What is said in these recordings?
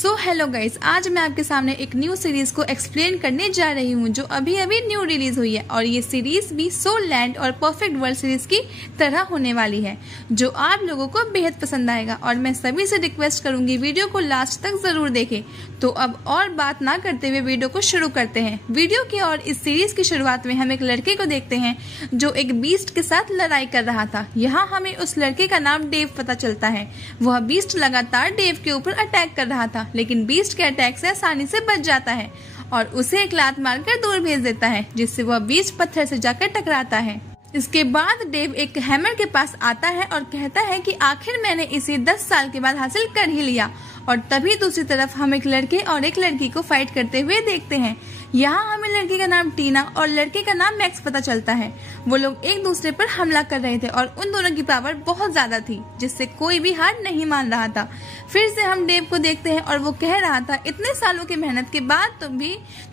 So hello guys, आज मैं आपके सामने एक न्यू सीरीज को एक्सप्लेन करने जा रही हूँ जो अभी अभी न्यू रिलीज हुई है। और ये सीरीज भी सोल लैंड और परफेक्ट वर्ल्ड सीरीज की तरह होने वाली है जो आप लोगों को बेहद पसंद आएगा। और मैं सभी से रिक्वेस्ट करूंगी वीडियो को लास्ट तक जरूर देखें। तो अब और बात ना करते हुए वीडियो को शुरू करते हैं। वीडियो की और इस सीरीज की शुरुआत में हम एक लड़के को देखते हैं जो एक बीस्ट के साथ लड़ाई कर रहा था। यहाँ हमें उस लड़के का नाम डेव पता चलता है। वह बीस्ट लगातार डेव के ऊपर अटैक कर रहा था, लेकिन बीस्ट के अटैक से आसानी से बच जाता है और उसे एक लात मारकर दूर भेज देता है, जिससे वह बीस्ट पत्थर से जाकर टकराता है। इसके बाद डेव एक हैमर के पास आता है और कहता है कि आखिर मैंने इसे 10 साल के बाद हासिल कर ही लिया। और तभी दूसरी तरफ हम एक लड़के और एक लड़की को फाइट करते हुए देखते हैं। यहाँ हमें लड़की का नाम टीना और लड़के का नाम मैक्स पता चलता है। वो लोग एक दूसरे पर हमला कर रहे थे और उन दोनों की पावर बहुत ज्यादा थी, जिससे कोई भी हार नहीं मान रहा था। फिर से हम डेव को देखते हैं और वो कह रहा था, इतने सालों की मेहनत के बाद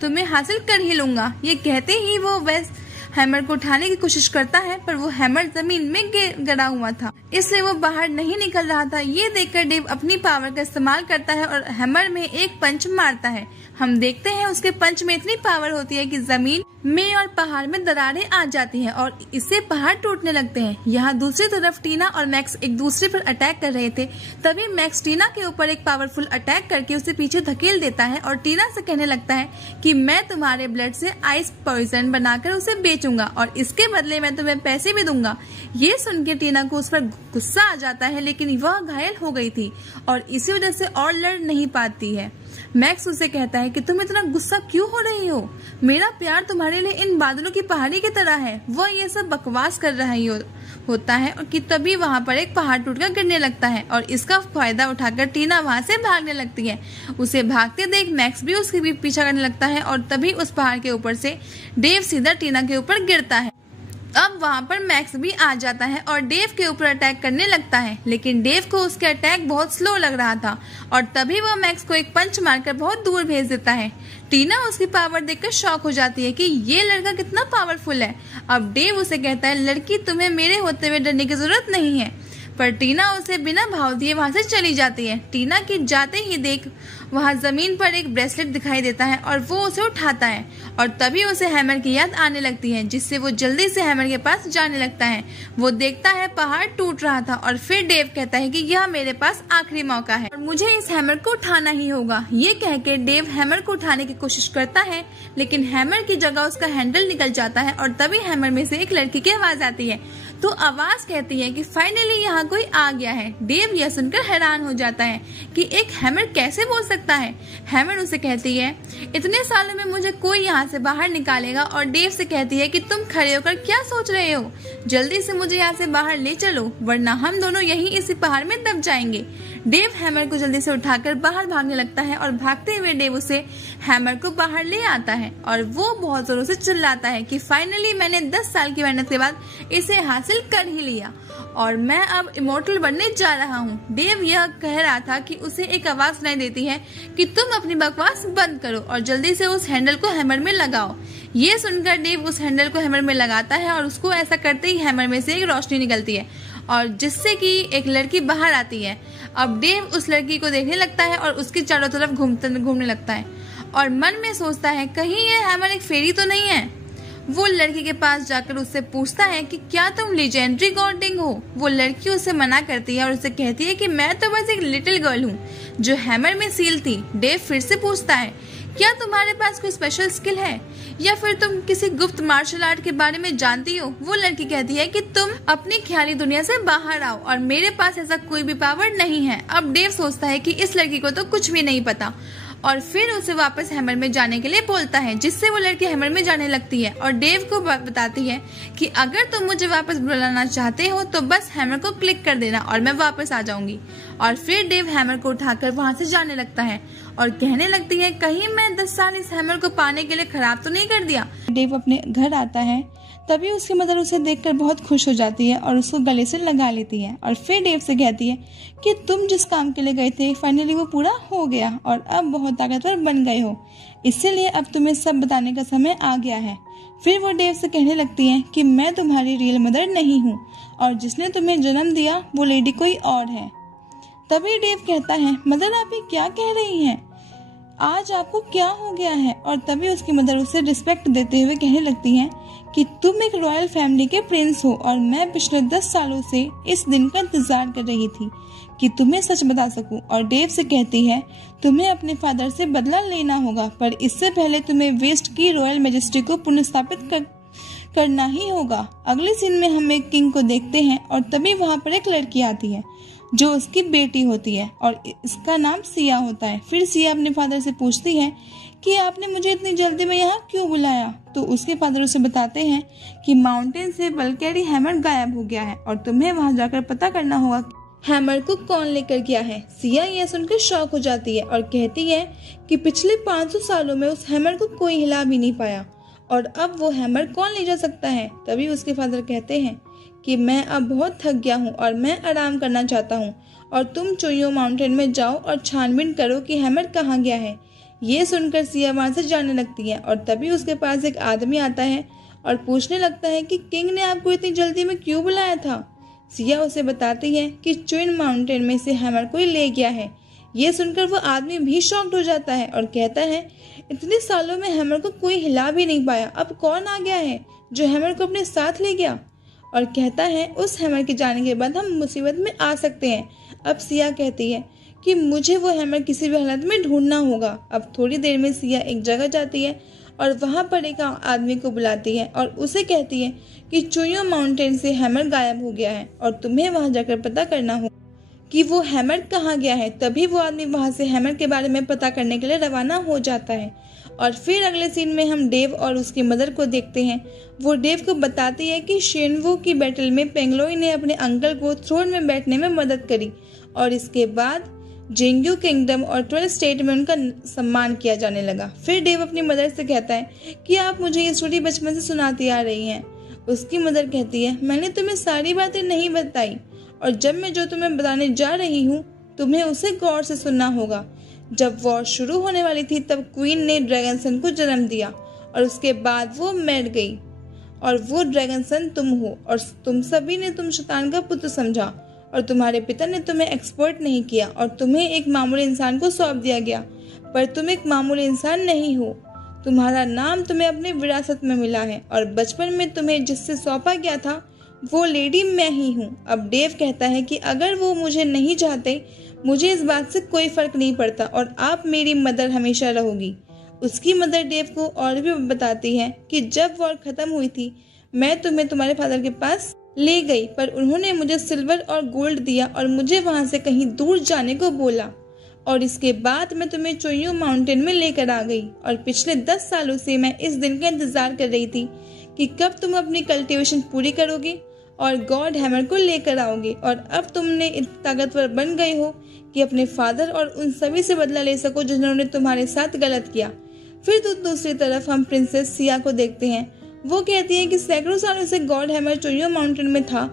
तुम्हें हासिल कर ही लूंगा। ये कहते ही वो वेस्ट हैमर को उठाने की कोशिश करता है, पर वो हैमर जमीन में गड़ा हुआ था, इसलिए वो बाहर नहीं निकल रहा था। ये देखकर डेव अपनी पावर का इस्तेमाल करता है और हैमर में एक पंच मारता है। हम देखते हैं उसके पंच में इतनी पावर होती है कि जमीन में और पहाड़ में दरारें आ जाती हैं और इससे पहाड़ टूटने लगते हैं। यहाँ दूसरी तरफ टीना और मैक्स एक दूसरे पर अटैक कर रहे थे। तभी मैक्स टीना के ऊपर एक पावरफुल अटैक करके उसे पीछे धकेल देता है और टीना से कहने लगता है कि मैं तुम्हारे ब्लड से आइस पॉइजन बनाकर उसे बेचूंगा और इसके बदले मैं तुम्हें पैसे भी दूंगा। ये सुन के टीना को उस पर गुस्सा आ जाता है, लेकिन वह घायल हो गई थी और इसी वजह से और लड़ नहीं पाती है। मैक्स उसे कहता है कि तुम इतना गुस्सा क्यों हो रही हो? मेरा प्यार तुम्हारे लिए इन बादलों की पहाड़ी की तरह है। वह ये सब बकवास कर रहा होता है और कि तभी वहाँ पर एक पहाड़ टूटकर गिरने लगता है और इसका फायदा उठाकर टीना वहाँ से भागने लगती है। उसे भागते देख मैक्स भी उसके भी पीछा करने लगता है और तभी उस पहाड़ के ऊपर से डेव सीधा टीना के ऊपर गिरता है। अब वहाँ पर मैक्स भी आ जाता है और डेव के ऊपर अटैक करने लगता है, लेकिन डेव को उसके अटैक बहुत स्लो लग रहा था और तभी वह मैक्स को एक पंच मारकर बहुत दूर भेज देता है। टीना उसकी पावर देखकर शॉक हो जाती है कि ये लड़का कितना पावरफुल है। अब डेव उसे कहता है, लड़की तुम्हें मेरे होते हुए डरने की जरूरत नहीं है। पर टीना उसे बिना भाव दिए वहां से चली जाती है। टीना की जाते ही देख वहां जमीन पर एक ब्रेसलेट दिखाई देता है और वो उसे उठाता है और तभी उसे हैमर की याद आने लगती है, जिससे वो जल्दी से हैमर के पास जाने लगता है। वो देखता है पहाड़ टूट रहा था और फिर डेव कहता है कि यह मेरे पास आखिरी मौका है और मुझे इस हैमर को उठाना ही होगा। ये कह के डेव हैमर को उठाने की कोशिश करता है, लेकिन हैमर की जगह उसका हैंडल निकल जाता है और तभी हैमर में से एक लड़की की आवाज आती है। तो आवाज कहती है कि फाइनली यहाँ कोई आ गया है। डेव यह सुनकर हैरान हो जाता है कि एक हैमर कैसे बोल सकता है। हैमर उसे कहती है, इतने सालों में मुझे कोई यहाँ से बाहर निकालेगा। और डेव से कहती है कि तुम खड़े होकर क्या सोच रहे हो, जल्दी से मुझे यहाँ से बाहर ले चलो वरना हम दोनों यहीं इसी पहाड़ में दब जाएंगे। डेव हैमर को जल्दी से उठाकर बाहर भागने लगता है और भागते हुए डेव उसे हैमर को बाहर ले आता है और वो बहुत जोरों से चिल्लाता है कि फाइनली मैंने 10 साल की मेहनत के बाद इसे हासिल कर ही लिया और मैं अब इमोर्टल बनने जा रहा हूँ। डेव यह कह रहा था कि उसे एक आवाज सुनाई देती है कि तुम अपनी बकवास बंद करो और जल्दी से उस हैंडल को हैमर में लगाओ। ये सुनकर डेव उस हैंडल को हैमर में लगाता है और उसको ऐसा करते ही हैमर में से एक रोशनी निकलती है और जिससे कि एक लड़की बाहर आती है। अब डेव उस लड़की को देखने लगता है और उसके चारों तरफ घूमने लगता है और मन में सोचता है कहीं ये हैमर एक फेरी तो नहीं है। वो लड़की के पास जाकर उससे पूछता है कि क्या तुम लेजेंडरी गॉडिंग हो। वो लड़की उसे मना करती है और उसे कहती है कि मैं तो बस एक लिटिल गर्ल हूँ जो हैमर में सील थी। डेव फिर से पूछता है, क्या तुम्हारे पास कोई स्पेशल स्किल है या फिर तुम किसी गुप्त मार्शल आर्ट के बारे में जानती हो। वो लड़की कहती है कि तुम अपनी ख्याली दुनिया से बाहर आओ और मेरे पास ऐसा कोई भी पावर नहीं है। अब डेव सोचता है कि इस लड़की को तो कुछ भी नहीं पता और फिर उसे वापस हैमर में जाने के लिए बोलता है, जिससे वो लड़की हैमर में जाने लगती है और डेव को बताती है कि अगर तुम मुझे वापस बुलाना चाहते हो तो बस हैमर को क्लिक कर देना और मैं वापस आ जाऊंगी। और फिर डेव हैमर को उठाकर वहां से जाने लगता है और कहने लगती है, कहीं मैं 10 साल इस हैमर को पाने के लिए खराब तो नहीं कर दिया। डेव अपने घर आता है, तभी उसकी मदर उसे देखकर बहुत खुश हो जाती है और उसको गले से लगा लेती है और फिर डेव से कहती है कि तुम जिस काम के लिए गए थे फाइनली वो पूरा हो गया और अब बहुत ताकतवर बन गए हो, इसीलिए अब तुम्हें सब बताने का समय आ गया है। फिर वो डेव से कहने लगती है कि मैं तुम्हारी रियल मदर नहीं हूँ और जिसने तुम्हें जन्म दिया वो लेडी कोई और है। तभी डेव कहता है, मदर आप ये क्या कह रही हैं? आज आपको क्या हो गया है? और तभी उसकी मदर उसे रिस्पेक्ट देते हुए कहने लगती हैं कि तुम एक रॉयल फैमिली के प्रिंस हो और मैं पिछले 10 सालों से इस दिन का इंतजार कर रही थी कि तुम्हें सच बता सकूं। और डेव से कहती है, तुम्हें अपने फादर से बदला लेना होगा, पर इससे पहले तुम्हें वेस्ट की रॉयल मैजेस्टी को पुनर्स्थापित करना ही होगा। अगले सीन में हम एक किंग को देखते हैं और तभी वहाँ पर एक लड़की आती है जो उसकी बेटी होती है और इसका नाम सिया होता है। फिर सिया अपने फादर से पूछती है कि आपने मुझे इतनी जल्दी में यहाँ क्यों बुलाया? तो उसके फादर उसे बताते हैं कि माउंटेन से वल्केरी हैमर गायब हो गया है और तुम्हें वहाँ जाकर पता करना होगा हैमर को कौन लेकर गया है। सिया यह सुनकर शॉक हो जाती है और कहती है कि पिछले 500 सालों में उस हैमर को कोई हिला भी नहीं पाया और अब वो हैमर कौन ले जा सकता है। तभी उसके फादर कहते हैं कि मैं अब बहुत थक गया हूँ और मैं आराम करना चाहता हूँ और तुम चोयो माउंटेन में जाओ और छानबीन करो कि हैमर कहाँ गया है। ये सुनकर सिया वहाँ से जाने लगती है और तभी उसके पास एक आदमी आता है और पूछने लगता है कि किंग ने आपको इतनी जल्दी में क्यों बुलाया था। सिया उसे बताती है कि चुइन माउंटेन में से हैमर कोई ले गया है। ये सुनकर वो आदमी भी शॉक्ड हो जाता है और कहता है, इतने सालों में हैमर को कोई हिला भी नहीं पाया, अब कौन आ गया है जो हैमर को अपने साथ ले गया? और कहता है, उस हैमर के जाने के बाद हम मुसीबत में आ सकते हैं। अब सिया कहती है कि मुझे वो हैमर किसी भी हालत में ढूंढना होगा। अब थोड़ी देर में सिया एक जगह जाती है और वहाँ पर एक आदमी को बुलाती है और उसे कहती है कि चोयो माउंटेन से हैमर गायब हो गया है और तुम्हें वहाँ जाकर पता करना होगा कि वो हैमर कहाँ गया है। तभी वो आदमी वहाँ से हैमर के बारे में पता करने के लिए रवाना हो जाता है। और फिर अगले सीन में हम डेव और उसकी मदर को देखते हैं। वो डेव को बताती है कि शेनवू की बैटल में पेंगलोई ने अपने अंकल को थ्रोन में बैठने में मदद करी और इसके बाद जेंग्यू किंगडम और 12 स्टेट में उनका सम्मान किया जाने लगा। फिर डेव अपनी मदर से कहता है कि आप मुझे ये स्टोरी बचपन से सुनाती आ रही हैं। उसकी मदर कहती है, मैंने तुम्हें सारी बातें नहीं बताई और जब मैं जो तुम्हें बताने जा रही हूँ तुम्हें उसे गौर से सुनना होगा। जब वॉर शुरू होने वाली थी तब क्वीन ने ड्रैगन सन को जन्म दिया और उसके बाद वो मर गई और वो ड्रैगन सन तुम हो और तुम सभी ने तुम शैतान का पुत्र समझा और तुम्हारे पिता ने तुम्हें एक्सपर्ट नहीं किया और तुम्हें एक मामूली इंसान को सौंप दिया गया, पर तुम एक मामूली इंसान नहीं हो। तुम्हारा नाम तुम्हें अपनी विरासत में मिला है और बचपन में तुम्हें जिससे सौंपा गया था वो लेडी मैं ही हूँ। अब डेव कहता है कि अगर वो मुझे नहीं चाहते मुझे इस बात से कोई फर्क नहीं पड़ता और आप मेरी मदर हमेशा रहोगी। उसकी मदर डेव को और भी बताती है कि जब वॉर खत्म हुई थी मैं तुम्हें तुम्हारे फादर के पास ले गई, पर उन्होंने मुझे सिल्वर और गोल्ड दिया और मुझे वहां से कहीं दूर जाने को बोला और इसके बाद मैं तुम्हें चोयो माउंटेन में लेकर आ गई और पिछले 10 सालों से मैं इस दिन का इंतजार कर रही थी कि कब तुम अपनी कल्टीवेशन पूरी करोगे और गॉड हैमर को लेकर आओगे और अब तुमने इतने ताकतवर बन गए हो कि अपने फादर और उन सभी से बदला ले सको जिन्होंने तुम्हारे साथ गलत किया। फिर दूसरी तरफ हम प्रिंसेस सिया को देखते हैं। वो कहती है कि सैकड़ों सालों से गॉड हैमर चोयो माउंटेन में था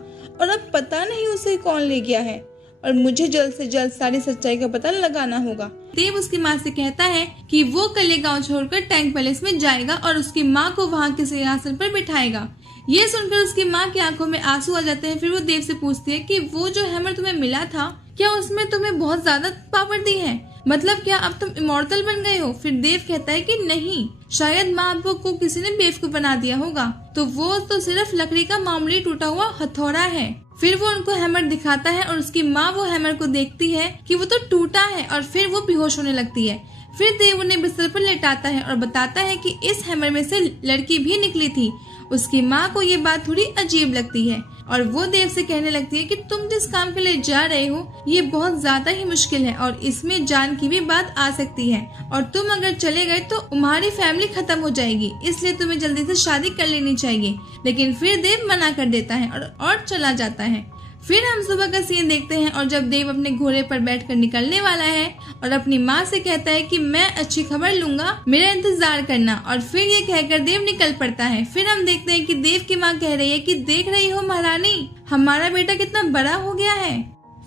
और अब पता नहीं उसे कौन ले गया है और मुझे जल्द से जल्द सारी सच्चाई का पता लगाना होगा। देव उसकी माँ से कहता है कि वो कल ये गाँव छोड़कर टैंक पैलेस में जाएगा और उसकी माँ को वहाँ के सिंहासन पर बिठाएगा। ये सुनकर उसकी माँ की आंखों में आंसू आ जाते हैं। फिर वो देव से पूछती है कि वो जो हैमर तुम्हें मिला था क्या उसमें तुम्हें बहुत ज्यादा पावर दी है, मतलब क्या अब तुम इमॉर्टल बन गए हो? फिर देव कहता है कि नहीं, शायद माँ बाप को किसी ने बेवकूफ बना दिया होगा, तो वो तो सिर्फ लकड़ी का मामूली टूटा हुआ हथौड़ा है। फिर वो उनको हैमर दिखाता है और उसकी माँ वो हैमर को देखती है कि वो तो टूटा है और फिर वो बेहोश होने लगती है। फिर देव उन्हें बिस्तर पर लेटाता है और बताता है कि इस हैमर में से लड़की भी निकली थी। उसकी माँ को ये बात थोड़ी अजीब लगती है और वो देव से कहने लगती है कि तुम जिस काम के लिए जा रहे हो ये बहुत ज्यादा ही मुश्किल है और इसमें जान की भी बात आ सकती है और तुम अगर चले गए तो तुम्हारी फैमिली खत्म हो जाएगी, इसलिए तुम्हें जल्दी से शादी कर लेनी चाहिए। लेकिन फिर देव मना कर देता है और चला जाता है। फिर हम सुबह का सीन देखते हैं और जब देव अपने घोड़े पर बैठकर निकलने वाला है और अपनी माँ से कहता है कि मैं अच्छी खबर लूंगा, मेरा इंतजार करना, और फिर ये कहकर देव निकल पड़ता है। फिर हम देखते हैं कि देव की माँ कह रही है कि देख रही हो महारानी, हमारा बेटा कितना बड़ा हो गया है।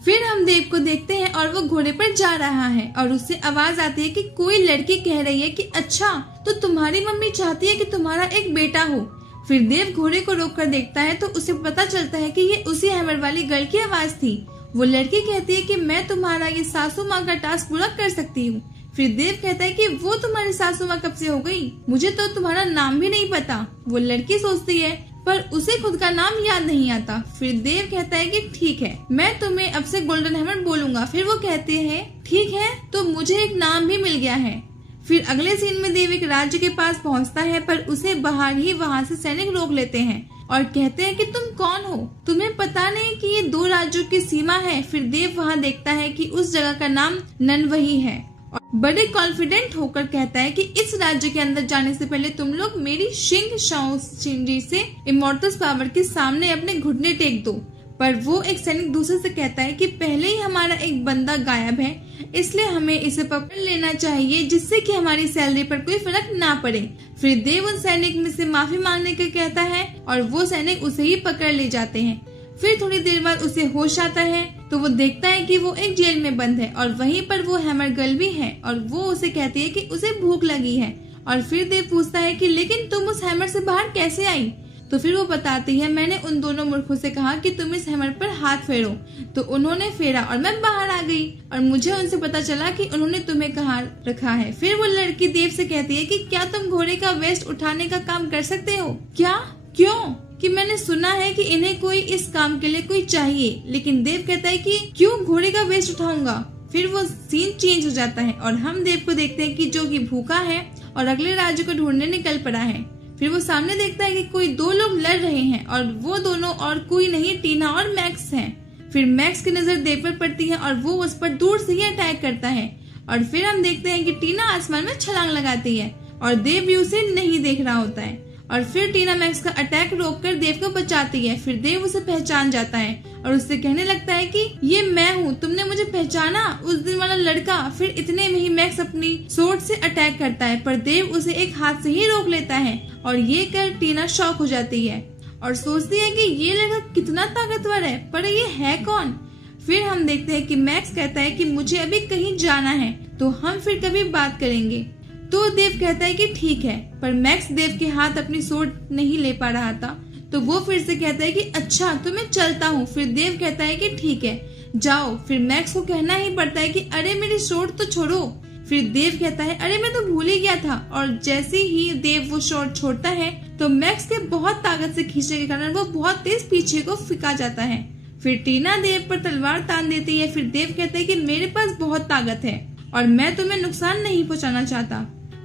फिर हम देव को देखते हैं और वो घोड़े पर जा रहा है और उससे आवाज आती है कि कोई लड़की कह रही है कि अच्छा तो तुम्हारी मम्मी चाहती है कि तुम्हारा एक बेटा हो। फिर देव घोड़े को रोक कर देखता है तो उसे पता चलता है कि ये उसी हैमर वाली गर्ल की आवाज थी। वो लड़की कहती है कि मैं तुम्हारा ये सासू माँ का टास्क पूरा कर सकती हूँ। फिर देव कहता है कि वो तुम्हारी सासू माँ कब से हो गई, मुझे तो तुम्हारा नाम भी नहीं पता। वो लड़की सोचती है पर उसे खुद का नाम याद नहीं आता। फिर देव कहता है कि ठीक है, मैं तुम्हें अब से गोल्डन हैमर बोलूंगा। फिर वो कहते हैं ठीक है, तो मुझे एक नाम भी मिल गया है। फिर अगले सीन में देव एक राज्य के पास पहुंचता है, पर उसे बाहर ही वहां से सैनिक रोक लेते हैं और कहते हैं कि तुम कौन हो, तुम्हें पता नहीं कि ये 2 राज्यों की सीमा है। फिर देव वहां देखता है कि उस जगह का नाम ननवही है और बड़े कॉन्फिडेंट होकर कहता है कि इस राज्य के अंदर जाने से पहले तुम लोग मेरी शिंग शाओशिंजी से इमॉर्टल्स पावर के सामने अपने घुटने टेक दो। पर वो एक सैनिक दूसरे से कहता है कि पहले ही हमारा एक बंदा गायब है, इसलिए हमें इसे पकड़ लेना चाहिए जिससे कि हमारी सैलरी पर कोई फर्क ना पड़े। फिर देव उन सैनिक में से माफी मांगने का कहता है और वो सैनिक उसे ही पकड़ ले जाते हैं। फिर थोड़ी देर बाद उसे होश आता है तो वो देखता है कि वो एक जेल में बंद है और वहीं पर वो हैमर गर्ल भी है और वो उसे कहती है कि उसे भूख लगी है। और फिर देव पूछता है कि लेकिन तुम उस हैमर से बाहर कैसे आई। तो फिर वो बताती है मैंने उन दोनों मूर्खों से कहा कि तुम इस हैमर पर हाथ फेरो, तो उन्होंने फेरा और मैं बाहर आ गई और मुझे उनसे पता चला कि उन्होंने तुम्हें कहाँ रखा है। फिर वो लड़की देव से कहती है कि क्या तुम घोड़े का वेस्ट उठाने का काम कर सकते हो क्या? क्यों? कि मैंने सुना है कि इन्हें कोई इस काम के लिए कोई चाहिए। लेकिन देव कहता है कि क्यों घोड़े का वेस्ट उठाऊंगा। फिर वो सीन चेंज हो जाता है और हम देव को देखते हैं कि जो कि भूखा है और अगले राज्य को ढूंढने निकल पड़ा है। फिर वो सामने देखता है कि कोई 2 लोग लड़ रहे हैं और वो दोनों और कोई नहीं टीना और मैक्स हैं। फिर मैक्स की नजर देव पर पड़ती है और वो उस पर दूर से ही अटैक करता है और फिर हम देखते हैं कि टीना आसमान में छलांग लगाती है और देव भी उसे नहीं देख रहा होता है और फिर टीना मैक्स का अटैक रोककर देव को बचाती है। फिर देव उसे पहचान जाता है और उससे कहने लगता है कि ये मैं हूँ, तुमने मुझे पहचाना, उस दिन वाला लड़का। फिर इतने में ही मैक्स अपनी सोर्ड से अटैक करता है पर देव उसे एक हाथ से ही रोक लेता है और ये कर टीना शॉक हो जाती है और सोचती है कि ये लड़का कितना ताकतवर है, पर ये है कौन। फिर हम देखते हैं कि मैक्स कहता है कि मुझे अभी कहीं जाना है, तो हम फिर कभी बात करेंगे। तो देव कहता है कि ठीक है, पर मैक्स देव के हाथ अपनी सोर्ड नहीं ले पा रहा था, तो वो फिर से कहता है कि अच्छा तो मैं चलता हूँ। फिर देव कहता है कि ठीक है जाओ। फिर मैक्स को कहना ही पड़ता है कि अरे मेरी सोर्ड तो छोड़ो। फिर देव कहता है अरे मैं तो भूल ही गया था और जैसे ही देव वो शॉट छोड़ता है तो मैक्स के बहुत ताकत से खींचने के कारण वो बहुत तेज पीछे को फिका जाता है। फिर टीना देव पर तलवार तान देती है। फिर देव कहता है कि मेरे पास बहुत ताकत है और मैं तुम्हें नुकसान नहीं पहुंचाना चाहता,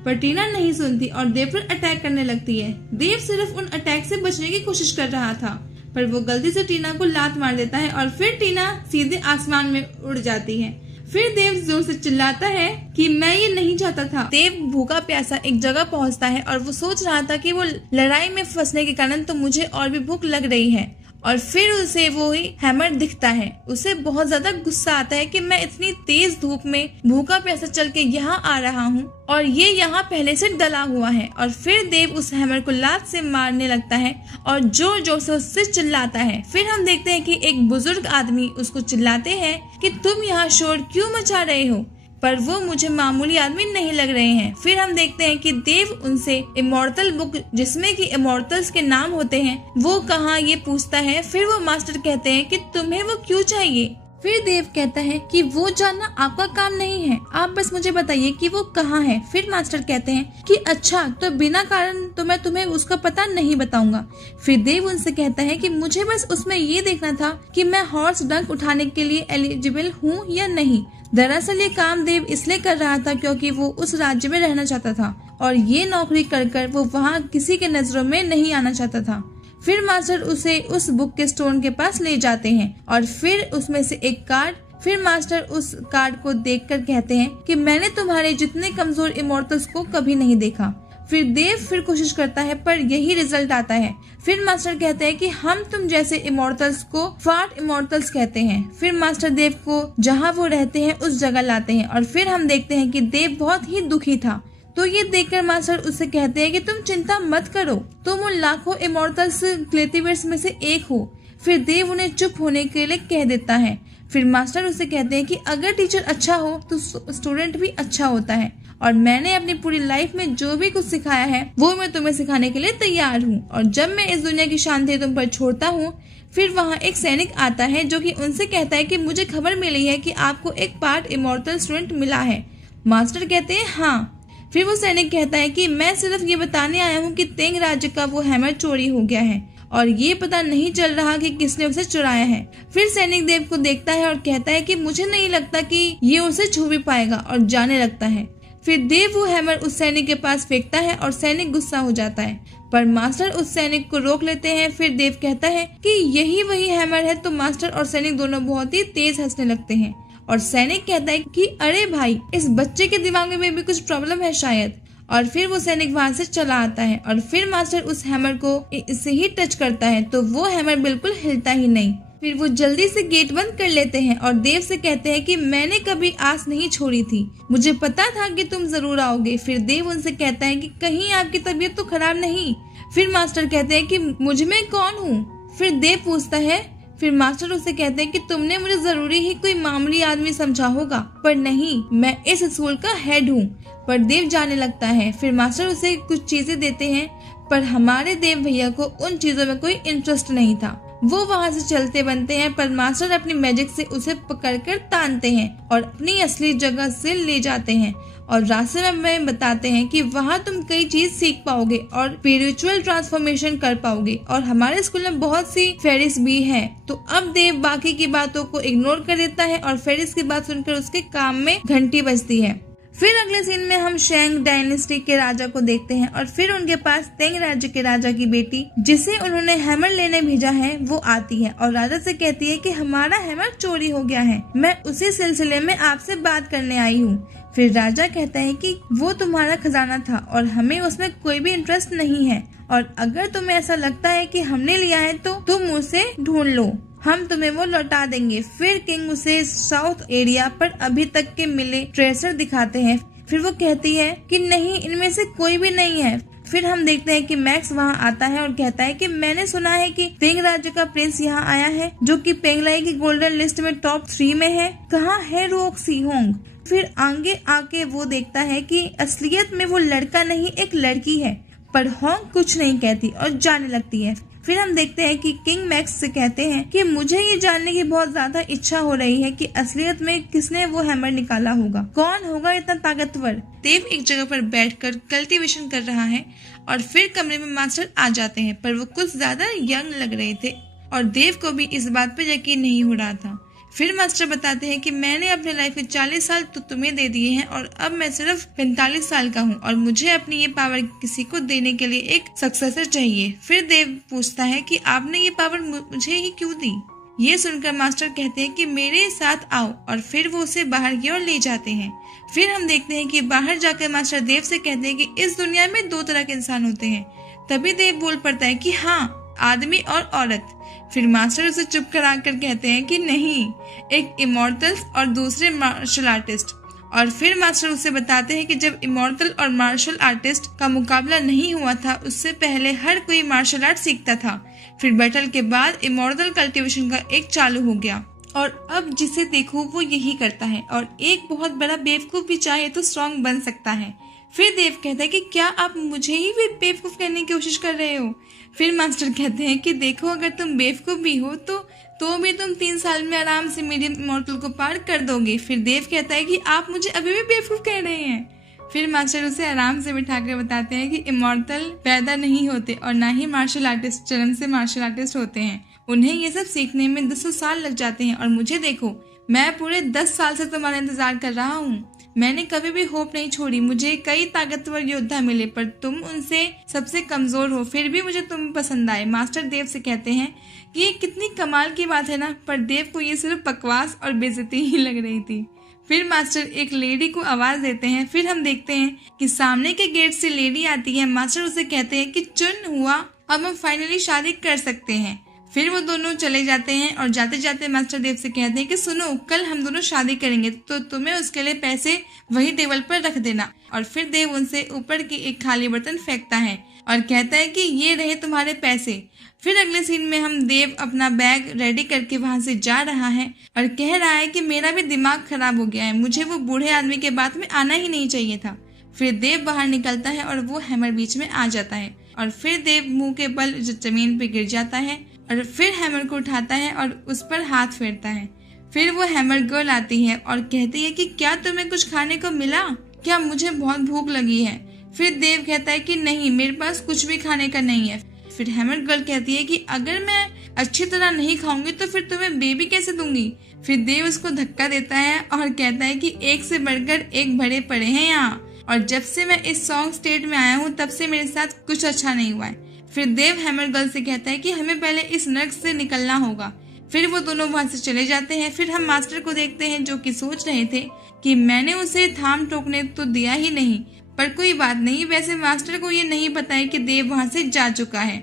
पर टीना नहीं सुनती और देव पर अटैक करने लगती है। देव सिर्फ उन अटैक से बचने की कोशिश कर रहा था पर वो गलती से टीना को लात मार देता है और फिर टीना सीधे आसमान में उड़ जाती है। फिर देव जोर से चिल्लाता है कि मैं ये नहीं चाहता था। देव भूखा प्यासा एक जगह पहुंचता है और वो सोच रहा था कि वो लड़ाई में फंसने के कारण तो मुझे और भी भूख लग रही है और फिर उसे वो ही हैमर दिखता है। उसे बहुत ज्यादा गुस्सा आता है कि मैं इतनी तेज धूप में भूखा प्यासा चल के यहाँ आ रहा हूँ और ये यहाँ पहले से डला हुआ है। और फिर देव उस हैमर को लात से मारने लगता है और जोर जोर से उससे चिल्लाता है। फिर हम देखते हैं कि एक बुजुर्ग आदमी उसको चिल्लाते हैं कि तुम यहाँ शोर क्यों मचा रहे हो, पर वो मुझे मामूली आदमी नहीं लग रहे हैं। फिर हम देखते हैं कि देव उनसे इमॉर्टल बुक जिसमें कि इमॉर्टल्स के नाम होते हैं वो कहाँ ये पूछता है। फिर वो मास्टर कहते हैं कि तुम्हें वो क्यों चाहिए। फिर देव कहता है कि वो जानना आपका काम नहीं है, आप बस मुझे बताइए कि वो कहाँ है। फिर मास्टर कहते हैं कि अच्छा तो बिना कारण तो मैं तुम्हें उसका पता नहीं बताऊंगा। फिर देव उनसे कहता है कि मुझे बस उसमें ये देखना था कि मैं हॉर्स डंक उठाने के लिए एलिजिबल हूँ या नहीं। दरअसल ये काम देव इसलिए कर रहा था क्योंकि वो उस राज्य में रहना चाहता था और ये नौकरी कर वो वहाँ किसी के नजरों में नहीं आना चाहता था। फिर मास्टर उसे उस बुक के स्टोन के पास ले जाते हैं और फिर उसमें से एक कार्ड। फिर मास्टर उस कार्ड को देखकर कहते हैं कि मैंने तुम्हारे जितने कमजोर इमॉर्टल्स को कभी नहीं देखा। फिर देव फिर कोशिश करता है पर यही रिजल्ट आता है। फिर मास्टर कहते हैं कि हम तुम जैसे इमॉर्टल्स को फार्ट इमॉर्टल्स कहते हैं। फिर मास्टर देव को जहाँ वो रहते हैं उस जगह लाते हैं और फिर हम देखते हैं कि देव बहुत ही दुखी था। तो ये देखकर मास्टर उससे कहते हैं कि तुम चिंता मत करो, तुम उन लाखों इमॉर्टल्स क्लेटिवर्स में से एक हो। फिर देव उन्हें चुप होने के लिए कह देता है। फिर मास्टर उसे कहते हैं कि अगर टीचर अच्छा हो तो स्टूडेंट भी अच्छा होता है और मैंने अपनी पूरी लाइफ में जो भी कुछ सिखाया है वो मैं तुम्हें सिखाने के लिए तैयार हूँ और जब मैं इस दुनिया की शांति तुम पर छोड़ता हूँ फिर वहाँ एक सैनिक आता है जो कि उनसे कहता है कि मुझे खबर मिली है कि आपको एक पार्ट इमॉर्टल स्टूडेंट मिला है। मास्टर कहते हैं हाँ। फिर वो सैनिक कहता है कि मैं सिर्फ ये बताने आया हूँ कि तेंग राज्य का वो हैमर चोरी हो गया है और ये पता नहीं चल रहा कि किसने उसे चुराया है। फिर सैनिक देव को देखता है और कहता है कि मुझे नहीं लगता कि ये उसे छू भी पाएगा और जाने लगता है। फिर देव वो हैमर उस सैनिक के पास फेंकता है और सैनिक गुस्सा हो जाता है, पर मास्टर उस सैनिक को रोक लेते हैं। फिर देव कहता है कि यही वही हैमर है, तो मास्टर और सैनिक दोनों बहुत ही तेज हंसने लगते हैं और सैनिक कहता है कि अरे भाई, इस बच्चे के दिमाग में भी कुछ प्रॉब्लम है शायद। और फिर वो सैनिक वहाँ से चला आता है और फिर मास्टर उस हैमर को इससे ही टच करता है तो वो हैमर बिल्कुल हिलता ही नहीं। फिर वो जल्दी से गेट बंद कर लेते हैं और देव से कहते हैं कि मैंने कभी आस नहीं छोड़ी थी, मुझे पता था कि तुम जरूर आओगे। फिर देव उनसे कहता है कि कहीं आपकी तबीयत तो खराब नहीं। फिर मास्टर कहते हैं कि मुझ में कौन हूँ। फिर देव पूछता है, फिर मास्टर उसे कहते हैं कि तुमने मुझे जरूरी ही कोई मामूली आदमी समझा होगा, पर नहीं, मैं इस स्कूल का हेड हूँ। पर देव जाने लगता है। फिर मास्टर उसे कुछ चीजें देते हैं, पर हमारे देव भैया को उन चीजों में कोई इंटरेस्ट नहीं था। वो वहाँ से चलते बनते हैं, पर मास्टर अपनी मैजिक से उसे पकड़कर तानते हैं और अपनी असली जगह से ले जाते हैं और रास्ते में बताते हैं कि वहाँ तुम कई चीज सीख पाओगे और स्पिरिचुअल ट्रांसफॉर्मेशन कर पाओगे और हमारे स्कूल में बहुत सी फेरिस भी है। तो अब देव बाकी की बातों को इग्नोर कर देता है और फेरिस की बात सुनकर उसके काम में घंटी बजती है। फिर अगले सीन में हम शेंग डायनेस्टी के राजा को देखते हैं और फिर उनके पास तेंग राज्य के राजा की बेटी, जिसे उन्होंने हैमर लेने भेजा है, वो आती है और राजा से कहती है कि हमारा हैमर चोरी हो गया है, मैं उसी सिलसिले में आपसे बात करने आई हूँ। फिर राजा कहता है कि वो तुम्हारा खजाना था और हमें उसमें कोई भी इंटरेस्ट नहीं है और अगर तुम्हें ऐसा लगता है कि हमने लिया है तो तुम उसे ढूंढ लो, हम तुम्हें वो लौटा देंगे। फिर किंग उसे साउथ एरिया पर अभी तक के मिले ट्रेजर दिखाते हैं। फिर वो कहती है कि नहीं, इनमें से कोई भी नहीं है। फिर हम देखते हैं कि मैक्स वहाँ आता है और कहता है कि मैंने सुना है कि तेंग राज्य का प्रिंस यहाँ आया है जो कि पेंगलाई की गोल्डन लिस्ट में टॉप 3 में है। कहाँ है रोक सीहोंग? फिर आगे आके वो देखता है कि असलियत में वो लड़का नहीं, एक लड़की है, पर होंग कुछ नहीं कहती और जाने लगती है। फिर हम देखते हैं कि किंग मैक्स से कहते हैं कि मुझे ये जानने की बहुत ज्यादा इच्छा हो रही है कि असलियत में किसने वो हैमर निकाला होगा, कौन होगा इतना ताकतवर। देव एक जगह पर बैठकर कल्टीवेशन कर रहा है और फिर कमरे में मास्टर आ जाते हैं, पर वो कुछ ज्यादा यंग लग रहे थे और देव को भी इस बात पर यकीन नहीं हो रहा था। फिर मास्टर बताते हैं कि मैंने अपने लाइफ में 40 साल तो तुम्हें दे दिए हैं और अब मैं सिर्फ 45 साल का हूँ और मुझे अपनी ये पावर किसी को देने के लिए एक सक्सेसर चाहिए। फिर देव पूछता है कि आपने ये पावर मुझे ही क्यों दी। ये सुनकर मास्टर कहते हैं कि मेरे साथ आओ और फिर वो उसे बाहर की ओर ले जाते हैं। फिर हम देखते हैं कि बाहर जाकर मास्टर देव से कहते हैं कि इस दुनिया में 2 तरह के इंसान होते हैं। तभी देव बोल पड़ता है कि हाँ, आदमी और औरत। फिर मास्टर उसे चुप करा कर कहते हैं कि नहीं, एक इमॉर्टल और दूसरे मार्शल आर्टिस्ट। और फिर मास्टर उसे बताते हैं कि जब इमॉर्टल और मार्शल आर्टिस्ट का मुकाबला नहीं हुआ था, उससे पहले हर कोई मार्शल आर्ट सीखता था। फिर बैटल के बाद इमॉर्टल कल्टीवेशन का एक चालू हो गया और अब जिसे देखो वो यही करता है और एक बहुत बड़ा बेवकूफ भी चाहे तो स्ट्रॉन्ग बन सकता है। फिर देव कहता है कि क्या आप मुझे ही भी बेवकूफ करने की कोशिश कर रहे हो। फिर मास्टर कहते हैं कि देखो, अगर तुम बेवकूफ भी हो तो भी तुम 3 साल में आराम से मीडियम इमॉर्टल को पार कर दोगे। फिर देव कहता है कि आप मुझे अभी भी बेवकूफ कह रहे हैं। फिर मास्टर उसे आराम से बिठाकर बताते हैं कि इमॉर्टल पैदा नहीं होते और ना ही मार्शल आर्टिस्ट जन्म से मार्शल आर्टिस्ट होते हैं, उन्हें ये सब सीखने में 200 साल लग जाते हैं। और मुझे देखो, मैं पूरे 10 साल से तुम्हारा इंतजार कर रहा हूँ, मैंने कभी भी होप नहीं छोड़ी। मुझे कई ताकतवर योद्धा मिले पर तुम उनसे सबसे कमजोर हो, फिर भी मुझे तुम पसंद आए। मास्टर देव से कहते हैं कि ये कितनी कमाल की बात है ना, पर देव को ये सिर्फ बकवास और बेइज्जती ही लग रही थी। फिर मास्टर एक लेडी को आवाज देते हैं। फिर हम देखते हैं कि सामने के गेट से लेडी आती है। मास्टर उसे कहते हैं कि चुन हुआ, अब हम फाइनली शादी कर सकते हैं। फिर वो दोनों चले जाते हैं और जाते जाते मास्टर देव से कहते हैं कि सुनो, कल हम दोनों शादी करेंगे तो तुम्हें उसके लिए पैसे वही टेबल पर रख देना। और फिर देव उनसे ऊपर की एक खाली बर्तन फेंकता है और कहता है कि ये रहे तुम्हारे पैसे। फिर अगले सीन में हम देव अपना बैग रेडी करके वहाँ से जा रहा है और कह रहा है कि मेरा भी दिमाग खराब हो गया है, मुझे वो बूढ़े आदमी के बात में आना ही नहीं चाहिए था। फिर देव बाहर निकलता है और वो हैमर बीच में आ जाता है और फिर देव मुंह के बल जमीन पे गिर जाता है और फिर हैमर को उठाता है और उस पर हाथ फेरता है। फिर वो हैमर गर्ल आती है और कहती है कि क्या तुम्हें कुछ खाने को मिला? क्या मुझे बहुत भूख लगी है। फिर देव कहता है कि नहीं, मेरे पास कुछ भी खाने का नहीं है। फिर हैमर गर्ल कहती है कि अगर मैं अच्छी तरह नहीं खाऊंगी तो फिर तुम्हें बेबी कैसे दूंगी। फिर देव उसको धक्का देता है और कहता है कि एक से बढ़कर एक बड़े पड़े हैं यहाँ, और जब से मैं इस सॉन्ग स्टेट में आया हूँ तब से मेरे साथ कुछ अच्छा नहीं हुआ है। फिर देव हैमर गर्ल से कहता है कि हमें पहले इस नर्क से निकलना होगा। फिर वो दोनों वहां से चले जाते हैं। फिर हम मास्टर को देखते हैं जो कि सोच रहे थे कि मैंने उसे थाम टोकने तो दिया ही नहीं, पर कोई बात नहीं, वैसे मास्टर को ये नहीं पता है कि देव वहां से जा चुका है।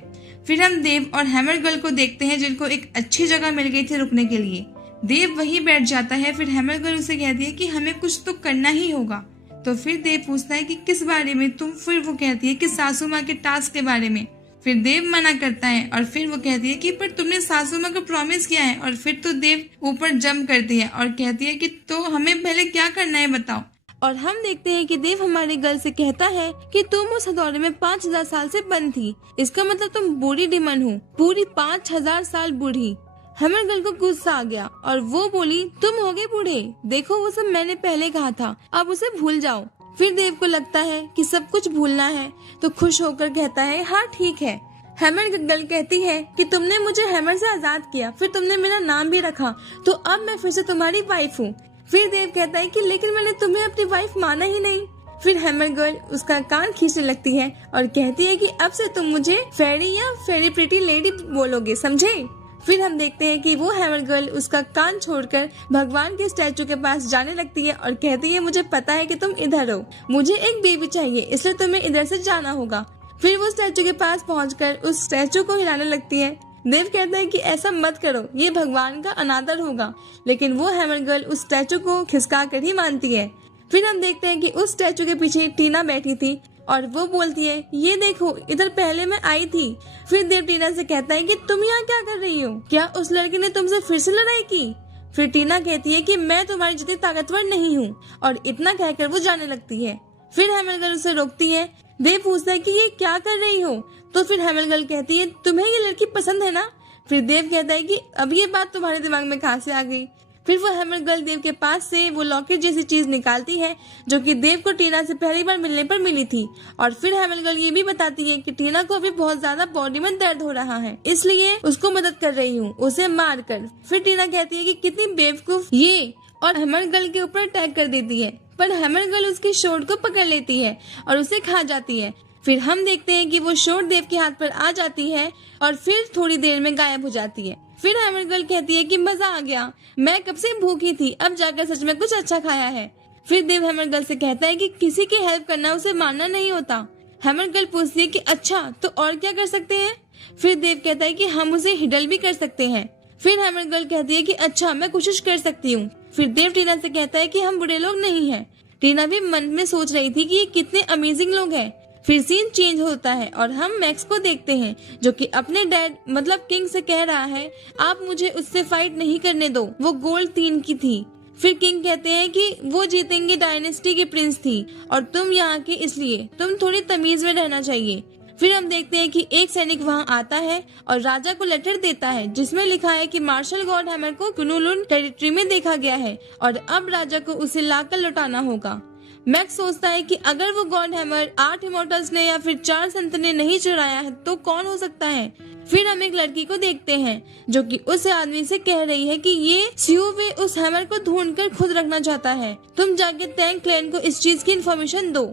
फिर हम देव और हैमर गर्ल को देखते हैं जिनको एक अच्छी जगह मिल गई थी रुकने के लिए। देव वहीं बैठ जाता है। फिर हैमर गर्ल उसे कहती है कि हमें कुछ तो करना ही होगा। तो फिर देव पूछता है कि किस बारे में तुम? फिर वो कहती है कि सासू माँ के टास्क के बारे में। फिर देव मना करता है और फिर वो कहती है कि पर तुमने सासू माँ को प्रॉमिस किया है। और फिर तो देव ऊपर जंप करती है और कहती है कि तो हमें पहले क्या करना है बताओ। और हम देखते हैं कि देव हमारी गर्ल से कहता है कि तुम उस हथौड़े में 5000 साल से बंद थी, इसका मतलब तुम बूढ़ी डिमन हो, पूरी 5000 साल बूढ़ी। हैमर गर्ल को गुस्सा आ गया और वो बोली तुम हो गए बूढ़े, देखो वो सब मैंने पहले कहा था, अब उसे भूल जाओ। फिर देव को लगता है कि सब कुछ भूलना है तो खुश होकर कहता है हाँ ठीक है। हैमर गर्ल कहती है कि तुमने मुझे हैमर से आजाद किया, फिर तुमने मेरा नाम भी रखा, तो अब मैं फिर से तुम्हारी वाइफ हूँ। फिर देव कहता है कि लेकिन मैंने तुम्हें अपनी वाइफ माना ही नहीं। फिर हैमर गर्ल उसका कान खींचने लगती है और कहती है कि अब से तुम मुझे फेरी या फेरी प्रिटी लेडी बोलोगे, समझे। फिर हम देखते हैं कि वो हैमर गर्ल उसका कान छोड़कर भगवान के स्टैचू के पास जाने लगती है और कहती है मुझे पता है कि तुम इधर हो, मुझे एक बेबी चाहिए, इसलिए तुम्हें इधर से जाना होगा। फिर वो स्टैचू के पास पहुंचकर उस स्टैचू को हिलाने लगती है। देव कहता है कि ऐसा मत करो, ये भगवान का अनादर होगा, लेकिन वो हैमर गर्ल उस स्टैचू को खिसका कर ही मानती है। फिर हम देखते हैं कि उस स्टैचू के पीछे टीना बैठी थी और वो बोलती है ये देखो इधर पहले मैं आई थी। फिर देव टीना से कहता है कि तुम यहाँ क्या कर रही हो, क्या उस लड़के ने तुमसे फिर से लड़ाई की। फिर टीना कहती है कि मैं तुम्हारी जितनी ताकतवर नहीं हूँ, और इतना कहकर वो जाने लगती है। फिर हैमर गर्ल उसे रोकती है। देव पूछता है कि ये क्या कर रही हो, तो फिर हैमर गर्ल कहती है तुम्हें ये लड़की पसंद है ना। फिर देव कहता है कि अब ये बात तुम्हारे दिमाग में कहाँ से आ गई। फिर वो हैमर गर्ल देव के पास से वो लॉकेट जैसी चीज निकालती है जो कि देव को टीना से पहली बार मिलने पर मिली थी। और फिर हैमर गर्ल ये भी बताती है कि टीना को अभी बहुत ज्यादा बॉडी में दर्द हो रहा है, इसलिए उसको मदद कर रही हूँ उसे मार कर। फिर टीना कहती है कि कितनी बेवकूफ ये, और हैमर गर्ल के ऊपर अटैक कर देती है, पर हैमर गर्ल उसकी शॉर्ट को पकड़ लेती है और उसे खा जाती है। फिर हम देखते हैं कि वो शॉर्ट देव के हाथ पर आ जाती है और फिर थोड़ी देर में गायब हो जाती है। फिर हैमर गर्ल कहती है कि मजा आ गया, मैं कब से भूखी थी, अब जाकर सच में कुछ अच्छा खाया है। फिर देव हैमर गर्ल से कहता है कि किसी की हेल्प करना उसे मानना नहीं होता। हैमर गर्ल पूछती है कि अच्छा तो और क्या कर सकते हैं। फिर देव कहता है कि हम उसे हिडल भी कर सकते हैं। फिर हैमर गर्ल कहती है कि अच्छा मैं कोशिश कर सकती हूँ। फिर देव टीना से कहता है कि हम बुरे लोग नहीं हैं। टीना भी मन में सोच रही थी कि ये कितने अमेजिंग लोग हैं। फिर सीन चेंज होता है और हम मैक्स को देखते हैं जो कि अपने डैड मतलब किंग से कह रहा है आप मुझे उससे फाइट नहीं करने दो, वो गोल्ड 3 की थी। फिर किंग कहते हैं कि वो जीतेंगे, डायनेस्टी की प्रिंस थी और तुम यहाँ के, इसलिए तुम थोड़ी तमीज में रहना चाहिए। फिर हम देखते हैं कि एक सैनिक वहाँ आता है और राजा को लेटर देता है जिसमें लिखा है कि मार्शल गॉड हैमर को कुनुलुन टेरिटरी में देखा गया है और अब राजा को उसे लाकर लौटाना होगा। मैक्स सोचता है कि अगर वो गॉड हैमर 8 इमोर्टल्स ने या फिर 4 संत ने नहीं चुराया है तो कौन हो सकता है। फिर हम एक लड़की को देखते हैं जो कि उस आदमी से कह रही है कि ये स्यूवे उस हैमर को ढूंढकर खुद रखना चाहता है, तुम जाके टैंक क्लैन को इस चीज की इन्फॉर्मेशन दो।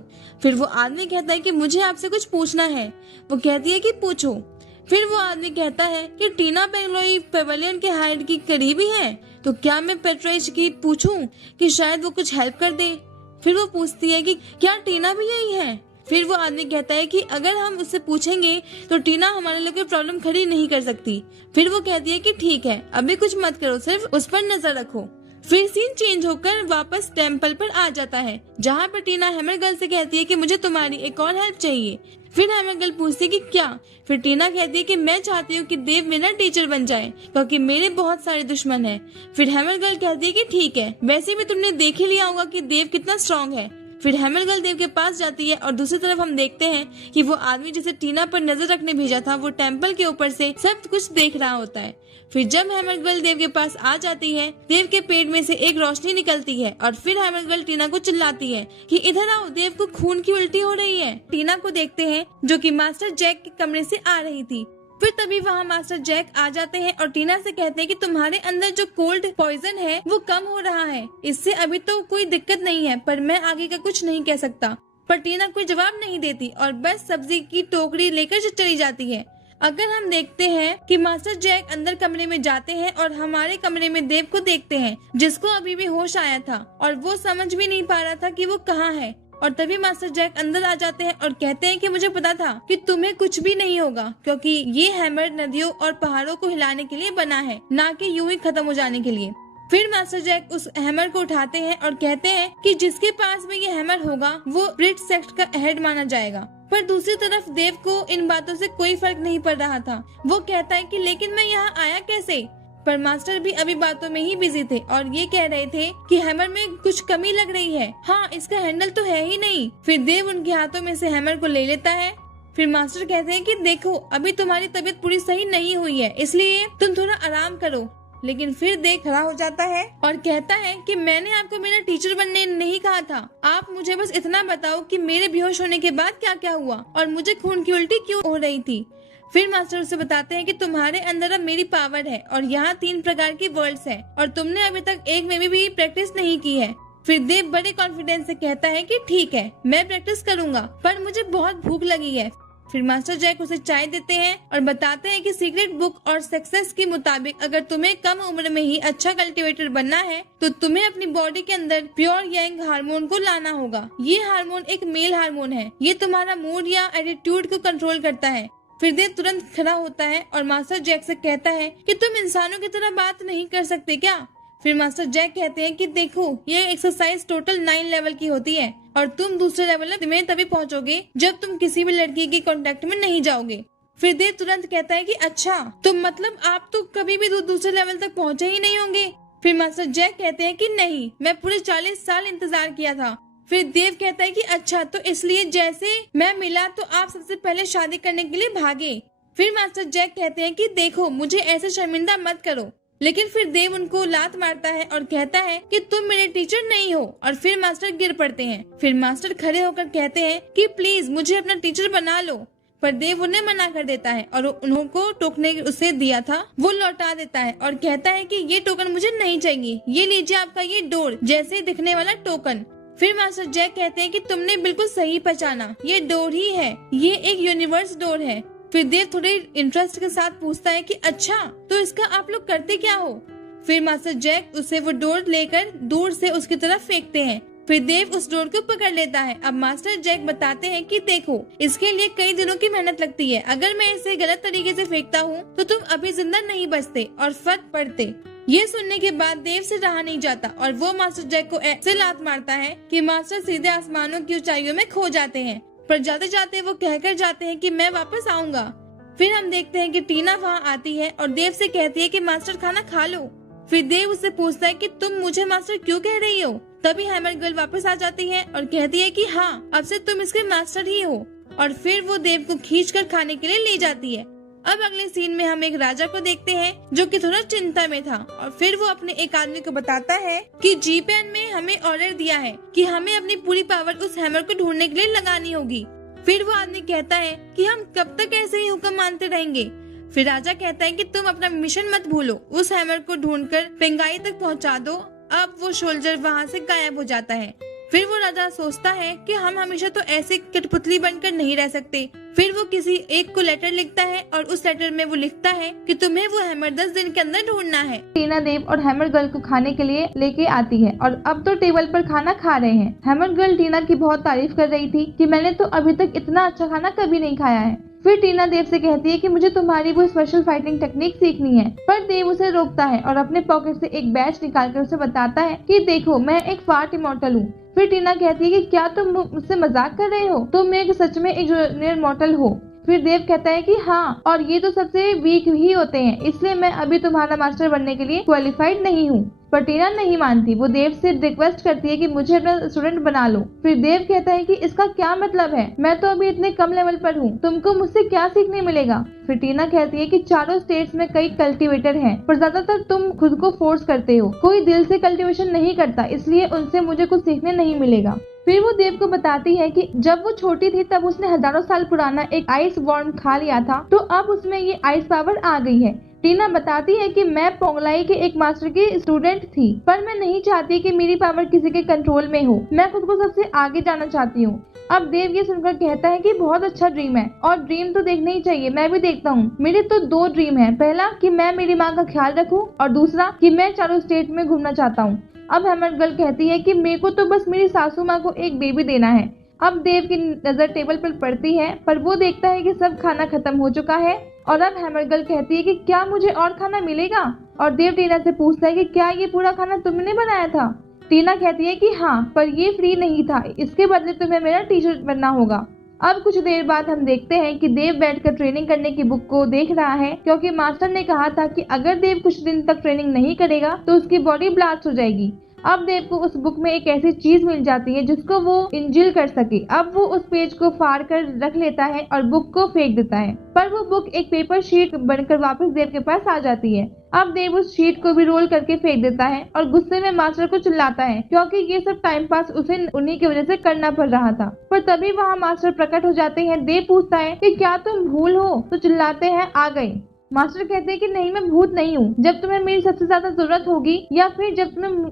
फिर वो आदमी कहता है कि मुझे आपसे कुछ पूछना है। वो कहती है कि पूछो। फिर वो आदमी कहता है कि टीना पेंगलोई पेवेलियन के हाइड की करीबी है, तो क्या मैं पेट्रेज की पूछूं कि शायद वो कुछ हेल्प कर दे। फिर वो पूछती है कि क्या टीना भी यही है। फिर वो आदमी कहता है कि अगर हम उससे पूछेंगे तो टीना हमारे लिए कोई प्रॉब्लम खड़ी नहीं कर सकती। फिर वो कहती है कि ठीक है, अभी कुछ मत करो, सिर्फ उस पर नजर रखो। फिर सीन चेंज होकर वापस टेम्पल पर आ जाता है जहाँ पर टीना हैमर गर्ल से कहती है कि मुझे तुम्हारी एक और हेल्प चाहिए। फिर हैमर गर्ल पूछती है कि क्या। फिर टीना कहती है कि मैं चाहती हूँ कि देव मेरा टीचर बन जाए क्योंकि मेरे बहुत सारे दुश्मन हैं। फिर हैमर गर्ल कहती है कि ठीक है, वैसे भी तुमने देख ही लिया होगा कि देव कितना स्ट्रॉन्ग है। फिर हैमर गर्ल देव के पास जाती है और दूसरी तरफ हम देखते हैं कि वो आदमी जिसे टीना पर नजर रखने भेजा था वो टेम्पल के ऊपर से सब कुछ देख रहा होता है। फिर जब हैमर गर्ल देव के पास आ जाती है, देव के पेट में से एक रोशनी निकलती है और फिर हैमर गर्ल टीना को चिल्लाती है कि इधर आओ, देव को खून की उल्टी हो रही है। टीना को देखते हैं जो कि मास्टर जैक के कमरे से आ रही थी। फिर तभी वहाँ मास्टर जैक आ जाते हैं और टीना से कहते हैं कि तुम्हारे अंदर जो कोल्ड पॉइजन है वो कम हो रहा है, इससे अभी तो कोई दिक्कत नहीं है, पर मैं आगे का कुछ नहीं कह सकता। पर टीना कोई जवाब नहीं देती और बस सब्जी की टोकरी लेकर चली जाती है। अगर हम देखते हैं कि मास्टर जैक अंदर कमरे में जाते हैं और हमारे कमरे में देव को देखते हैं, जिसको अभी भी होश आया था और वो समझ भी नहीं पा रहा था कि वो कहाँ है। और तभी मास्टर जैक अंदर आ जाते हैं और कहते हैं कि मुझे पता था कि तुम्हें कुछ भी नहीं होगा, क्योंकि ये हैमर नदियों और पहाड़ों को हिलाने के लिए बना है, ना कि यूं ही खत्म हो जाने के लिए। फिर मास्टर जैक उस हैमर को उठाते हैं और कहते हैं कि जिसके पास में ये हैमर होगा वो ब्रिट सेक्ट का हेड माना जाएगा। पर दूसरी तरफ देव को इन बातों से कोई फर्क नहीं पड़ रहा था। वो कहता है कि लेकिन मैं यहाँ आया कैसे? पर मास्टर भी अभी बातों में ही बिजी थे और ये कह रहे थे कि हैमर में कुछ कमी लग रही है, हाँ इसका हैंडल तो है ही नहीं। फिर देव उनके हाथों में से हैमर को ले लेता है। फिर मास्टर कहते हैं कि देखो अभी तुम्हारी तबीयत पूरी सही नहीं हुई है, इसलिए तुम थोड़ा आराम करो। लेकिन फिर देव खड़ा हो जाता है और कहता है कि मैंने आपको मेरा टीचर बनने नहीं कहा था, आप मुझे बस इतना बताओ कि मेरे बेहोश होने के बाद क्या क्या हुआ और मुझे खून की उल्टी क्यों हो रही थी। फिर मास्टर उसे बताते हैं कि तुम्हारे अंदर अब मेरी पावर है और यहाँ 3 प्रकार की वर्ल्ड्स है और तुमने अभी तक एक में भी प्रैक्टिस नहीं की है। फिर देव बड़े कॉन्फिडेंस से कहता है कि ठीक है मैं प्रैक्टिस करूंगा, पर मुझे बहुत भूख लगी है। फिर मास्टर जैक उसे चाय देते हैं और बताते हैं कि सीक्रेट बुक और सक्सेस के मुताबिक अगर तुम्हें कम उम्र में ही अच्छा कल्टीवेटर बनना है तो तुम्हें अपनी बॉडी के अंदर प्योर यंग हार्मोन को लाना होगा। ये हार्मोन एक मेल हार्मोन है, ये तुम्हारा मूड या एटीट्यूड को कंट्रोल करता है। फिर देव तुरंत खड़ा होता है और मास्टर जैक से कहता है कि तुम इंसानों की तरह बात नहीं कर सकते क्या? फिर मास्टर जैक कहते हैं कि देखो ये एक्सरसाइज टोटल 9 लेवल की होती है और तुम दूसरे लेवल में तभी पहुंचोगे जब तुम किसी भी लड़की के कांटेक्ट में नहीं जाओगे। फिर देव तुरंत कहता है कि अच्छा तो मतलब आप तो कभी भी दूसरे लेवल तक पहुंचे ही नहीं होंगे। फिर मास्टर जैक कहते हैं कि नहीं, मैं पूरे 40 साल इंतजार किया था। फिर देव कहता है कि अच्छा तो इसलिए जैसे मैं मिला तो आप सबसे पहले शादी करने के लिए भागे। फिर मास्टर जैक कहते हैं कि देखो मुझे ऐसे शर्मिंदा मत करो। लेकिन फिर देव उनको लात मारता है और कहता है कि तुम मेरे टीचर नहीं हो और फिर मास्टर गिर पड़ते हैं। फिर मास्टर खड़े होकर कहते हैं कि प्लीज मुझे अपना टीचर बना लो, पर देव उन्हें मना कर देता है और उनको टोकन उसे दिया था वो लौटा देता है और कहता है कि ये टोकन मुझे नहीं चाहिए, ये लीजिए आपका ये डोर जैसे दिखने वाला टोकन। फिर मास्टर जैक कहते हैं कि तुमने बिल्कुल सही पहचाना, ये डोर ही है, ये एक यूनिवर्स डोर है। फिर देव थोड़े इंटरेस्ट के साथ पूछता है कि अच्छा तो इसका आप लोग करते क्या हो? फिर मास्टर जैक उसे वो डोर लेकर दूर से उसकी तरफ फेंकते हैं। फिर देव उस डोर को पकड़ लेता है। अब मास्टर जैक बताते हैं कि देखो इसके लिए कई दिनों की मेहनत लगती है, अगर मैं इसे गलत तरीके से फेंकता हूँ तो तुम अभी जिंदा नहीं बचते और फर्क पड़ते। ये सुनने के बाद देव से रहा नहीं जाता और वो मास्टर जैक को ऐसे लात मारता है कि मास्टर सीधे आसमानों की ऊंचाइयों में खो जाते हैं। पर जाते जाते वो कहकर जाते हैं कि मैं वापस आऊंगा। फिर हम देखते हैं कि टीना वहाँ आती है और देव से कहती है कि मास्टर खाना खा लो। फिर देव उससे पूछता है कि तुम मुझे मास्टर क्यों कह रही हो? तभी हैमर गर्ल वापस आ जाती है और कहती है कि हाँ अब से तुम इसके मास्टर ही हो, और फिर वो देव को खींचकर खाने के लिए ले जाती है। अब अगले सीन में हम एक राजा को देखते हैं जो कि थोड़ा चिंता में था और फिर वो अपने एक आदमी को बताता है कि जीपेन में हमें ऑर्डर दिया है कि हमें अपनी पूरी पावर उस हैमर को ढूंढने के लिए लगानी होगी। फिर वो आदमी कहता है कि हम कब तक ऐसे ही हुक्म मानते रहेंगे? फिर राजा कहता है कि तुम अपना मिशन मत भूलो, उस हैमर को ढूंढकर पेंगाई तक पहुंचा दो। अब वो सोल्जर वहाँ से गायब हो जाता है। फिर वो राजा सोचता है कि हम हमेशा तो ऐसे कठपुतली बनकर नहीं रह सकते। फिर वो किसी एक को लेटर लिखता है और उस लेटर में वो लिखता है कि तुम्हें वो हैमर 10 दिन के अंदर ढूंढना है। टीना देव और हैमर गर्ल को खाने के लिए लेके आती है और अब तो टेबल पर खाना खा रहे हैं। हैमर गर्ल टीना की बहुत तारीफ कर रही थी कि मैंने तो अभी तक इतना अच्छा खाना कभी नहीं खाया है। फिर टीना देव से कहती है कि मुझे तुम्हारी वो स्पेशल फाइटिंग टेक्निक सीखनी है, पर देव उसे रोकता है और अपने पॉकेट से एक बैच निकालकर उसे बताता है कि देखो मैं एक फार्ट इमॉर्टल हूँ। फिर टीना कहती है कि क्या तुम मुझसे मजाक कर रहे हो, तुम एक सच में एक जूनियर मॉर्टल हो। फिर देव कहता है कि हाँ, और ये तो सबसे वीक ही होते हैं, इसलिए मैं अभी तुम्हारा मास्टर बनने के लिए क्वालिफाइड नहीं हूँ। पर टीना नहीं मानती। वो देव से रिक्वेस्ट करती है कि मुझे अपना स्टूडेंट बना लो। फिर देव कहता है कि इसका क्या मतलब है, मैं तो अभी इतने कम लेवल पर हूँ, तुमको मुझसे क्या सीखने मिलेगा। फिर टीना कहती है कि चारों स्टेट्स में कई कल्टीवेटर हैं, पर ज्यादातर तुम खुद को फोर्स करते हो, कोई दिल से कल्टीवेशन नहीं करता, इसलिए उनसे मुझे कुछ सीखने नहीं मिलेगा। फिर वो देव को बताती है कि जब वो छोटी थी तब उसने हजारों साल पुराना एक आइस वॉर्म खा लिया था, तो अब उसमें ये आइस पावर आ गई है। टीना बताती है कि मैं पोंगलाई के एक मास्टर की स्टूडेंट थी, पर मैं नहीं चाहती कि मेरी पावर किसी के कंट्रोल में हो, मैं खुद को सबसे आगे जाना चाहती हूँ। अब देव ये सुनकर कहता है कि बहुत अच्छा ड्रीम है, और ड्रीम तो देखना ही चाहिए, मैं भी देखता हूँ। मेरे तो 2 ड्रीम है, पहला कि मैं मेरी माँ का ख्याल रखूँ और दूसरा कि मैं चारों स्टेट में घूमना चाहता हूँ। अब हैमर गर्ल कहती है कि मेरे को तो बस मेरी सासू माँ को एक बेबी देना है। अब देव की नजर टेबल पर पड़ती है, पर वो देखता है कि सब खाना खत्म हो चुका है। और अब हैमर गर्ल कहती है कि क्या मुझे और खाना मिलेगा, और देव टीना से पूछता है कि क्या ये पूरा खाना तुमने बनाया था। टीना कहती है कि हाँ, पर ये फ्री नहीं था, इसके बदले तुम्हें मेरा टी-शर्ट बनना होगा। अब कुछ देर बाद हम देखते हैं कि देव बैठकर ट्रेनिंग करने की बुक को देख रहा है, क्योंकि मास्टर ने कहा था कि अगर देव कुछ दिन तक ट्रेनिंग नहीं करेगा तो उसकी बॉडी ब्लास्ट हो जाएगी। अब देव को उस बुक में एक ऐसी चीज मिल जाती है जिसको वो इंजिल कर सके। अब वो उस पेज को फाड़ कर रख लेता है और बुक को फेंक देता है, पर वो बुक एक पेपर शीट बनकर वापस देव के पास आ जाती है। अब देव उस शीट को भी रोल करके फेंक देता है और गुस्से में मास्टर को चिल्लाता है, क्योंकि ये सब टाइम पास उसे उन्हीं की वजह से करना पड़ रहा था। पर तभी वहाँ मास्टर प्रकट हो जाते हैं। देव पूछता है कि क्या तुम भूल हो, तो चिल्लाते हैं आ गए। मास्टर कहते हैं कि नहीं, मैं भूत नहीं हूँ, जब तुम्हें मेरी सबसे ज्यादा जरूरत होगी या फिर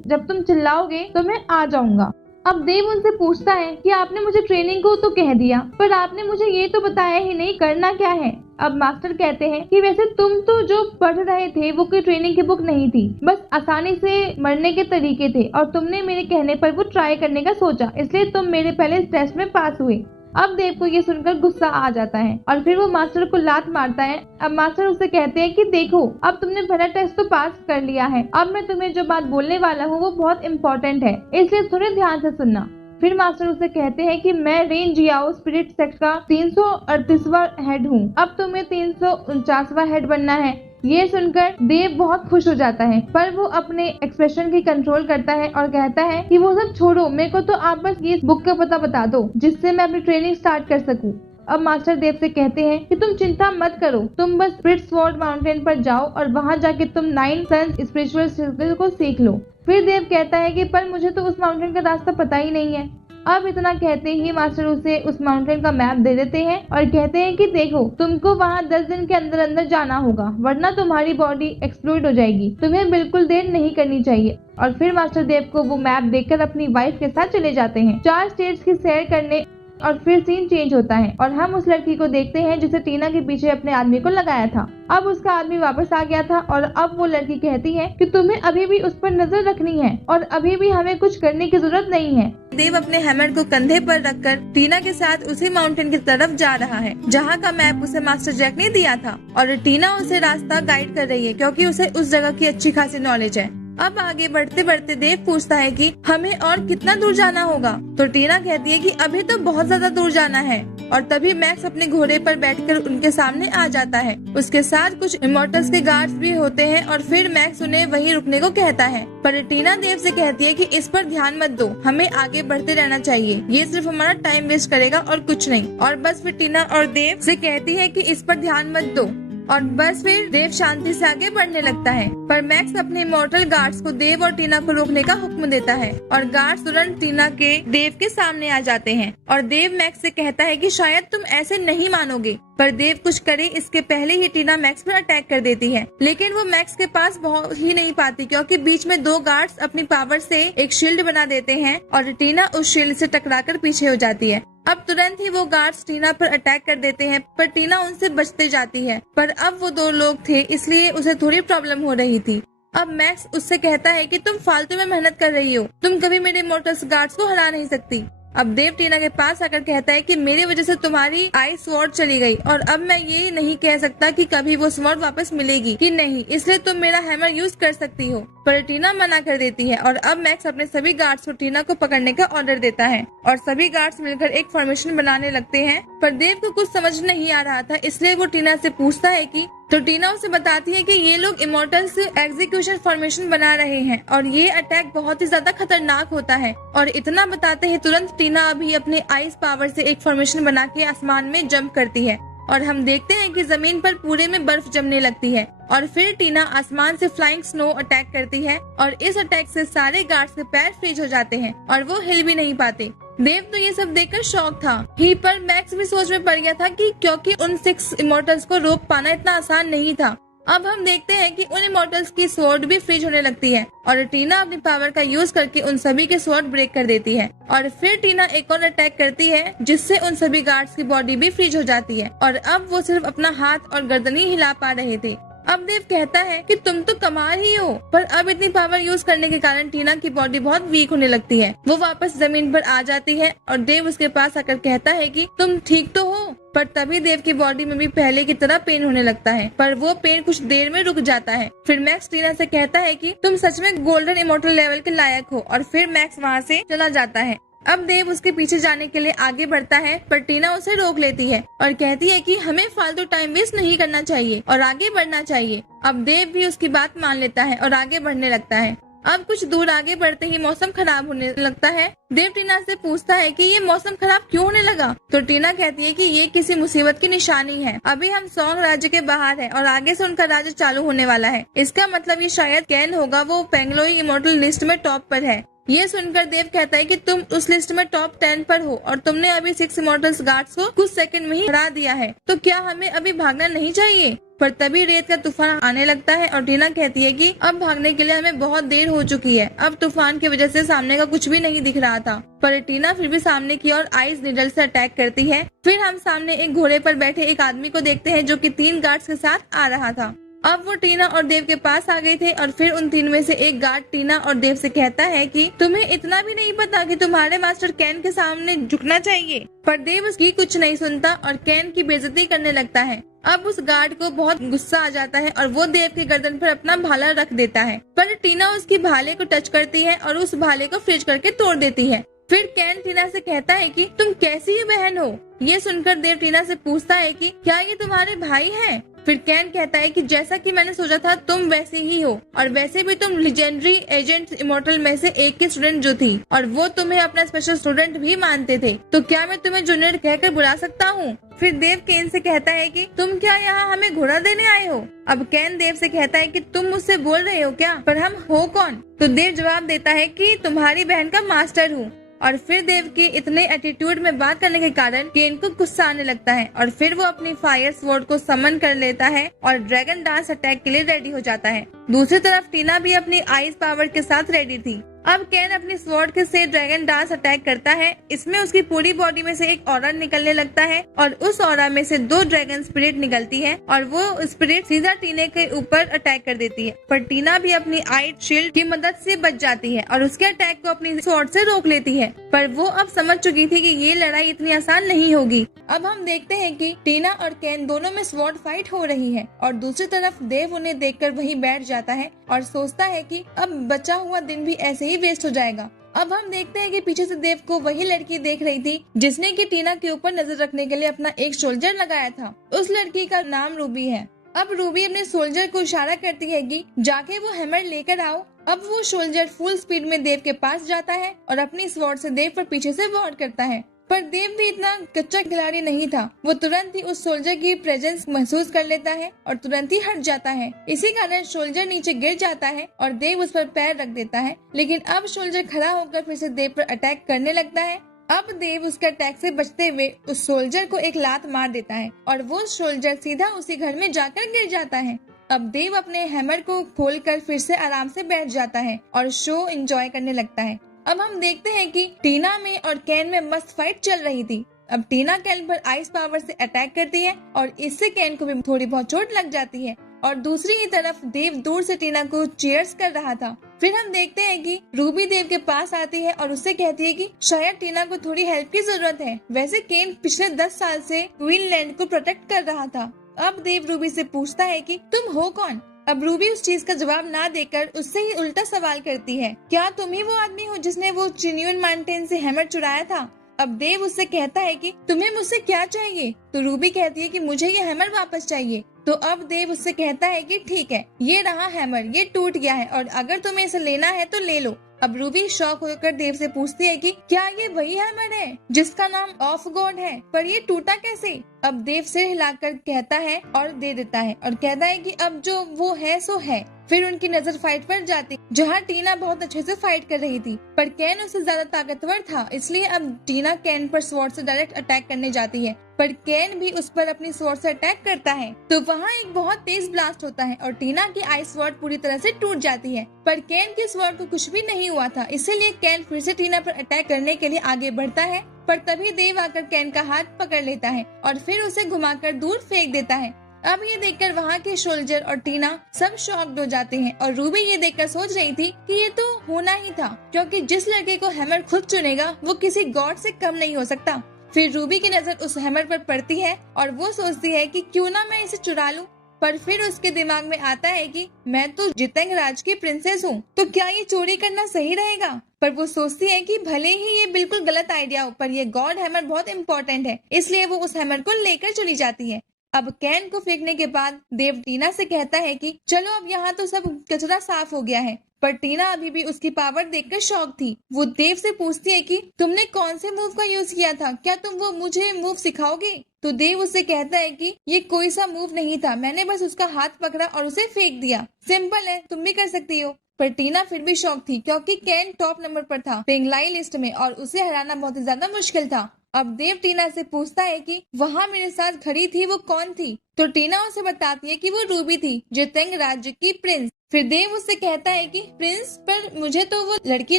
जब तुम चिल्लाओगे तो मैं आ जाऊंगा। अब देव उनसे पूछता है कि आपने मुझे ट्रेनिंग को तो कह दिया, पर आपने मुझे ये तो बताया ही नहीं करना क्या है। अब मास्टर कहते हैं कि वैसे तुम तो जो पढ़ रहे थे वो कोई ट्रेनिंग की बुक नहीं थी, बस आसानी से मरने के तरीके थे, और तुमने मेरे कहने पर वो ट्राई करने का सोचा, इसलिए तुम मेरे पहले टेस्ट में पास हुए। अब देव को ये सुनकर गुस्सा आ जाता है और फिर वो मास्टर को लात मारता है। अब मास्टर उससे कहते हैं कि देखो, अब तुमने पहला टेस्ट तो पास कर लिया है, अब मैं तुम्हें जो बात बोलने वाला हूँ वो बहुत इम्पोर्टेंट है, इसलिए थोड़े ध्यान से सुनना। फिर मास्टर उसे कहते हैं कि मैं रेन जियाओ स्पिरिट सेक्ट का 338वां हेड हूँ, अब तुम्हें 349वां हेड बनना है। ये सुनकर देव बहुत खुश हो जाता है, पर वो अपने एक्सप्रेशन की कंट्रोल करता है और कहता है कि वो सब छोड़ो, मेरे को तो आप बस ये इस बुक का पता बता दो जिससे मैं अपनी ट्रेनिंग स्टार्ट कर सकूं। अब मास्टर देव से कहते हैं कि तुम चिंता मत करो, तुम बस स्पिरिट्सवर्ड माउंटेन पर जाओ और वहाँ जाके तुम 9 सन्स स्पिरिचुअल सर्कल को सीख लो। फिर देव कहता है कि पर मुझे तो उस माउंटेन का रास्ता पता ही नहीं है। अब इतना कहते ही मास्टर उसे उस माउंटेन का मैप दे देते हैं और कहते हैं कि देखो, तुमको वहाँ 10 दिन के अंदर अंदर जाना होगा, वरना तुम्हारी बॉडी एक्सप्लोड हो जाएगी, तुम्हें बिल्कुल देर नहीं करनी चाहिए। और फिर मास्टर देव को वो मैप देकर अपनी वाइफ के साथ चले जाते हैं 4 स्टेट्स की सैर करने। और फिर सीन चेंज होता है और हम उस लड़की को देखते हैं जिसे टीना के पीछे अपने आदमी को लगाया था। अब उसका आदमी वापस आ गया था और अब वो लड़की कहती है कि तुम्हें अभी भी उस पर नजर रखनी है और अभी भी हमें कुछ करने की जरूरत नहीं है। देव अपने हैमर को कंधे पर रखकर टीना के साथ उसी माउंटेन की तरफ जा रहा है जहाँ का मैप उसे मास्टर जैक ने दिया था, और टीना उसे रास्ता गाइड कर रही है क्योंकि उसे उस जगह की अच्छी खासी नॉलेज है। अब आगे बढ़ते बढ़ते देव पूछता है कि हमें और कितना दूर जाना होगा, तो टीना कहती है कि अभी तो बहुत ज्यादा दूर जाना है। और तभी मैक्स अपने घोड़े पर बैठकर उनके सामने आ जाता है। उसके साथ कुछ इमोर्टल्स के गार्ड्स भी होते हैं और फिर मैक्स उन्हें वहीं रुकने को कहता है, पर टीना देव से कहती है कि इस पर ध्यान मत दो, हमें आगे बढ़ते रहना चाहिए, ये सिर्फ हमारा टाइम वेस्ट करेगा और कुछ नहीं। और बस फिर टीना और देव से कहती है कि इस पर ध्यान मत दो, और बस फिर देव शांति से आगे बढ़ने लगता है। पर मैक्स अपने इमोर्टल गार्ड्स को देव और टीना को रोकने का हुक्म देता है और गार्ड्स तुरंत टीना के देव के सामने आ जाते हैं। और देव मैक्स से कहता है कि शायद तुम ऐसे नहीं मानोगे, पर देव कुछ करे इसके पहले ही टीना मैक्स पर अटैक कर देती है, लेकिन वो मैक्स के पास पहुंच ही नहीं पाती क्योंकि बीच में 2 गार्ड्स अपनी पावर से एक शील्ड बना देते हैं और टीना उस शील्ड से टकराकर पीछे हो जाती है। अब तुरंत ही वो गार्ड्स टीना पर अटैक कर देते हैं, पर टीना उनसे बचते जाती है। पर अब वो 2 लोग थे इसलिए उसे थोड़ी प्रॉब्लम हो रही थी। अब मैक्स उससे कहता है कि तुम फालतू में मेहनत कर रही हो, तुम कभी मेरे इमोर्टल्स गार्ड्स को हरा नहीं सकती। अब देव टीना के पास आकर कहता है कि मेरी वजह से तुम्हारी आइस स्वॉर्ड चली गई और अब मैं ये नहीं कह सकता कि कभी वो स्वॉर्ड वापस मिलेगी कि नहीं, इसलिए तुम मेरा हैमर यूज कर सकती हो। पर टीना मना कर देती है और अब मैक्स अपने सभी गार्ड्स को टीना को पकड़ने का ऑर्डर देता है और सभी गार्ड्स मिलकर एक फॉर्मेशन बनाने लगते हैं। पर देव को कुछ समझ नहीं आ रहा था, इसलिए वो टीना से पूछता है कि तो टीना उसे बताती है कि ये लोग इमोर्टल्स एग्जीक्यूशन फॉर्मेशन बना रहे हैं और ये अटैक बहुत ही ज्यादा खतरनाक होता है। और इतना बताते ही तुरंत टीना अभी अपने आइस पावर से एक फॉर्मेशन बना के आसमान में जंप करती है और हम देखते हैं कि जमीन पर पूरे में बर्फ जमने लगती है। और फिर टीना आसमान से फ्लाइंग स्नो अटैक करती है और इस अटैक से सारे गार्ड्स के पैर फ्रीज हो जाते हैं और वो हिल भी नहीं पाते। देव तो ये सब देखकर शॉक था ही, पर मैक्स भी सोच में पड़ गया था कि क्योंकि उन 6 इमोर्टल्स को रोक पाना इतना आसान नहीं था। अब हम देखते हैं कि उन इमोर्टल्स की स्वॉर्ड भी फ्रीज होने लगती है और टीना अपनी पावर का यूज करके उन सभी के स्वॉर्ड ब्रेक कर देती है। और फिर टीना एक और अटैक करती है जिससे उन सभी गार्ड्स की बॉडी भी फ्रीज हो जाती है और अब वो सिर्फ अपना हाथ और गर्दन ही हिला पा रहे थे। अब देव कहता है कि तुम तो कमाल ही हो, पर अब इतनी पावर यूज करने के कारण टीना की बॉडी बहुत वीक होने लगती है। वो वापस जमीन पर आ जाती है और देव उसके पास आकर कहता है कि तुम ठीक तो हो। पर तभी देव की बॉडी में भी पहले की तरह पेन होने लगता है, पर वो पेन कुछ देर में रुक जाता है। फिर मैक्स टीना से कहता है कि तुम सच में गोल्डन इमोर्टल लेवल के लायक हो और फिर मैक्स वहाँ से चला जाता है। अब देव उसके पीछे जाने के लिए आगे बढ़ता है, पर टीना उसे रोक लेती है और कहती है कि हमें फालतू टाइम वेस्ट नहीं करना चाहिए और आगे बढ़ना चाहिए। अब देव भी उसकी बात मान लेता है और आगे बढ़ने लगता है। अब कुछ दूर आगे बढ़ते ही मौसम खराब होने लगता है। देव टीना से पूछता है कि ये मौसम खराब क्यों होने लगा, तो टीना कहती है कि ये किसी मुसीबत की निशानी है। अभी हम सॉन्ग राज्य के बाहर है और आगे से उनका राज्य चालू होने वाला है। इसका मतलब ये शायद कैन होगा, वो पेंगलोई इमोर्टल लिस्ट में टॉप पर है। ये सुनकर देव कहता है कि तुम उस लिस्ट में टॉप 10 पर हो और तुमने अभी 6 इमोर्टल्स गार्ड्स को कुछ सेकंड में ही हरा दिया है, तो क्या हमें अभी भागना नहीं चाहिए? पर तभी रेत का तूफान आने लगता है और टीना कहती है कि अब भागने के लिए हमें बहुत देर हो चुकी है। अब तूफान की वजह से सामने का कुछ भी नहीं दिख रहा था, पर टीना फिर भी सामने की ओर आइस नीडल से अटैक करती है। फिर हम सामने एक घोड़े पर बैठे एक आदमी को देखते हैं जो कि 3 गार्ड्स के साथ आ रहा था। अब वो टीना और देव के पास आ गए थे और फिर उन 3 में से एक गार्ड टीना और देव से कहता है कि तुम्हें इतना भी नहीं पता कि तुम्हारे मास्टर कैन के सामने झुकना चाहिए। पर देव उसकी कुछ नहीं सुनता और कैन की बेइज्जती करने लगता है। अब उस गार्ड को बहुत गुस्सा आ जाता है और वो देव की गर्दन पर अपना भाला रख देता है, पर टीना उसकी भाले को टच करती है और उस भाले को फ्रीज करके तोड़ देती है। फिर कैन टीना से कहता है कि तुम कैसी ही बहन हो। ये सुनकर देव टीना से पूछता है कि क्या ये तुम्हारे भाई हैं? फिर कैन कहता है कि जैसा कि मैंने सोचा था तुम वैसे ही हो, और वैसे भी तुम लेजेंडरी एजेंट इमोर्टल में से एक की स्टूडेंट जो थी और वो तुम्हें अपना स्पेशल स्टूडेंट भी मानते थे, तो क्या मैं तुम्हें जूनियर कहकर बुला सकता हूँ? फिर देव कैन से कहता है कि तुम क्या यहाँ हमें घोड़ा देने आए हो? अब कैन देव से कहता है कि तुम मुझसे बोल रहे हो क्या, पर हम हो कौन? तो देव जवाब देता है कि तुम्हारी बहन का मास्टर हूँ। और फिर देव के इतने एटीट्यूड में बात करने के कारण केन को गुस्सा आने लगता है और फिर वो अपनी फायर स्वॉर्ड को समन कर लेता है और ड्रैगन डांस अटैक के लिए रेडी हो जाता है। दूसरी तरफ टीना भी अपनी आइस पावर के साथ रेडी थी। अब कैन अपनी स्वॉर्ड से ड्रैगन डांस अटैक करता है। इसमें उसकी पूरी बॉडी में से एक ऑरा निकलने लगता है और उस ऑरा में से 2 ड्रैगन स्पिरिट निकलती है और वो स्पिरिट सीधा टीना के ऊपर अटैक कर देती है। पर टीना भी अपनी आइट शील्ड की मदद से बच जाती है और उसके अटैक को अपनी स्वॉर्ड से रोक लेती है। पर वो अब समझ चुकी थी कि ये लड़ाई इतनी आसान नहीं होगी। अब हम देखते हैं कि टीना और कैन दोनों में स्वॉर्ड फाइट हो रही है और दूसरी तरफ देव उन्हें देखकर वहीं बैठ जाता है और सोचता है कि अब बचा हुआ दिन भी ऐसे ही वेस्ट हो जाएगा। अब हम देखते हैं कि पीछे से देव को वही लड़की देख रही थी जिसने कि टीना के ऊपर नजर रखने के लिए अपना एक सोल्जर लगाया था। उस लड़की का नाम रूबी है। अब रूबी अपने सोल्जर को इशारा करती है कि जाके वो हैमर लेकर आओ। अब वो सोल्जर फुल स्पीड में देव के पास जाता है और अपनी स्वॉर्ड से देव पर पीछे से वार करता है। पर देव भी इतना कच्चा खिलाड़ी नहीं था, वो तुरंत ही उस सोल्जर की प्रेजेंस महसूस कर लेता है और तुरंत ही हट जाता है। इसी कारण सोल्जर नीचे गिर जाता है और देव उस पर पैर रख देता है। लेकिन अब सोल्जर खड़ा होकर फिर से देव पर अटैक करने लगता है। अब देव उसके अटैक से बचते हुए उस सोल्जर को एक लात मार देता है और वो सोल्जर सीधा उसी घर में जाकर गिर जाता है। अब देव अपने हैमर को खोलकर फिर से आराम से बैठ जाता है और शो एंजॉय करने लगता है। अब हम देखते हैं कि टीना में और कैन में मस्त फाइट चल रही थी। अब टीना कैन पर आइस पावर से अटैक करती है और इससे कैन को भी थोड़ी बहुत चोट लग जाती है और दूसरी ही तरफ देव दूर से टीना को चीयर्स कर रहा था। फिर हम देखते हैं कि रूबी देव के पास आती है और उससे कहती है कि शायद टीना को थोड़ी हेल्प की जरूरत है। वैसे केन पिछले 10 साल से क्वीनलैंड को प्रोटेक्ट कर रहा था। अब देव रूबी से पूछता है कि तुम हो कौन? अब रूबी उस चीज का जवाब ना देकर उससे ही उल्टा सवाल करती है, क्या तुम ही वो आदमी हो जिसने वो चिन्यून माउंटेन से हैमर चुराया था? अब देव उससे कहता है कि तुम्हें मुझसे क्या चाहिए? तो रूबी कहती है कि मुझे ये हैमर वापस चाहिए। तो अब देव उससे कहता है कि ठीक है, ये रहा हैमर, ये टूट गया है और अगर तुम्हें इसे लेना है तो ले लो। अब रूबी शॉक होकर देव से पूछती है कि क्या ये वही हैमर है जिसका नाम ऑफ गॉड है, पर ये टूटा कैसे? अब देव सिर हिलाकर कहता है और दे देता है और कहता है कि अब जो वो है सो है। फिर उनकी नजर फाइट पर जाती, जहाँ टीना बहुत अच्छे से फाइट कर रही थी, पर कैन उससे ज्यादा ताकतवर था, इसलिए अब टीना कैन पर स्वॉर्ड से डायरेक्ट अटैक करने जाती है, पर कैन भी उस पर अपनी स्वॉर्ड से अटैक करता है। तो वहाँ एक बहुत तेज ब्लास्ट होता है और टीना की आइस स्वॉर्ड पूरी तरह से टूट जाती है, पर कैन की स्वॉर्ड को कुछ भी नहीं हुआ था, इसीलिए कैन फिर से टीना पर अटैक करने के लिए आगे बढ़ता है। पर तभी देव आकर कैन का हाथ पकड़ लेता है और फिर उसे घुमाकर दूर फेंक देता है। अब ये देखकर वहाँ के सोल्जर और टीना सब शॉक्ड हो जाते हैं और रूबी ये देखकर सोच रही थी कि ये तो होना ही था, क्योंकि जिस लड़के को हैमर खुद चुनेगा वो किसी गॉड से कम नहीं हो सकता। फिर रूबी की नजर उस हैमर पर पड़ती है और वो सोचती है कि क्यों ना मैं इसे चुरा लूं, पर फिर उसके दिमाग में आता है कि मैं तो जितेंग राज की प्रिंसेस हूँ, तो क्या ये चोरी करना सही रहेगा? पर वो सोचती है कि भले ही ये बिल्कुल गलत आइडिया हो, पर ये गॉड हैमर बहुत इम्पोर्टेंट है, इसलिए वो उस हैमर को लेकर चली जाती है। अब कैन को फेंकने के बाद देव टीना से कहता है कि चलो अब यहाँ तो सब कचरा साफ हो गया है, पर टीना अभी भी उसकी पावर देखकर शॉक थी। वो देव से पूछती है कि तुमने कौन से मूव का यूज किया था, क्या तुम वो मुझे मूव सिखाओगे? तो देव उससे कहता है कि ये कोई सा मूव नहीं था, मैंने बस उसका हाथ पकड़ा और उसे फेंक दिया, सिंपल है, तुम भी कर सकती हो। पर टीना फिर भी शॉक थी, क्योंकि कैन टॉप नंबर पर था पेंगलाई लिस्ट में और उसे हराना बहुत ही ज्यादा मुश्किल था। अब देव टीना से पूछता है कि वहाँ मेरे साथ खड़ी थी वो कौन थी? तो टीना उसे बताती है कि वो रूबी थी, जितेंग राज्य की प्रिंस। फिर देव उससे कहता है कि प्रिंस, पर मुझे तो वो लड़की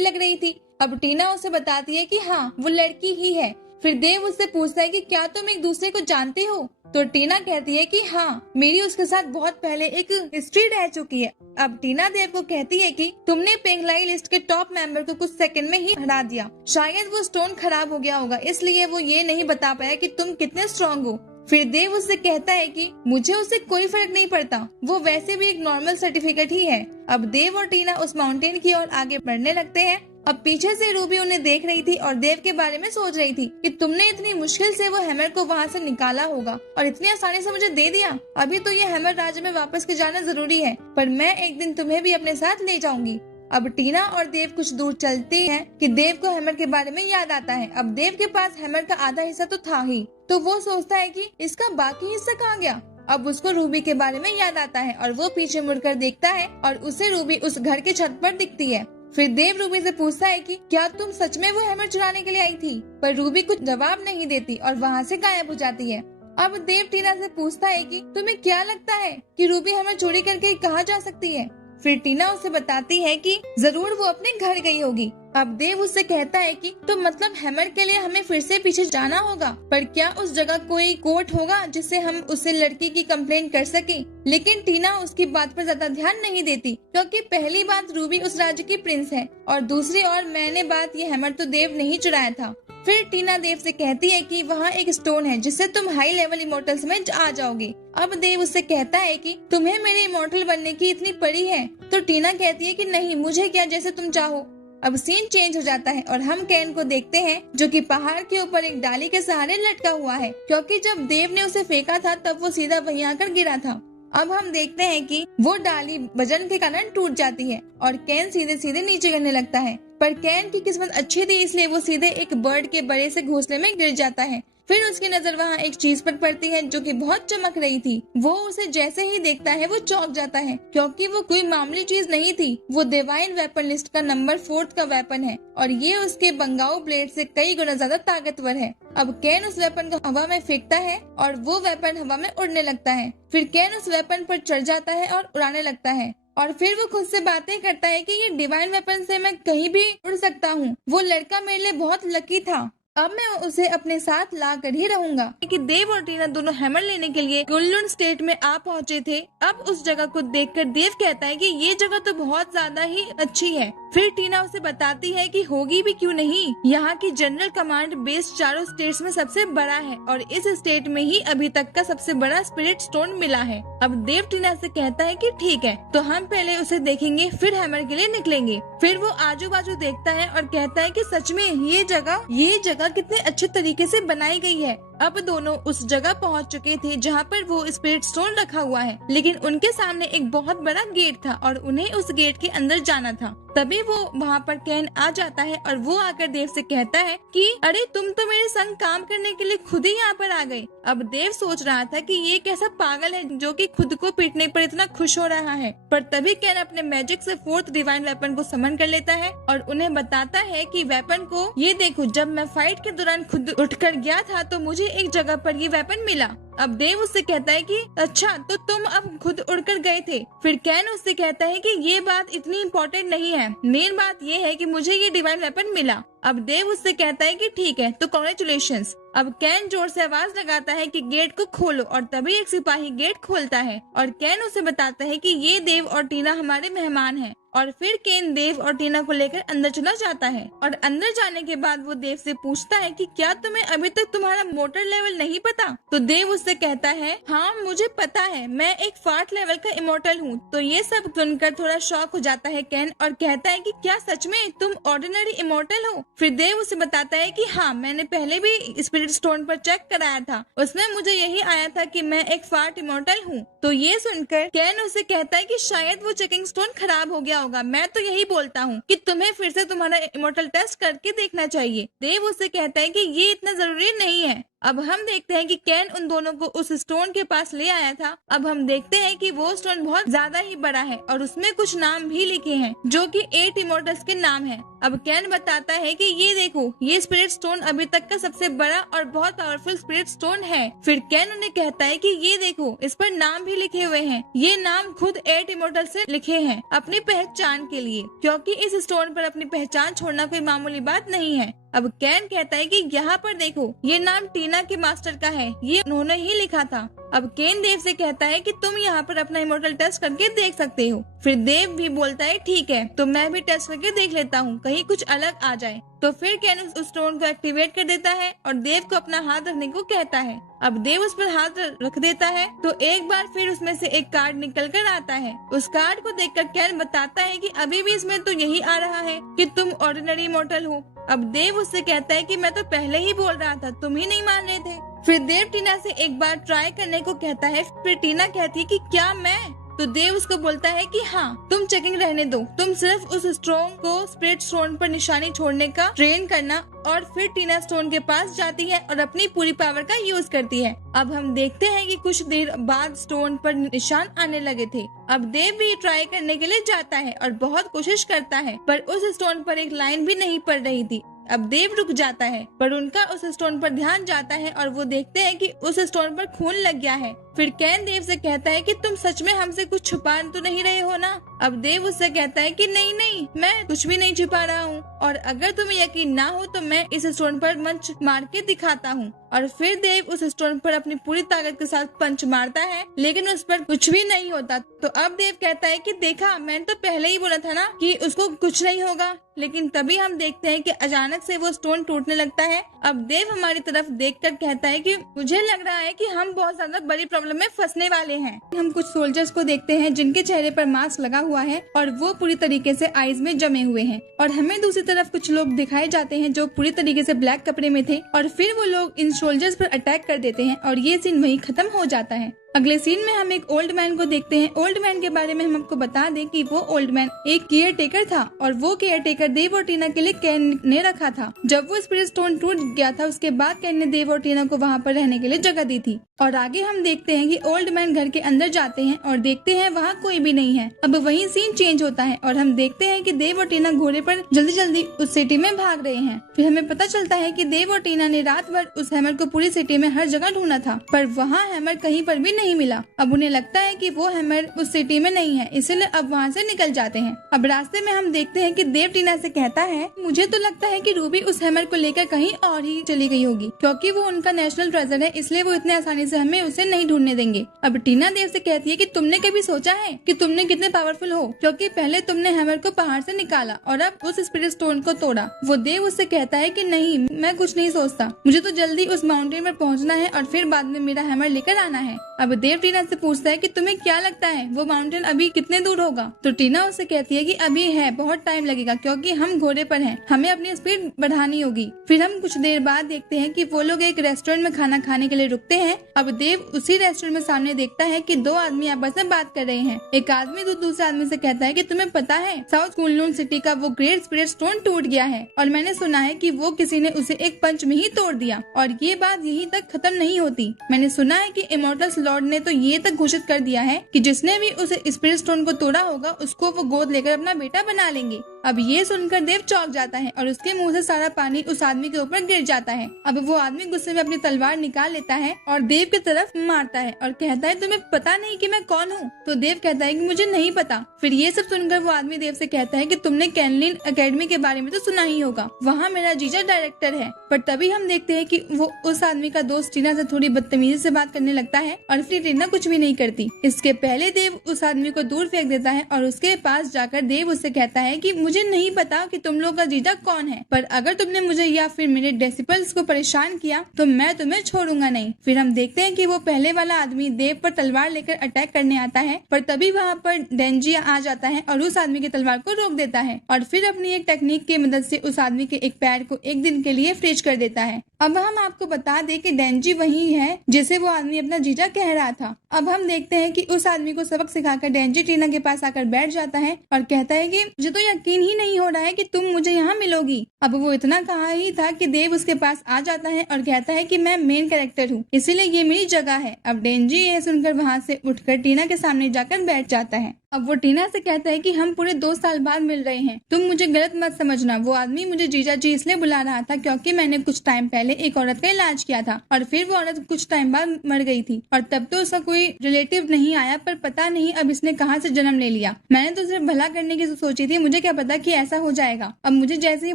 लग रही थी। अब टीना उसे बताती है कि हाँ, वो लड़की ही है। फिर देव उससे पूछता है कि क्या तुम एक दूसरे को जानते हो? तो टीना कहती है कि हाँ, मेरी उसके साथ बहुत पहले एक हिस्ट्री रह चुकी है। अब टीना देव को कहती है कि तुमने पेंगलाई लिस्ट के टॉप मेंबर को कुछ सेकंड में ही हरा दिया, शायद वो स्टोन खराब हो गया होगा, इसलिए वो ये नहीं बता पाया कि तुम कितने स्ट्रॉन्ग हो। फिर देव उससे कहता है कि मुझे उससे कोई फर्क नहीं पड़ता, वो वैसे भी एक नॉर्मल सर्टिफिकेट ही है। अब देव और टीना उस माउंटेन की ओर आगे बढ़ने लगते हैं। अब पीछे से रूबी उन्हें देख रही थी और देव के बारे में सोच रही थी कि तुमने इतनी मुश्किल से वो हैमर को वहाँ से निकाला होगा और इतनी आसानी से मुझे दे दिया। अभी तो ये हैमर राज्य में वापस के जाना जरूरी है, पर मैं एक दिन तुम्हें भी अपने साथ ले जाऊंगी। अब टीना और देव कुछ दूर चलते हैं कि देव को हैमर के बारे में याद आता है। अब देव के पास हैमर का आधा हिस्सा तो था ही, तो वो सोचता है कि इसका बाकी हिस्सा कहाँ गया। अब उसको रूबी के बारे में याद आता है और वो पीछे मुड़कर देखता है और उसे रूबी उस घर के छत पर दिखती है। फिर देव रूबी से पूछता है कि क्या तुम सच में वो हैमर चुराने के लिए आई थी? पर रूबी कुछ जवाब नहीं देती और वहाँ से गायब हो जाती है। अब देव टीना से पूछता है कि तुम्हें क्या लगता है कि रूबी हैमर चोरी करके कहाँ जा सकती है? फिर टीना उसे बताती है कि जरूर वो अपने घर गई होगी। अब देव उससे कहता है कि तो मतलब हैमर के लिए हमें फिर से पीछे जाना होगा, पर क्या उस जगह कोई कोर्ट होगा जिससे हम उससे लड़की की कंप्लेंट कर सके? लेकिन टीना उसकी बात पर ज्यादा ध्यान नहीं देती, क्योंकि पहली बात रूबी उस राज्य की प्रिंस है और दूसरी और मैंने बात ये हैमर तो देव नहीं चुराया था। फिर टीना देव से कहती है कि वहाँ एक स्टोन है जिससे तुम हाई लेवल इमोर्टल्स में आ जाओगे। अब देव उससे कहता है कि तुम्हें मेरे इमोर्टल बनने की इतनी पड़ी है? तो टीना कहती है कि नहीं, मुझे क्या, जैसे तुम चाहो। अब सीन चेंज हो जाता है और हम कैन को देखते हैं जो कि पहाड़ के ऊपर एक डाली के सहारे लटका हुआ है, क्योंकि जब देव ने उसे फेंका था तब वो सीधा वहीं आकर गिरा था। अब हम देखते हैं कि वो डाली वजन के कारण टूट जाती है और कैन सीधे सीधे नीचे गिरने लगता है, पर कैन की किस्मत अच्छी थी इसलिए वो सीधे एक बर्ड के बड़े से घोंसले में गिर जाता है। फिर उसकी नजर वहाँ एक चीज पर पड़ती है जो कि बहुत चमक रही थी। वो उसे जैसे ही देखता है वो चौंक जाता है, क्योंकि वो कोई मामूली चीज नहीं थी, वो डिवाइन वेपन लिस्ट का नंबर 4 का वेपन है और ये उसके बंगाऊ ब्लेड से कई गुना ज्यादा ताकतवर है। अब कैन उस वेपन को हवा में फेंकता है और वो वेपन हवा में उड़ने लगता है। फिर कैन उस वेपन पर चढ़ जाता है और उड़ाने लगता है और फिर वो खुद से बातें करता है कि ये डिवाइन वेपन से मैं कहीं भी उड़ सकता हूँ। वो लड़का मेरे लिए बहुत लकी था, अब मैं उसे अपने साथ ला कर ही रहूंगा। कि देव और टीना दोनों हैमर लेने के लिए गुल्लुन स्टेट में आ पहुंचे थे। अब उस जगह को देखकर देव कहता है कि ये जगह तो बहुत ज्यादा ही अच्छी है। फिर टीना उसे बताती है कि होगी भी क्यों नहीं, यहाँ की जनरल कमांड बेस चारों स्टेट्स में सबसे बड़ा है और इस स्टेट में ही अभी तक का सबसे बड़ा स्पिरिट स्टोन मिला है। अब देव टीना से कहता है कि ठीक है, तो हम पहले उसे देखेंगे फिर हैमर के लिए निकलेंगे। फिर वो आजू बाजू देखता है और कहता है कि सच में ये जगह जगह कितने अच्छे तरीके से बनाई गई है। अब दोनों उस जगह पहुंच चुके थे जहां पर वो स्पिरिट स्टोन रखा हुआ है, लेकिन उनके सामने एक बहुत बड़ा गेट था और उन्हें उस गेट के अंदर जाना था। तभी वो वहाँ पर कैन आ जाता है और वो आकर देव से कहता है कि अरे तुम तो मेरे संग काम करने के लिए खुद ही यहाँ पर आ गए। अब देव सोच रहा था कि ये कैसा पागल है जो कि खुद को पीटने पर इतना खुश हो रहा है, पर तभी कैन अपने मैजिक से 4th डिवाइन वेपन को समन कर लेता है और उन्हें बताता है कि वेपन को ये देखो, जब मैं फाइट के दौरान खुद उठकर गया था तो मुझे एक जगह पर ये वेपन मिला। अब देव उससे कहता है कि अच्छा तो तुम अब खुद उड़कर गए थे। फिर कैन उससे कहता है कि ये बात इतनी इम्पोर्टेंट नहीं है, मेन बात ये है कि मुझे ये डिवाइन वेपन मिला। अब देव उससे कहता है कि ठीक है तो कॉन्ग्रेचुलेशंस। अब कैन जोर से आवाज लगाता है कि गेट को खोलो और तभी एक सिपाही गेट खोलता है और कैन उसे बताता है कि ये देव और टीना हमारे मेहमान हैं। और फिर कैन देव और टीना को लेकर अंदर चला जाता है और अंदर जाने के बाद वो देव से पूछता है कि क्या तुम्हें अभी तक तुम्हारा मोटर लेवल नहीं पता? तो देव उससे कहता है हाँ मुझे पता है, मैं एक 4th लेवल का इमोर्टल हूँ। तो ये सब सुनकर थोड़ा शॉक हो जाता है कैन और कहता है कि क्या सच में तुम ऑर्डिनरी इमोर्टल हो? फिर देव उसे बताता है कि हाँ मैंने पहले भी स्पिरिट स्टोन पर चेक कराया था, उसमें मुझे यही आया था कि मैं एक 4th इमोर्टल हूँ। तो ये सुनकर कैन उसे कहता है कि शायद वो चेकिंग स्टोन खराब हो गया होगा, मैं तो यही बोलता हूँ कि तुम्हें फिर से तुम्हारा इमोर्टल टेस्ट करके देखना चाहिए। देव उससे कहता है कि ये इतना जरूरी नहीं है। अब हम देखते हैं कि कैन उन दोनों को उस स्टोन के पास ले आया था। अब हम देखते हैं कि वो स्टोन बहुत ज्यादा ही बड़ा है और उसमें कुछ नाम भी लिखे हैं जो कि 8 इमोर्टल्स के नाम हैं। अब कैन बताता है कि ये देखो, ये स्पिरिट स्टोन अभी तक का सबसे बड़ा और बहुत पावरफुल स्पिरिट स्टोन है। फिर कैन उन्हें कहता है कि ये देखो, इस पर नाम भी लिखे हुए हैं, ये नाम खुद 8 इमोर्टल से लिखे हैं अपनी पहचान के लिए, क्योंकि इस स्टोन पर अपनी पहचान छोड़ना कोई मामूली बात नहीं है। अब कैन कहता है कि यहाँ पर देखो, ये नाम टीना के मास्टर का है, ये उन्होंने ही लिखा था। अब कैन देव से कहता है कि तुम यहाँ पर अपना इमोर्टल टेस्ट करके देख सकते हो। फिर देव भी बोलता है ठीक है तो मैं भी टेस्ट करके देख लेता हूँ, कहीं कुछ अलग आ जाए। तो फिर कैन उस स्टोन को एक्टिवेट कर देता है और देव को अपना हाथ रखने को कहता है। अब देव उस पर हाथ रख देता है तो एक बार फिर उसमें से एक कार्ड निकल कर आता है। उस कार्ड को देखकर कैन बताता है कि अभी भी इसमें तो यही आ रहा है कि तुम ऑर्डिनरी इमोर्टल हो। अब देव उससे कहता है कि मैं तो पहले ही बोल रहा था, तुम ही नहीं मान रहे थे। फिर देव टीना से एक बार ट्राई करने को कहता है। फिर टीना कहती है कि क्या मैं? तो देव उसको बोलता है कि हाँ तुम चेकिंग रहने दो, तुम सिर्फ उस स्टोन को स्पिरिट स्टोन पर निशानी छोड़ने का ट्रेन करना। और फिर टीना स्टोन के पास जाती है और अपनी पूरी पावर का यूज करती है। अब हम देखते हैं कि कुछ देर बाद स्टोन पर निशान आने लगे थे। अब देव भी ट्राई करने के लिए जाता है और बहुत कोशिश करता है, पर उस स्टोन पर एक लाइन भी नहीं पड़ रही थी। अब देव रुक जाता है, पर उनका उस स्टोन पर ध्यान जाता है और वो देखते हैं कि उस स्टोन पर खून लग गया है। फिर कैन देव से कहता है कि तुम सच में हमसे कुछ छुपा तो नहीं रहे हो ना? अब देव उससे कहता है कि नहीं नहीं, मैं कुछ भी नहीं छुपा रहा हूँ, और अगर तुम्हें यकीन ना हो तो मैं इस स्टोन पर मंच मार के दिखाता हूँ। और फिर देव उस स्टोन पर अपनी पूरी ताकत के साथ पंच मारता है, लेकिन उस पर कुछ भी नहीं होता। तो अब देव कहता है कि देखा, मैंने तो पहले ही बोला था ना कि उसको कुछ नहीं होगा। लेकिन तभी हम देखते हैं कि अचानक से वो स्टोन टूटने लगता है। अब देव हमारी तरफ देखकर कहता है कि मुझे लग रहा है कि हम बहुत ज्यादा बड़ी प्रॉब्लम में फंसने वाले हैं। हम कुछ सोल्जर्स को देखते हैं जिनके चेहरे पर मास्क लगा हुआ है और वो पूरी तरीके से आइज में जमे हुए हैं, और हमें दूसरी तरफ कुछ लोग दिखाए जाते हैं जो पूरी तरीके से ब्लैक कपड़े में थे, और फिर वो लोग इन सोल्जर्स पर अटैक कर देते हैं और ये सीन वहीं खत्म हो जाता है। अगले सीन में हम एक ओल्ड मैन को देखते हैं। ओल्ड मैन के बारे में हम आपको बता दें कि वो ओल्ड मैन एक केयर टेकर था, और वो केयर टेकर देव और टीना के लिए कैन ने रखा था। जब वो स्पिरिट स्टोन टूट गया था उसके बाद कैन ने देव और टीना को वहाँ पर रहने के लिए जगह दी थी। और आगे हम देखते हैं कि ओल्ड मैन घर के अंदर जाते हैं और देखते हैं वहाँ कोई भी नहीं है। अब वहीं सीन चेंज होता है और हम देखते हैं कि देव और टीना घोड़े पर जल्दी जल्दी उस सिटी में भाग रहे हैं। फिर हमें पता चलता है कि देव और टीना ने रात भर उस हैमर को पूरी सिटी में हर जगह ढूंढा था, पर वहाँ हैमर कहीं पर भी नहीं मिला। अब उन्हें लगता है कि वो हैमर उस सिटी में नहीं है, इसलिए अब वहाँ से निकल जाते हैं। अब रास्ते में हम देखते हैं कि देव टीना से कहता है, मुझे तो लगता है कि रूबी उस हैमर को लेकर कहीं और ही चली गई होगी, क्योंकि वो उनका नेशनल ट्रेजर है, इसलिए वो इतने आसानी से हमें उसे नहीं ढूंढने देंगे। अब टीना देव से कहती है कि तुमने कभी सोचा है कि तुमने कितने पावरफुल हो, क्योंकि पहले तुमने हैमर को पहाड़ से निकाला और अब उस स्पिरिट स्टोन को तोड़ा। वो देव उससे कहता है कि नहीं, मैं कुछ नहीं सोचता, मुझे तो जल्दी उस माउंटेन पर पहुंचना है और फिर बाद में मेरा हैमर लेकर आना है। अब देव टीना से पूछता है कि तुम्हें क्या लगता है वो माउंटेन अभी कितने दूर होगा। तो टीना उससे कहती है कि अभी है, बहुत टाइम लगेगा क्योंकि हम घोड़े पर हैं, हमें अपनी स्पीड बढ़ानी होगी। फिर हम कुछ देर बाद देखते हैं कि वो लोग एक रेस्टोरेंट में खाना खाने के लिए रुकते हैं। अब देव उसी रेस्टोरेंट में सामने देखता है कि दो आदमी आपस में बात कर रहे हैं। एक आदमी दूसरे आदमी से कहता है कि तुम्हें पता है साउथ कुनलुन सिटी का वो ग्रेट स्पिरिट स्टोन टूट गया है और मैंने सुना है कि वो किसी ने उसे एक पंच में ही तोड़ दिया। और ये बात यहीं तक खत्म नहीं होती। मैंने सुना है कि इमोर्टल्स लॉर्ड ने तो ये तक घोषित कर दिया है कि जिसने भी उसे स्पिरिट स्टोन को तोड़ा होगा उसको वो गोद लेकर अपना बेटा बना लेंगे। अब ये सुनकर देव चौंक जाता है और उसके मुंह से सारा पानी उस आदमी के ऊपर गिर जाता है। अब वो आदमी गुस्से में अपनी तलवार निकाल लेता है और देव की तरफ मारता है और कहता है तुम्हें पता नहीं कि मैं कौन हूँ। तो देव कहता है कि मुझे नहीं पता। फिर ये सब सुनकर वो आदमी देव से कहता है कि तुमने कैनलिन एकेडमी के बारे में तो सुना ही होगा, वहाँ मेरा जीजा डायरेक्टर है। पर तभी हम देखते हैं कि वो उस आदमी का दोस्त टीना से थोड़ी बदतमीजी से बात करने लगता है और फिर टीना कुछ भी नहीं करती। इसके पहले देव उस आदमी को दूर फेंक देता है और उसके पास जाकर देव उससे कहता है कि मुझे नहीं पता कि तुम लोग का जीजा कौन है, पर अगर तुमने मुझे या फिर मेरे डेसिबल्स को परेशान किया तो मैं तुम्हें छोड़ूंगा नहीं। फिर हम देखते हैं कि वो पहले वाला आदमी देव पर तलवार लेकर अटैक करने आता है, पर तभी वहाँ पर डेंजी आ जाता है और उस आदमी की तलवार को रोक देता है और फिर अपनी एक टेक्निक की मदद से उस आदमी के एक पैर को एक दिन के लिए फ्रीज कर देता है। अब हम आपको बता दें कि डेंजी वही है जिसे वो आदमी अपना जीजा कह रहा था। अब हम देखते हैं कि उस आदमी को सबक सिखाकर डेंजी टीना के पास आकर बैठ जाता है और कहता है कि मुझे तो यकीन ही नहीं हो रहा है कि तुम मुझे यहाँ मिलोगी। अब वो इतना कहा ही था कि देव उसके पास आ जाता है और कहता है कि मैं मेन कैरेक्टर हूँ, इसीलिए ये मेरी जगह है। अब डेंजी ये सुनकर वहाँ से उठकर टीना के सामने जाकर बैठ जाता है। अब वो टीना से कहता है कि हम पूरे 2 साल बाद मिल रहे हैं, तुम मुझे गलत मत समझना। वो आदमी मुझे जीजा जी इसलिए बुला रहा था क्योंकि मैंने कुछ टाइम पहले एक औरत का इलाज किया था और फिर वो औरत कुछ टाइम बाद मर गई थी और तब तो उसका कोई रिलेटिव नहीं आया, पर पता नहीं अब इसने कहाँ से जन्म ले लिया। मैंने तो सिर्फ भला करने की सोची थी, मुझे क्या पता कि ऐसा हो जाएगा। अब मुझे जैसे ही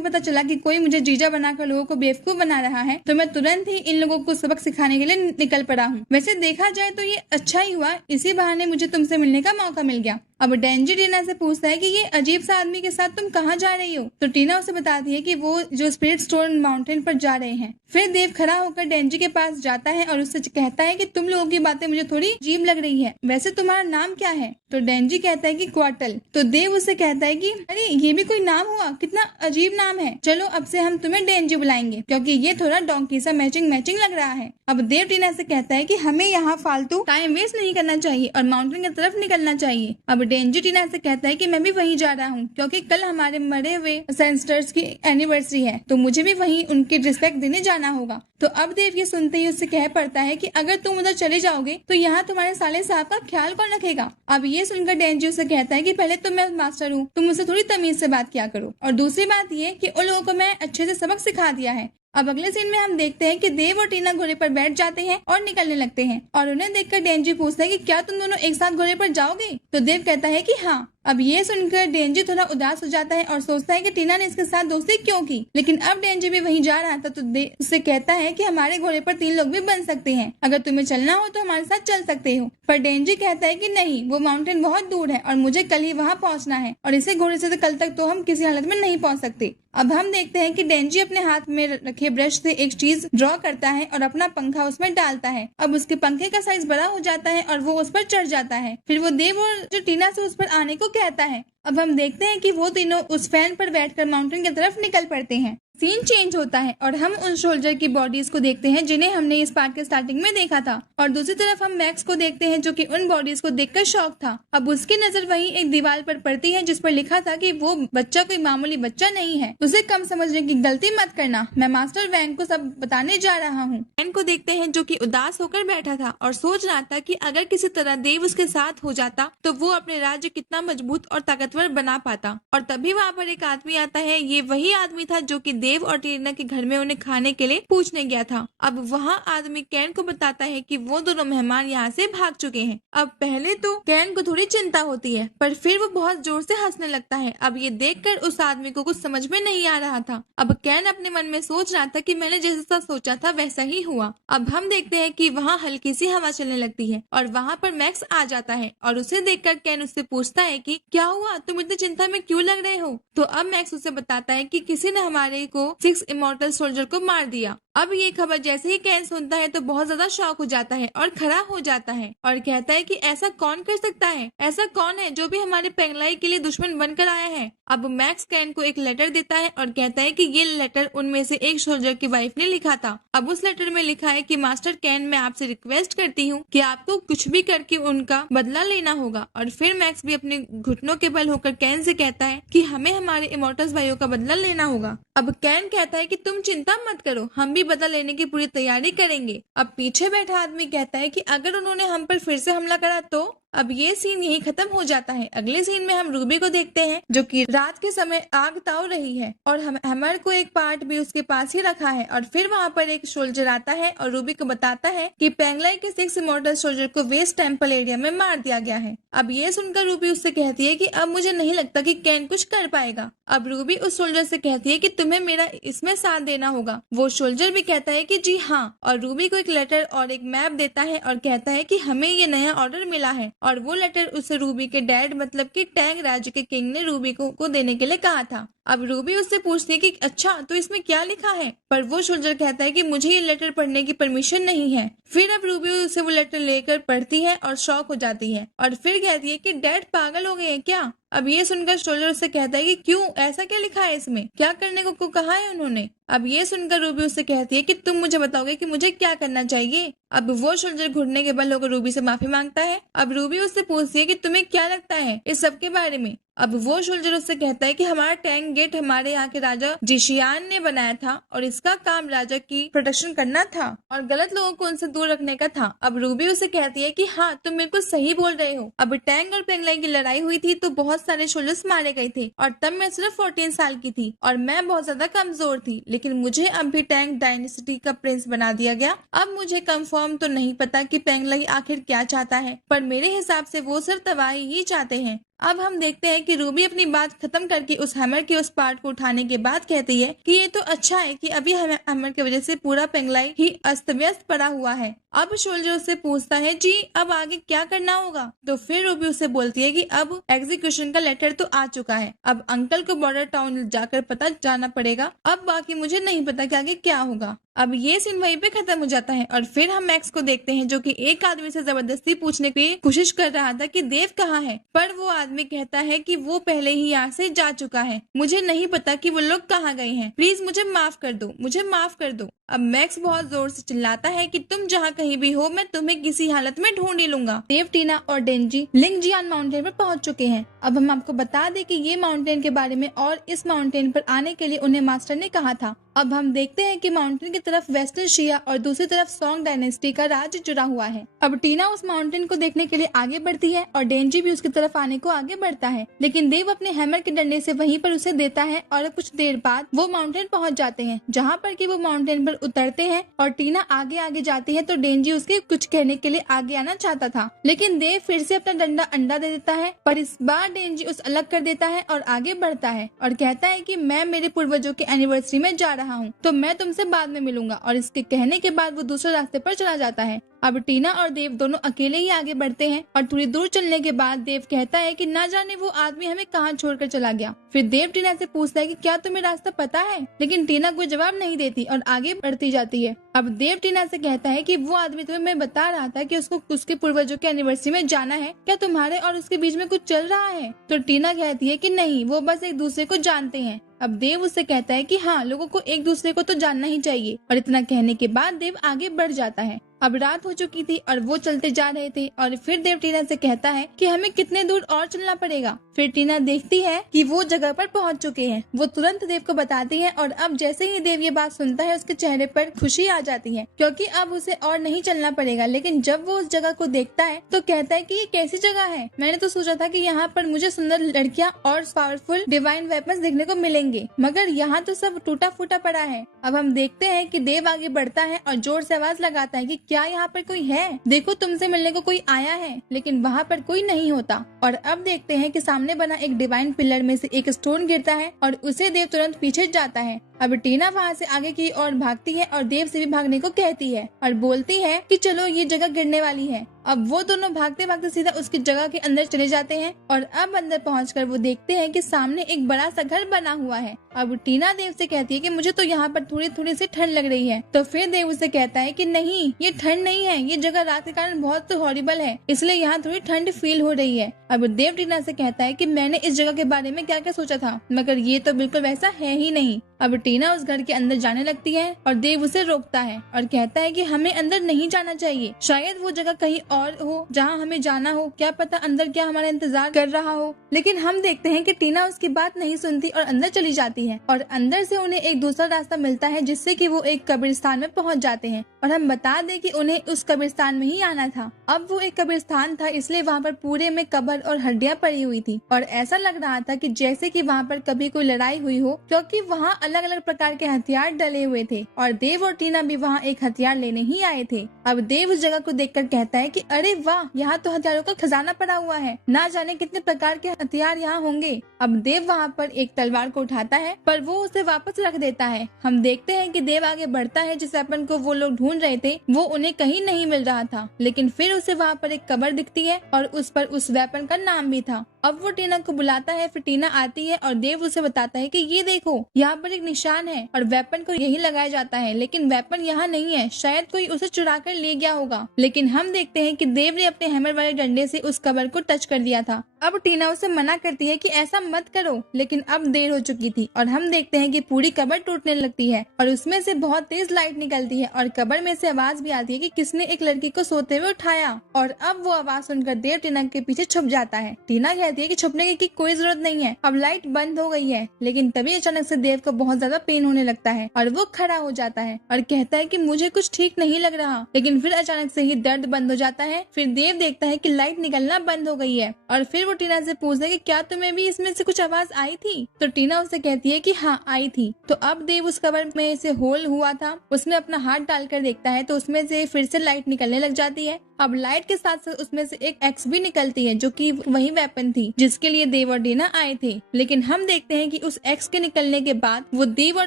पता चला कि कोई मुझे जीजा बनाकर लोगों को बेवकूफ बना रहा है तो मैं तुरंत ही इन लोगों को सबक सिखाने के लिए निकल पड़ा हूँ। वैसे देखा जाए तो ये अच्छा ही हुआ, इसी बहाने मुझे तुमसे मिलने का मौका मिल गया। अब डेंजी टीना से पूछता है कि ये अजीब सा आदमी के साथ तुम कहाँ जा रही हो। तो टीना उसे बताती है कि वो जो स्पिरिट स्टोन माउंटेन पर जा रहे हैं। फिर देव खड़ा होकर डेंजी के पास जाता है और उससे कहता है कि तुम लोगों की बातें मुझे थोड़ी अजीब लग रही है, वैसे तुम्हारा नाम क्या है। तो डेंजी कहता है कि क्वार्टल। तो देव उससे कहता है कि अरे ये भी कोई नाम हुआ, कितना अजीब नाम है, चलो अब से हम तुम्हें डेंजी बुलाएंगे क्योंकि ये थोड़ा डोंकी सा मैचिंग लग रहा है। अब देव टीना से कहता है कि हमें यहाँ फालतू टाइम वेस्ट नहीं करना चाहिए और माउंटेन की तरफ निकलना चाहिए। अब डेंजी टीना से कहता है कि मैं भी वहीं जा रहा हूँ क्योंकि कल हमारे मरे हुए सेंस्टर्स की एनिवर्सरी है, तो मुझे भी वहीं उनकी रिस्पेक्ट देने जाना होगा। तो अब देव ये सुनते ही उससे कह पड़ता है कि अगर तुम उधर चले जाओगे तो यहाँ तुम्हारे साले साहब का ख्याल कौन रखेगा। अब ये सुनकर डेंजी उससे कहता है कि पहले तो मैं मास्टर हूँ, तुम मुझसे थोड़ी तमीज से बात किया करो, और दूसरी बात ये कि उन लोगों को मैं अच्छे से सबक सिखा दिया है। अब अगले सीन में हम देखते हैं कि देव और टीना घोड़े पर बैठ जाते हैं और निकलने लगते हैं और उन्हें देखकर डेंजी पूछता है कि क्या तुम दोनों एक साथ घोड़े पर जाओगे। तो देव कहता है कि हाँ। अब ये सुनकर डेंजी थोड़ा उदास हो जाता है और सोचता है कि टीना ने इसके साथ दोस्ती क्यों की, लेकिन अब डेंजी भी वहीं जा रहा था तो उससे कहता है कि हमारे घोड़े पर 3 लोग भी बन सकते हैं, अगर तुम्हें चलना हो तो हमारे साथ चल सकते हो। पर डेंजी कहता है कि नहीं, वो माउंटेन बहुत दूर है और मुझे कल ही वहाँ पहुँचना है और इसे घोड़े से कल तक तो हम किसी हालत में नहीं पहुँच सकते। अब हम देखते हैं कि डेंजी अपने हाथ में रखे ब्रश से एक चीज ड्रॉ करता है और अपना पंखा उसमें डालता है। अब उसके पंखे का साइज बड़ा हो जाता है और वो उस पर चढ़ जाता है। फिर वो देव और जो टीना से उस पर आने को कहता है। अब हम देखते हैं कि वो तीनों उस फैन पर बैठकर माउंटेन की तरफ निकल पड़ते हैं। सीन चेंज होता है और हम उन सोल्जर की बॉडीज को देखते हैं जिन्हें हमने इस पार्ट के स्टार्टिंग में देखा था, और दूसरी तरफ हम मैक्स को देखते हैं जो कि उन बॉडीज को देखकर शॉक था। अब उसकी नजर वहीं एक दीवार पर पड़ती है जिस पर लिखा था कि वो बच्चा कोई मामूली बच्चा नहीं है, उसे कम समझने की गलती मत करना, मैं मास्टर वैंग को सब बताने जा रहा हूँ। वैंग को देखते हैं जो कि उदास होकर बैठा था और सोच रहा था कि अगर किसी तरह देव उसके साथ हो जाता तो वो अपने राज्य कितना मजबूत और ताकतवर बना पाता। और तभी वहाँ पर एक आदमी आता है। ये वही आदमी था जो कि देव और टीना के घर में उन्हें खाने के लिए पूछने गया था। अब वहाँ आदमी कैन को बताता है कि वो दोनों मेहमान यहाँ से भाग चुके हैं। अब पहले तो कैन को थोड़ी चिंता होती है, पर फिर वो बहुत जोर से हंसने लगता है। अब ये देखकर उस आदमी को कुछ समझ में नहीं आ रहा था। अब कैन अपने मन में सोच रहा था कि मैंने जैसा सोचा था वैसा ही हुआ। अब हम देखते हैं कि वहाँ हल्की सी हवा चलने लगती है और वहाँ पर मैक्स आ जाता है और उसे देखकर कैन उससे पूछता है कि क्या हुआ, तुम इतनी चिंता में क्यों लग रहे हो। तो अब मैक्स उसे बताता है कि किसी ने हमारे को 6 इमॉर्टल सोल्जर को मार दिया। अब ये खबर जैसे ही कैन सुनता है तो बहुत ज्यादा शॉक हो जाता है और खड़ा हो जाता है और कहता है कि ऐसा कौन कर सकता है, ऐसा कौन है जो भी हमारे पेंगलाई के लिए दुश्मन बनकर आया है। अब मैक्स कैन को एक लेटर देता है और कहता है कि ये लेटर उनमें से एक सोल्जर की वाइफ ने लिखा था। अब उस लेटर में लिखा है कि मास्टर कैन, मैं आपसे रिक्वेस्ट करती हूँ कि आपको कुछ भी करके उनका बदला लेना होगा। और फिर मैक्स भी अपने घुटनों के बल होकर कैन से कहता है कि हमें हमारे इमॉर्टल्स भाइयों का बदला लेना होगा। अब कैन कहता है कि तुम चिंता मत करो, हम भी बदला लेने की पूरी तैयारी करेंगे। अब पीछे बैठा आदमी कहता है कि अगर उन्होंने हम पर फिर से हमला करा तो। अब ये सीन यही खत्म हो जाता है। अगले सीन में हम रूबी को देखते हैं जो कि रात के समय आग ताव रही है और हम हैमर को एक पार्ट भी उसके पास ही रखा है। और फिर वहाँ पर एक सोल्जर आता है और रूबी को बताता है कि पेंगलाई के 6 इमॉर्टल सोल्जर को वेस्ट टेम्पल एरिया में मार दिया गया है। अब ये सुनकर रूबी उससे कहती है कि अब मुझे नहीं लगता कि कैन कुछ कर पाएगा। अब रूबी उस सोल्जर से कहती है कि तुम्हें मेरा इसमें साथ देना होगा। वो सोल्जर भी कहता है कि जी हाँ, और रूबी को एक लेटर और एक मैप देता है और कहता है कि हमें ये नया ऑर्डर मिला है। और वो लेटर उसे रूबी के डैड मतलब कि टैंग राज्य के किंग ने रूबी को देने के लिए कहा था। अब रूबी उससे पूछती है कि अच्छा तो इसमें क्या लिखा है, पर वो सोल्जर कहता है कि मुझे ये लेटर पढ़ने की परमिशन नहीं है। फिर अब रूबी उसे वो लेटर लेकर पढ़ती है और शॉक हो जाती है और फिर कहती है कि डैड पागल हो गए हैं क्या। अब ये सुनकर सोल्जर उससे कहता है कि क्यों, ऐसा क्या लिखा है इसमें, क्या करने को कहा है उन्होंने। अब ये सुनकर रूबी उससे कहती है कि तुम मुझे बताओगे कि मुझे क्या करना चाहिए। अब वो सोल्जर घुटने के बल होकर रूबी से माफी मांगता है। अब रूबी उससे पूछती है कि तुम्हें क्या लगता है इस सब के बारे में। अब वो सोल्जर उससे कहता है कि हमारा टैंक गेट हमारे यहाँ के राजा जिशियान ने बनाया था और इसका काम राजा की प्रोटेक्शन करना था और गलत लोगों को उनसे दूर रखने का था। अब रूबी उसे कहती है कि हाँ, तुम बिल्कुल सही बोल रहे हो। अब टैंक और पेंगलाई की लड़ाई हुई थी तो बहुत सारे सोल्जर्स मारे गए थे और तब मैं सिर्फ 14 साल की थी और मैं बहुत ज्यादा कमजोर थी, लेकिन मुझे अब भी टैंक डायनेस्टी का प्रिंस बना दिया गया। अब मुझे कंफर्म तो नहीं पता कि पेंगलाई आखिर क्या चाहता है, पर मेरे हिसाब से वो सिर्फ तबाही ही चाहते हैं। अब हम देखते हैं कि रूबी अपनी बात खत्म करके उस हैमर के उस पार्ट को उठाने के बाद कहती है कि ये तो अच्छा है कि अभी हैमर की वजह से पूरा पेंगलाई ही अस्त व्यस्त पड़ा हुआ है। अब सोल्जर उससे पूछता है जी अब आगे क्या करना होगा। तो फिर रूबी उससे बोलती है कि अब एग्जीक्यूशन का लेटर तो आ चुका है, अब अंकल को बॉर्डर टाउन जाकर पता जाना पड़ेगा। अब बाकी मुझे नहीं पता कि आगे क्या होगा। अब ये सीन वहीं पे खत्म हो जाता है और फिर हम मैक्स को देखते हैं जो कि एक आदमी से जबरदस्ती पूछने की कोशिश कर रहा था कि देव कहाँ है, पर वो आदमी कहता है कि वो पहले ही यहाँ से जा चुका है, मुझे नहीं पता कि वो लोग कहाँ गए हैं, प्लीज मुझे माफ कर दो, मुझे माफ कर दो। अब मैक्स बहुत जोर से चिल्लाता है कि तुम जहाँ कहीं भी हो मैं तुम्हें किसी हालत में ढूंढ ही लूंगा। देव, टीना और डेंजी लिंगजियान माउंटेन पर पहुंच चुके हैं। अब हम आपको बता दें कि ये माउंटेन के बारे में और इस माउंटेन पर आने के लिए उन्हें मास्टर ने कहा था। अब हम देखते हैं कि माउंटेन की तरफ वेस्टर्न शिया और दूसरी तरफ सोंग डायनेस्टी का राज जुड़ा हुआ है। अब टीना उस माउंटेन को देखने के लिए आगे बढ़ती है और डेंजी भी उसकी तरफ आने को आगे बढ़ता है, लेकिन देव अपने हैमर के डंडे से वहीं पर उसे देता है और कुछ देर बाद वो माउंटेन पहुंच जाते हैं, जहाँ पर कि वो माउंटेन पर उतरते हैं और टीना आगे आगे जाती है तो डेंजी उसके कुछ कहने के लिए आगे आना चाहता था, लेकिन देव फिर से अपना डंडा अंडा दे देता है, पर इस बार डेंजी उस अलग कर देता है और आगे बढ़ता है और कहता है कि मैं मेरे पूर्वजों की एनिवर्सरी में जा रहा हूँ तो मैं तुमसे बाद में मिलूंगा। और इसके कहने के बाद वो दूसरे रास्ते पर चला जाता है। अब टीना और देव दोनों अकेले ही आगे बढ़ते हैं और थोड़ी दूर चलने के बाद देव कहता है कि ना जाने वो आदमी हमें कहाँ छोड़कर चला गया। फिर देव टीना से पूछता है कि क्या तुम्हें रास्ता पता है, लेकिन टीना कोई जवाब नहीं देती और आगे बढ़ती जाती है। अब देव टीना से कहता है कि वो आदमी तुम्हें मैं बता रहा था कि उसको उसके पूर्वजों की एनिवर्सरी में जाना है, क्या तुम्हारे और उसके बीच में कुछ चल रहा है। तो टीना कहती है कि नहीं, वो बस एक दूसरे को जानते हैं। अब देव उससे कहता है कि हाँ, लोगों को एक दूसरे को तो जानना ही चाहिए, और इतना कहने के बाद देव आगे बढ़ जाता है। अब रात हो चुकी थी और वो चलते जा रहे थे और फिर देव टीना से कहता है कि हमें कितने दूर और चलना पड़ेगा। फिर टीना देखती है कि वो जगह पर पहुंच चुके हैं। वो तुरंत देव को बताती है और अब जैसे ही देव ये बात सुनता है उसके चेहरे पर खुशी आ जाती है, क्योंकि अब उसे और नहीं चलना पड़ेगा। लेकिन जब वो उस जगह को देखता है तो कहता है कि ये कैसी जगह है, मैंने तो सोचा था कि यहाँ पर मुझे सुंदर लड़कियाँ और पावरफुल डिवाइन वेपन्स देखने को मिलेंगे, मगर यहाँ तो सब टूटा फूटा पड़ा है। अब हम देखते हैं कि देव आगे बढ़ता है और जोर से आवाज लगाता है कि क्या यहाँ पर कोई है, देखो तुमसे मिलने को कोई आया है। लेकिन वहाँ पर कोई नहीं होता। और अब देखते हैं कि सामने बना एक डिवाइन पिलर में से एक स्टोन गिरता है और उसे देव तुरंत पीछे जाता है। अब टीना वहाँ से आगे की ओर भागती है और देव से भी भागने को कहती है और बोलती है कि चलो ये जगह गिरने वाली है। अब वो दोनों भागते भागते सीधा उसकी जगह के अंदर चले जाते हैं और अब अंदर पहुंचकर वो देखते हैं कि सामने एक बड़ा सा घर बना हुआ है। अब टीना देव से कहती है कि मुझे तो यहाँ पर थोड़ी थोड़ी सी ठंड लग रही है। तो फिर देव उसे कहता है कि नहीं, ये ठंड नहीं है, ये जगह रात के कारण बहुत हॉरिबल है, इसलिए यहाँ थोड़ी ठंड फील हो रही है। अब देव टीना से कहता है कि मैंने इस जगह के बारे में क्या क्या सोचा था, मगर ये तो बिल्कुल वैसा है ही नहीं। अब टीना उस घर के अंदर जाने लगती है और देव उसे रोकता है और कहता है कि हमें अंदर नहीं जाना चाहिए, शायद वो जगह कहीं और हो जहाँ हमें जाना हो, क्या पता अंदर क्या हमारा इंतजार कर रहा हो। लेकिन हम देखते हैं कि टीना उसकी बात नहीं सुनती और अंदर चली जाती है और अंदर से उन्हें एक दूसरा रास्ता मिलता है जिससे कि वो एक कब्रिस्तान में पहुंच जाते हैं। और हम बता दें कि उन्हें उस कब्रिस्तान में ही आना था। अब वो एक कब्रिस्तान था, इसलिए वहाँ पर पूरे में कब्र और हड्डियां पड़ी हुई थी और ऐसा लग रहा था कि जैसे कि वहाँ पर कभी कोई लड़ाई हुई हो, क्योंकि वहाँ अलग अलग प्रकार के हथियार डले हुए थे और देव और टीना भी वहाँ एक हथियार लेने ही आए थे। अब देव उस जगह को देखकर कहता है कि अरे वाह, यहाँ तो हथियारों का खजाना पड़ा हुआ है, ना जाने कितने प्रकार के हथियार यहाँ होंगे। अब देव वहाँ पर एक तलवार को उठाता है पर वो उसे वापस रख देता है। हम देखते हैं कि देव आगे बढ़ता है, जिस वेपन को वो लोग ढूंढ रहे थे वो उन्हें कहीं नहीं मिल रहा था, लेकिन फिर उसे वहाँ पर एक कब्र दिखती है और उस पर उस वेपन का नाम भी था। अब वो टीना को बुलाता है, फिर टीना आती है और देव उसे बताता है कि ये देखो, यहाँ पर एक निशान है और वेपन को यही लगाया जाता है, लेकिन वेपन यहाँ नहीं है, शायद कोई उसे चुरा कर ले गया होगा। लेकिन हम देखते हैं कि देव ने अपने हैमर वाले डंडे से उस कब्र को टच कर दिया था। अब टीना उसे मना करती है कि ऐसा मत करो, लेकिन अब देर हो चुकी थी और हम देखते हैं कि पूरी कब्र टूटने लगती है और उसमें से बहुत तेज लाइट निकलती है और कब्र में से आवाज भी आती है कि किसने एक लड़की को सोते हुए उठाया। और अब वो आवाज सुनकर देव टीना के पीछे छुप जाता है। टीना कहती है कि छुपने की कोई जरूरत नहीं है, अब लाइट बंद हो गई है। लेकिन तभी अचानक से देव को बहुत ज्यादा पेन होने लगता है और वो खड़ा हो जाता है और कहता है कि मुझे कुछ ठीक नहीं लग रहा। लेकिन फिर अचानक से ही दर्द बंद हो जाता है। फिर देव देखता है कि लाइट निकलना बंद हो गई है और फिर वो टीना से पूछता है कि क्या तुम्हें भी इसमें से कुछ आवाज आई थी? तो टीना उसे कहती है कि हाँ आई थी। तो अब देव उस कब्र में से होल हुआ था, उसमें अपना हाथ डालकर देखता है तो उसमें से फिर से लाइट निकलने लग जाती है। अब लाइट के साथ साथ उसमें से एक एक्स भी निकलती है जो कि वही वेपन थी जिसके लिए देव और टीना आए थे। लेकिन हम देखते हैं कि उस एक्स के निकलने के बाद वो देव और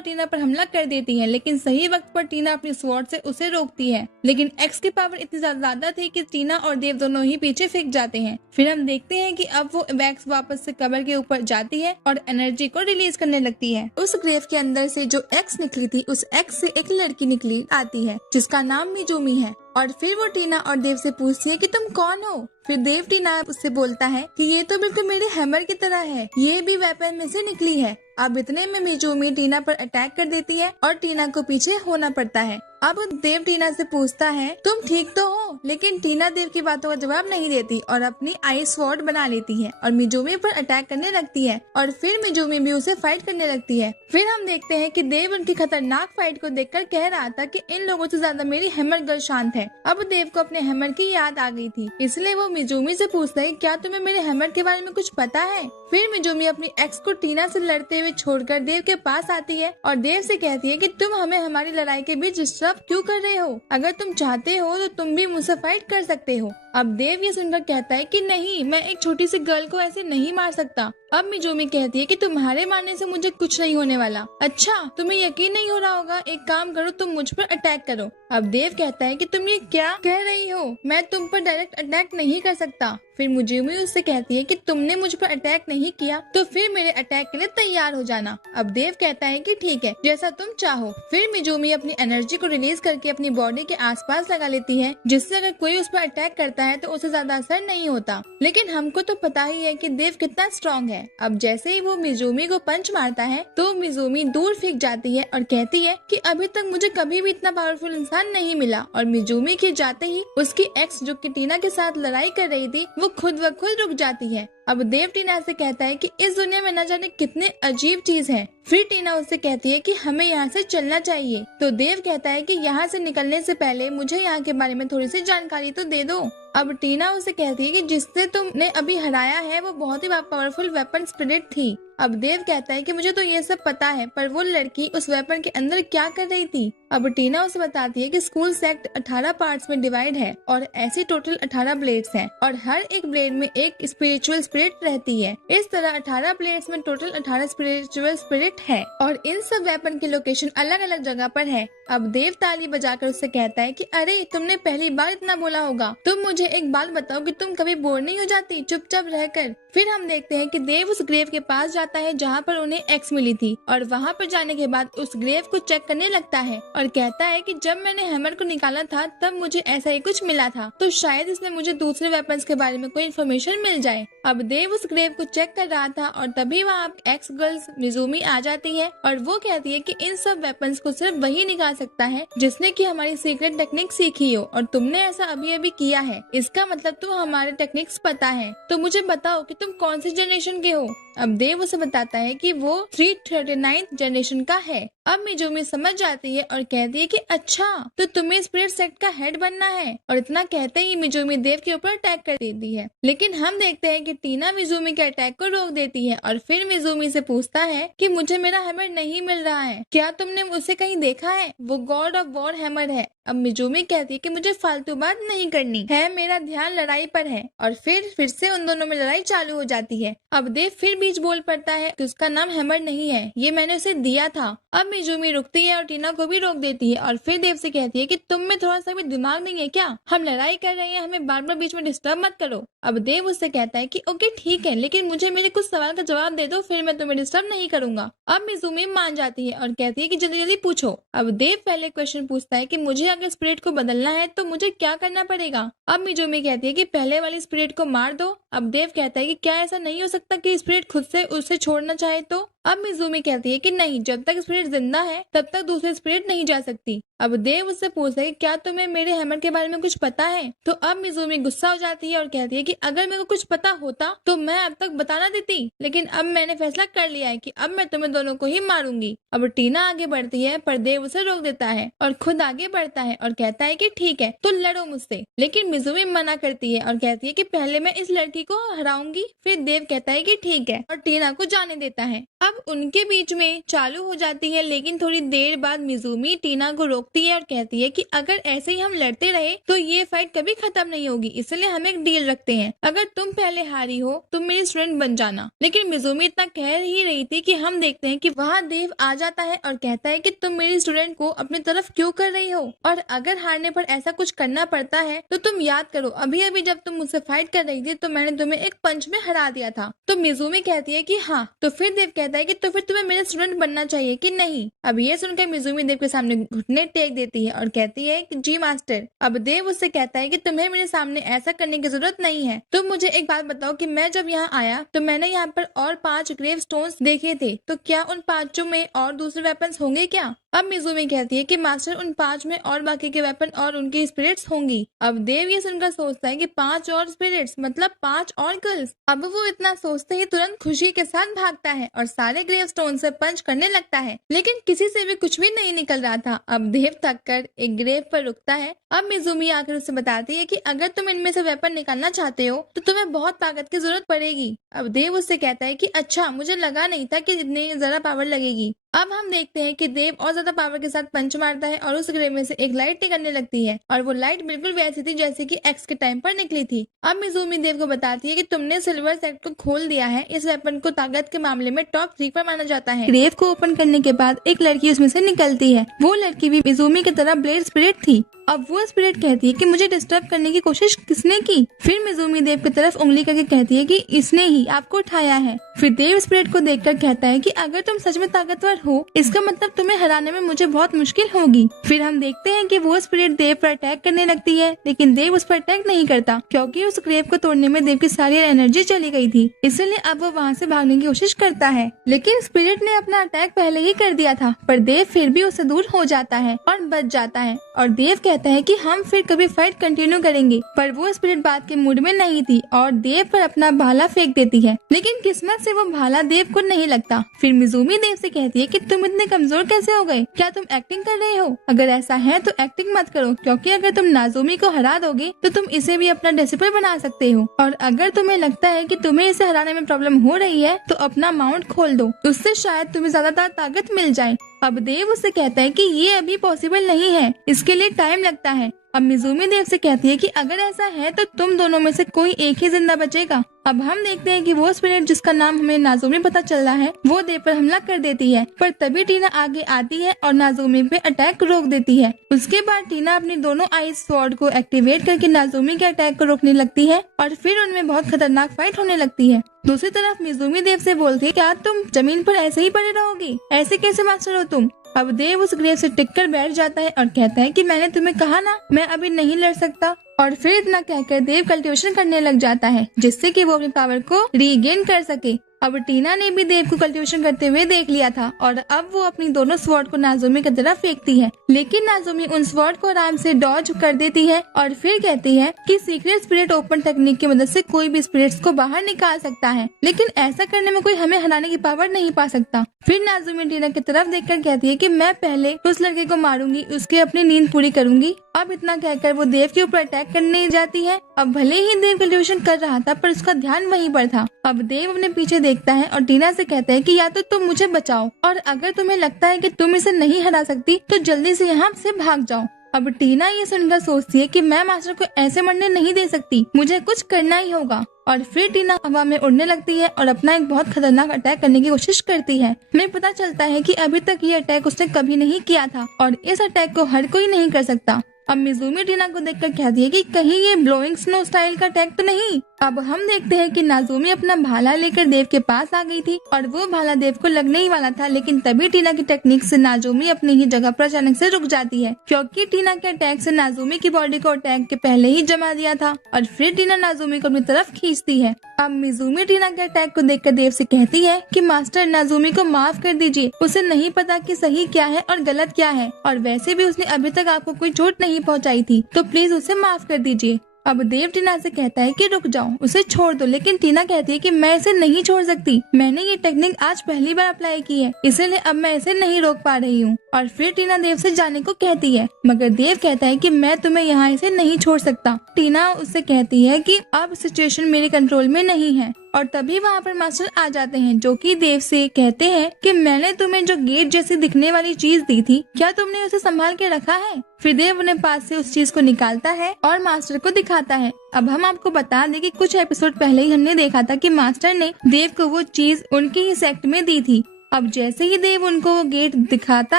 टीना पर हमला कर देती है, लेकिन सही वक्त पर टीना अपनी स्वॉर्ड से उसे रोकती है। लेकिन एक्स की पावर इतनी ज्यादा थी कि टीना और देव दोनों ही पीछे फेंक जाते हैं। फिर हम देखते हैं कि अब वो एक्स वापस से कब्र के ऊपर जाती है और एनर्जी को रिलीज करने लगती है। उस ग्रेव के अंदर से जो एक्स निकली थी, उस एक्स से एक लड़की निकली आती है जिसका नाम मिजूमी है। और फिर वो टीना और देव से पूछती है कि तुम कौन हो? फिर देव टीना उससे बोलता है कि ये तो बिल्कुल मेरे हैमर की तरह है, ये भी वेपन में से निकली है। अब इतने में मिजूमी टीना पर अटैक कर देती है और टीना को पीछे होना पड़ता है। अब देव टीना से पूछता है तुम ठीक तो हो? लेकिन टीना देव की बातों का जवाब नहीं देती और अपनी आइस स्वॉर्ड बना लेती है और मिजूमी पर अटैक करने लगती है और फिर मिजूमी भी उसे फाइट करने लगती है। फिर हम देखते हैं कि देव उनकी खतरनाक फाइट को देखकर कह रहा था कि इन लोगों से ज्यादा मेरी हैमर गर्ल शांत है। अब देव को अपने हैमर की याद आ गई थी, इसलिए वो मिजूमी से पूछता है क्या तुम्हें मेरे हैमर के बारे में कुछ पता है? फिर मिजूमी अपनी एक्स को टीना से लड़ते हुए छोड़कर देव के पास आती है और देव से कहती है कि तुम हमें हमारी लड़ाई के बीच डिस्टर्ब क्यों कर रहे हो? अगर तुम चाहते हो तो तुम भी मुझसे फाइट कर सकते हो। अब देव ये सुनकर कहता है कि नहीं, मैं एक छोटी सी गर्ल को ऐसे नहीं मार सकता। अब मिजूमी कहती है कि तुम्हारे मारने से मुझे कुछ नहीं होने वाला। अच्छा, तुम्हें यकीन नहीं हो रहा होगा, एक काम करो, तुम मुझ पर अटैक करो। अब देव कहता है कि तुम ये क्या कह रही हो, मैं तुम पर डायरेक्ट अटैक नहीं कर सकता। फिर मिजूमी उससे कहती है कि तुमने मुझ पर अटैक नहीं किया तो फिर मेरे अटैक के लिए तैयार हो जाना। अब देव कहता है कि ठीक है, जैसा तुम चाहो। फिर मिजूमी अपनी एनर्जी को रिलीज करके अपनी बॉडी के आसपास लगा लेती है, जिससे अगर कोई उस पर अटैक करता है तो उसे ज्यादा असर नहीं होता। लेकिन हमको तो पता ही है कि देव कितना स्ट्रॉन्ग है। अब जैसे ही वो मिजूमी को पंच मारता है तो मिजूमी दूर फेंक जाती है और कहती है कि अभी तक मुझे कभी भी इतना पावरफुल इंसान नहीं मिला। और मिजूमी के जाते ही उसकी एक्स जो कि टीना के साथ लड़ाई कर रही थी वो खुद ब खुद रुक जाती है। अब देव टीना से कहता है कि इस दुनिया में न जाने कितने अजीब चीज हैं। फिर टीना उससे कहती है कि हमें यहाँ से चलना चाहिए। तो देव कहता है कि यहाँ से निकलने से पहले मुझे यहाँ के बारे में थोड़ी सी जानकारी तो दे दो। अब टीना उसे कहती है कि जिससे तुमने अभी हराया है वो बहुत ही पावरफुल वेपन स्पिरिट थी अब देव कहता है कि मुझे तो ये सब पता है, पर वो लड़की उस वेपन के अंदर क्या कर रही थी। अब टीना उसे बताती है कि स्कूल सेट 18 पार्ट्स में डिवाइड है और ऐसी टोटल 18 ब्लेड्स हैं और हर एक ब्लेड में एक स्पिरिचुअल स्पिरिट रहती है। इस तरह 18 ब्लेड्स में टोटल 18 स्पिरिचुअल स्पिरिट है और इन सब वेपन की लोकेशन अलग अलग जगह पर है। अब देव ताली बजाकर उससे कहता है कि अरे तुमने पहली बार इतना बोला होगा। तुम मुझे एक बात बताओ कि तुम कभी बोर नहीं हो जाती चुपचाप रहकर। फिर हम देखते हैं कि देव उस ग्रेव के पास जाता है जहाँ पर उन्हें एक्स मिली थी और वहाँ पर जाने के बाद उस ग्रेव को चेक करने लगता है और कहता है कि जब मैंने हैमर को निकाला था तब मुझे ऐसा ही कुछ मिला था, तो शायद इसमें मुझे दूसरे वेपन्स के बारे में कोई इन्फॉर्मेशन मिल जाए। अब देव उस ग्रेव को चेक कर रहा था और तभी वहाँ एक्स गर्ल्स मिजुमी आ जाती है और वो कहती है कि इन सब वेपन्स को सिर्फ वही निकाल सकता है जिसने की हमारी सीक्रेट टेक्निक सीखी हो और तुमने ऐसा अभी अभी किया है। इसका मतलब तुम्हें हमारे टेक्निक्स पता है, तो मुझे बताओ कि तुम कौन सी जनरेशन के हो। अब देव उसे बताता है कि वो 339 जनरेशन का है। अब मिजुमी समझ जाती है और कहती है कि अच्छा तो तुम्हें स्पिरिट सेक्ट का हेड बनना है, और इतना कहते ही मिजुमी देव के ऊपर अटैक कर देती है। लेकिन हम देखते हैं कि टीना मिजुमी के अटैक को रोक देती है और फिर मिजुमी से पूछता है कि मुझे मेरा हैमर नहीं मिल रहा है, क्या तुमने उसे कहीं देखा है? वो गॉड ऑफ वॉर हैमर है। अब मिजुमी कहती है कि मुझे फालतू बात नहीं करनी है, मेरा ध्यान लड़ाई पर है। और फिर से उन दोनों में लड़ाई चालू हो जाती है। अब देव फिर बीच बोल पड़ता है कि उसका नाम हैमर नहीं है, ये मैंने उसे दिया था। अब मिजुमी रुकती है और टीना को भी रोक देती है और फिर देव से कहती है कि तुम में थोड़ा सा भी दिमाग नहीं है क्या? हम लड़ाई कर रहे हैं, हमें बार बार बीच में डिस्टर्ब मत करो। अब देव उससे कहता है कि ओके ठीक है, लेकिन मुझे मेरे कुछ सवाल का जवाब दे दो, फिर मैं तुम्हें डिस्टर्ब नहीं करूंगा। अब मिजुमी मान जाती है और कहती है कि जल्दी जल्दी पूछो। अब देव पहले क्वेश्चन पूछता है कि मुझे अगर स्पिरिट को बदलना है तो मुझे क्या करना पड़ेगा। अब मिजुमी कहती है कि पहले वाली स्पिरिट को मार दो। अब देव कहता है कि क्या ऐसा नहीं हो सकता कि स्पिरिट खुद से उसे छोड़ना चाहे तो? अब मिजुमी कहती है कि नहीं, जब तक स्पिरिट जिंदा है तब तक दूसरी स्पिरिट नहीं जा सकती। अब देव उससे पूछता है कि क्या तुम्हें मेरे हैमर के बारे में कुछ पता है? तो अब मिजुमी गुस्सा हो जाती है और कहती है कि अगर मेरे को कुछ पता होता तो मैं अब तक बता ना देती, लेकिन अब मैंने फैसला कर लिया है कि अब मैं तुम्हें दोनों को ही मारूंगी। अब टीना आगे बढ़ती है पर देव उसे रोक देता है और खुद आगे बढ़ता है और कहता है कि ठीक है तो लड़ो मुझसे। लेकिन मिजुमी मना करती है और कहती है कि पहले मैं इस लड़की को हराऊंगी। फिर देव कहता है कि ठीक है और टीना को जाने देता है। अब उनके बीच में चालू हो जाती है, लेकिन थोड़ी देर बाद मिजुमी टीना को रोकती है और कहती है कि अगर ऐसे ही हम लड़ते रहे तो ये फाइट कभी खत्म नहीं होगी, इसलिए हम एक डील रखते हैं, अगर तुम पहले हारी हो तुम मेरी स्टूडेंट बन जाना। लेकिन मिजुमी इतना कह ही रही थी कि हम देखते हैं कि वहाँ देव आ जाता है और कहता है कि तुम मेरी स्टूडेंट को अपनी तरफ क्यों कर रही हो, और अगर हारने पर ऐसा कुछ करना पड़ता है तो तुम याद करो अभी अभी जब तुम मुझसे फाइट कर रही थी तो मैंने तुम्हें एक पंच में हरा दिया था। तो मिजुमी कहती है कि हाँ। तो फिर देव कहता है कि तो फिर तुम्हें मेरे स्टूडेंट बनना चाहिए कि नहीं। अब ये सुनकर मिजुमी देव के सामने घुटने टेक देती है और कहती है कि जी मास्टर। अब देव उससे कहता है कि तुम्हें मेरे सामने ऐसा करने की जरूरत नहीं है। तुम मुझे एक बात बताओ कि मैं जब यहाँ आया तो मैंने यहाँ पर और 5 ग्रेव स्टोन्स देखे थे, तो क्या उन 5 में और दूसरे वेपन्स होंगे क्या? अब मिजुमी कहती है कि मास्टर उन 5 में और बाकी के वेपन और उनकी स्पिरिट्स होंगी। अब देव ये सुनकर सोचता है कि 5 और स्पिरिट्स मतलब 5 और गर्ल्स। अब वो इतना सोचते ही तुरंत खुशी के साथ भागता है और सारे ग्रेव स्टोन से पंच करने लगता है, लेकिन किसी से भी कुछ भी नहीं निकल रहा था। अब देव थक कर एक ग्रेव पर रुकता है। अब मिजुमी आकर उसे बताती है कि अगर तुम इनमें से वेपन निकालना चाहते हो तो तुम्हें बहुत ताकत की जरूरत पड़ेगी। अब देव उससे कहता है कि अच्छा, मुझे लगा नहीं था कि इतनी ज्यादा पावर लगेगी। अब हम देखते हैं कि देव और ज्यादा पावर के साथ पंच मारता है और उस ग्रेव में से एक लाइट निकलने लगती है और वो लाइट बिल्कुल वैसी थी जैसे कि एक्स के टाइम पर निकली थी। अब मिजुमी देव को बताती है कि तुमने सिल्वर सेट को खोल दिया है, इस वेपन को ताकत के मामले में टॉप 3 पर माना जाता है। ग्रेव को ओपन करने के बाद एक लड़की उसमें से निकलती है। वो लड़की भी मिजुमी की तरह ब्लेड स्पिरिट थी। अब वो स्पिरिट कहती है कि मुझे डिस्टर्ब करने की कोशिश किसने की? फिर मिजुमी देव की तरफ उंगली करके कहती है कि इसने ही आपको उठाया है। फिर देव स्पिरिट को देखकर कहता है कि अगर तुम सच में ताकतवर हो इसका मतलब तुम्हें हराने में मुझे बहुत मुश्किल होगी। फिर हम देखते हैं कि वो स्पिरिट देव पर अटैक करने लगती है, लेकिन देव उस पर अटैक नहीं करता क्योंकि उस ग्रेव को तोड़ने में देव की सारी एनर्जी चली गई थी। इसलिए अब वो वहाँ से भागने की कोशिश करता है, लेकिन स्पिरिट ने अपना अटैक पहले ही कर दिया था। पर देव फिर भी उससे दूर हो जाता है और बच जाता है और देव कहता है कि हम फिर कभी फाइट कंटिन्यू करेंगे, पर वो स्पिरिट बात के मूड में नहीं थी और देव पर अपना भाला फेंक देती है, लेकिन किस्मत से वो भाला देव को नहीं लगता। फिर मिजुमी देव से कहती है कि तुम इतने कमजोर कैसे हो गए, क्या तुम एक्टिंग कर रहे हो? अगर ऐसा है तो एक्टिंग मत करो, क्योंकि अगर तुम नाजोमी को हरा दोगे तो तुम इसे भी अपना डिसिपल बना सकते हो, और अगर तुम्हें लगता है कि तुम्हें इसे हराने में प्रॉब्लम हो रही है तो अपना माउंट खोल दो, उससे शायद तुम्हें ज्यादा ताकत मिल जाए। अब देव उससे कहता है कि ये अभी पॉसिबल नहीं है, इसके लिए टाइम लगता है। अब मिजुमी देव से कहती है कि अगर ऐसा है तो तुम दोनों में से कोई एक ही जिंदा बचेगा। अब हम देखते हैं कि वो स्पिरिट जिसका नाम हमें नाजोमी पता चल रहा है वो देव पर हमला कर देती है, पर तभी टीना आगे आती है और नाजोमी पे अटैक रोक देती है। उसके बाद टीना अपनी दोनों आइस स्वॉर्ड को एक्टिवेट करके नाजोमी के अटैक को रोकने लगती है और फिर उनमें बहुत खतरनाक फाइट होने लगती है। दूसरी तरफ मिजुमी देव से बोलती है, क्या तुम जमीन पर ऐसे ही पड़े रहोगी? ऐसे कैसे मास्टर हो तुम? अब देव उस ग्रेव से टिककर बैठ जाता है और कहता है कि मैंने तुम्हें कहा ना, मैं अभी नहीं लड़ सकता। और फिर इतना कहकर देव कल्टीवेशन करने लग जाता है, जिससे कि वो अपनी पावर को रीगेन कर सके। अब टीना ने भी देव को कल्टीवेशन करते हुए देख लिया था और अब वो अपनी दोनों स्वॉर्ड को नाजोमी की तरफ फेंकती है, लेकिन नाजोमी उन स्वॉर्ड को आराम से डॉज कर देती है और फिर कहती है कि सीक्रेट स्पिरिट ओपन टेक्निक की मदद से कोई भी स्पिरिट्स को बाहर निकाल सकता है, लेकिन ऐसा करने में कोई हमें हराने की पावर नहीं पा सकता। फिर नाजोमी टीना की तरफ देखकर कहती है कि मैं पहले उस लड़के को मारूंगी, उसकी अपनी नींद पूरी करूंगी। अब इतना कहकर वो देव के ऊपर अटैक करने जाती है। अब भले ही देव कल्टीवेशन कर रहा था, पर उसका ध्यान वहीं पर था। अब देव अपने पीछे देखता है और टीना से कहता है कि या तो तुम मुझे बचाओ, और अगर तुम्हें लगता है कि तुम इसे नहीं हरा सकती तो जल्दी से यहाँ से भाग जाओ। अब टीना ये सुनकर सोचती है कि मैं मास्टर को ऐसे मरने नहीं दे सकती, मुझे कुछ करना ही होगा। और फिर टीना हवा में उड़ने लगती है और अपना एक बहुत खतरनाक अटैक करने की कोशिश करती है। हमें पता चलता है कि अभी तक ये अटैक उसने कभी नहीं किया था और इस अटैक को हर कोई नहीं कर सकता। अब मिजुमी टीना को देखकर कहती है कि कहीं ये ब्लोइंग स्नो स्टाइल का अटैक तो नहीं। अब हम देखते हैं कि नाजोमी अपना भाला लेकर देव के पास आ गई थी और वो भाला देव को लगने ही वाला था, लेकिन तभी टीना की टेक्निक से नाजोमी अपनी ही जगह पर अचानक से रुक जाती है, क्योंकि टीना के अटैक से नाजोमी की बॉडी को अटैक के पहले ही जमा दिया था और फिर टीना नाजोमी को अपनी तरफ खींचती है। अब मिजुमी टीना के अटैक को देखकर देव से कहती है कि मास्टर नाजोमी को माफ कर दीजिए, उसे नहीं पता कि सही क्या है और गलत क्या है, और वैसे भी उसने अभी तक आपको कोई चोट नहीं पहुंचाई थी, तो प्लीज उसे माफ कर दीजिए। अब देव टीना से कहता है कि रुक जाओ, उसे छोड़ दो, लेकिन टीना कहती है कि मैं इसे नहीं छोड़ सकती, मैंने ये टेक्निक आज पहली बार अप्लाई की है, इसलिए अब मैं इसे नहीं रोक पा रही हूँ। और फिर टीना देव से जाने को कहती है, मगर देव कहता है कि मैं तुम्हें यहाँ इसे नहीं छोड़ सकता। टीना उससे कहती है कि अब सिचुएशन मेरे कंट्रोल में नहीं है, और तभी वहाँ पर मास्टर आ जाते हैं, जो कि देव से कहते हैं कि मैंने तुम्हें जो गेट जैसी दिखने वाली चीज दी थी, क्या तुमने उसे संभाल के रखा है? फिर देव अपने पास से उस चीज को निकालता है और मास्टर को दिखाता है। अब हम आपको बता दें कि कुछ एपिसोड पहले ही हमने देखा था कि मास्टर ने देव को वो चीज उनके ही सेक्ट में दी थी। अब जैसे ही देव उनको वो गेट दिखाता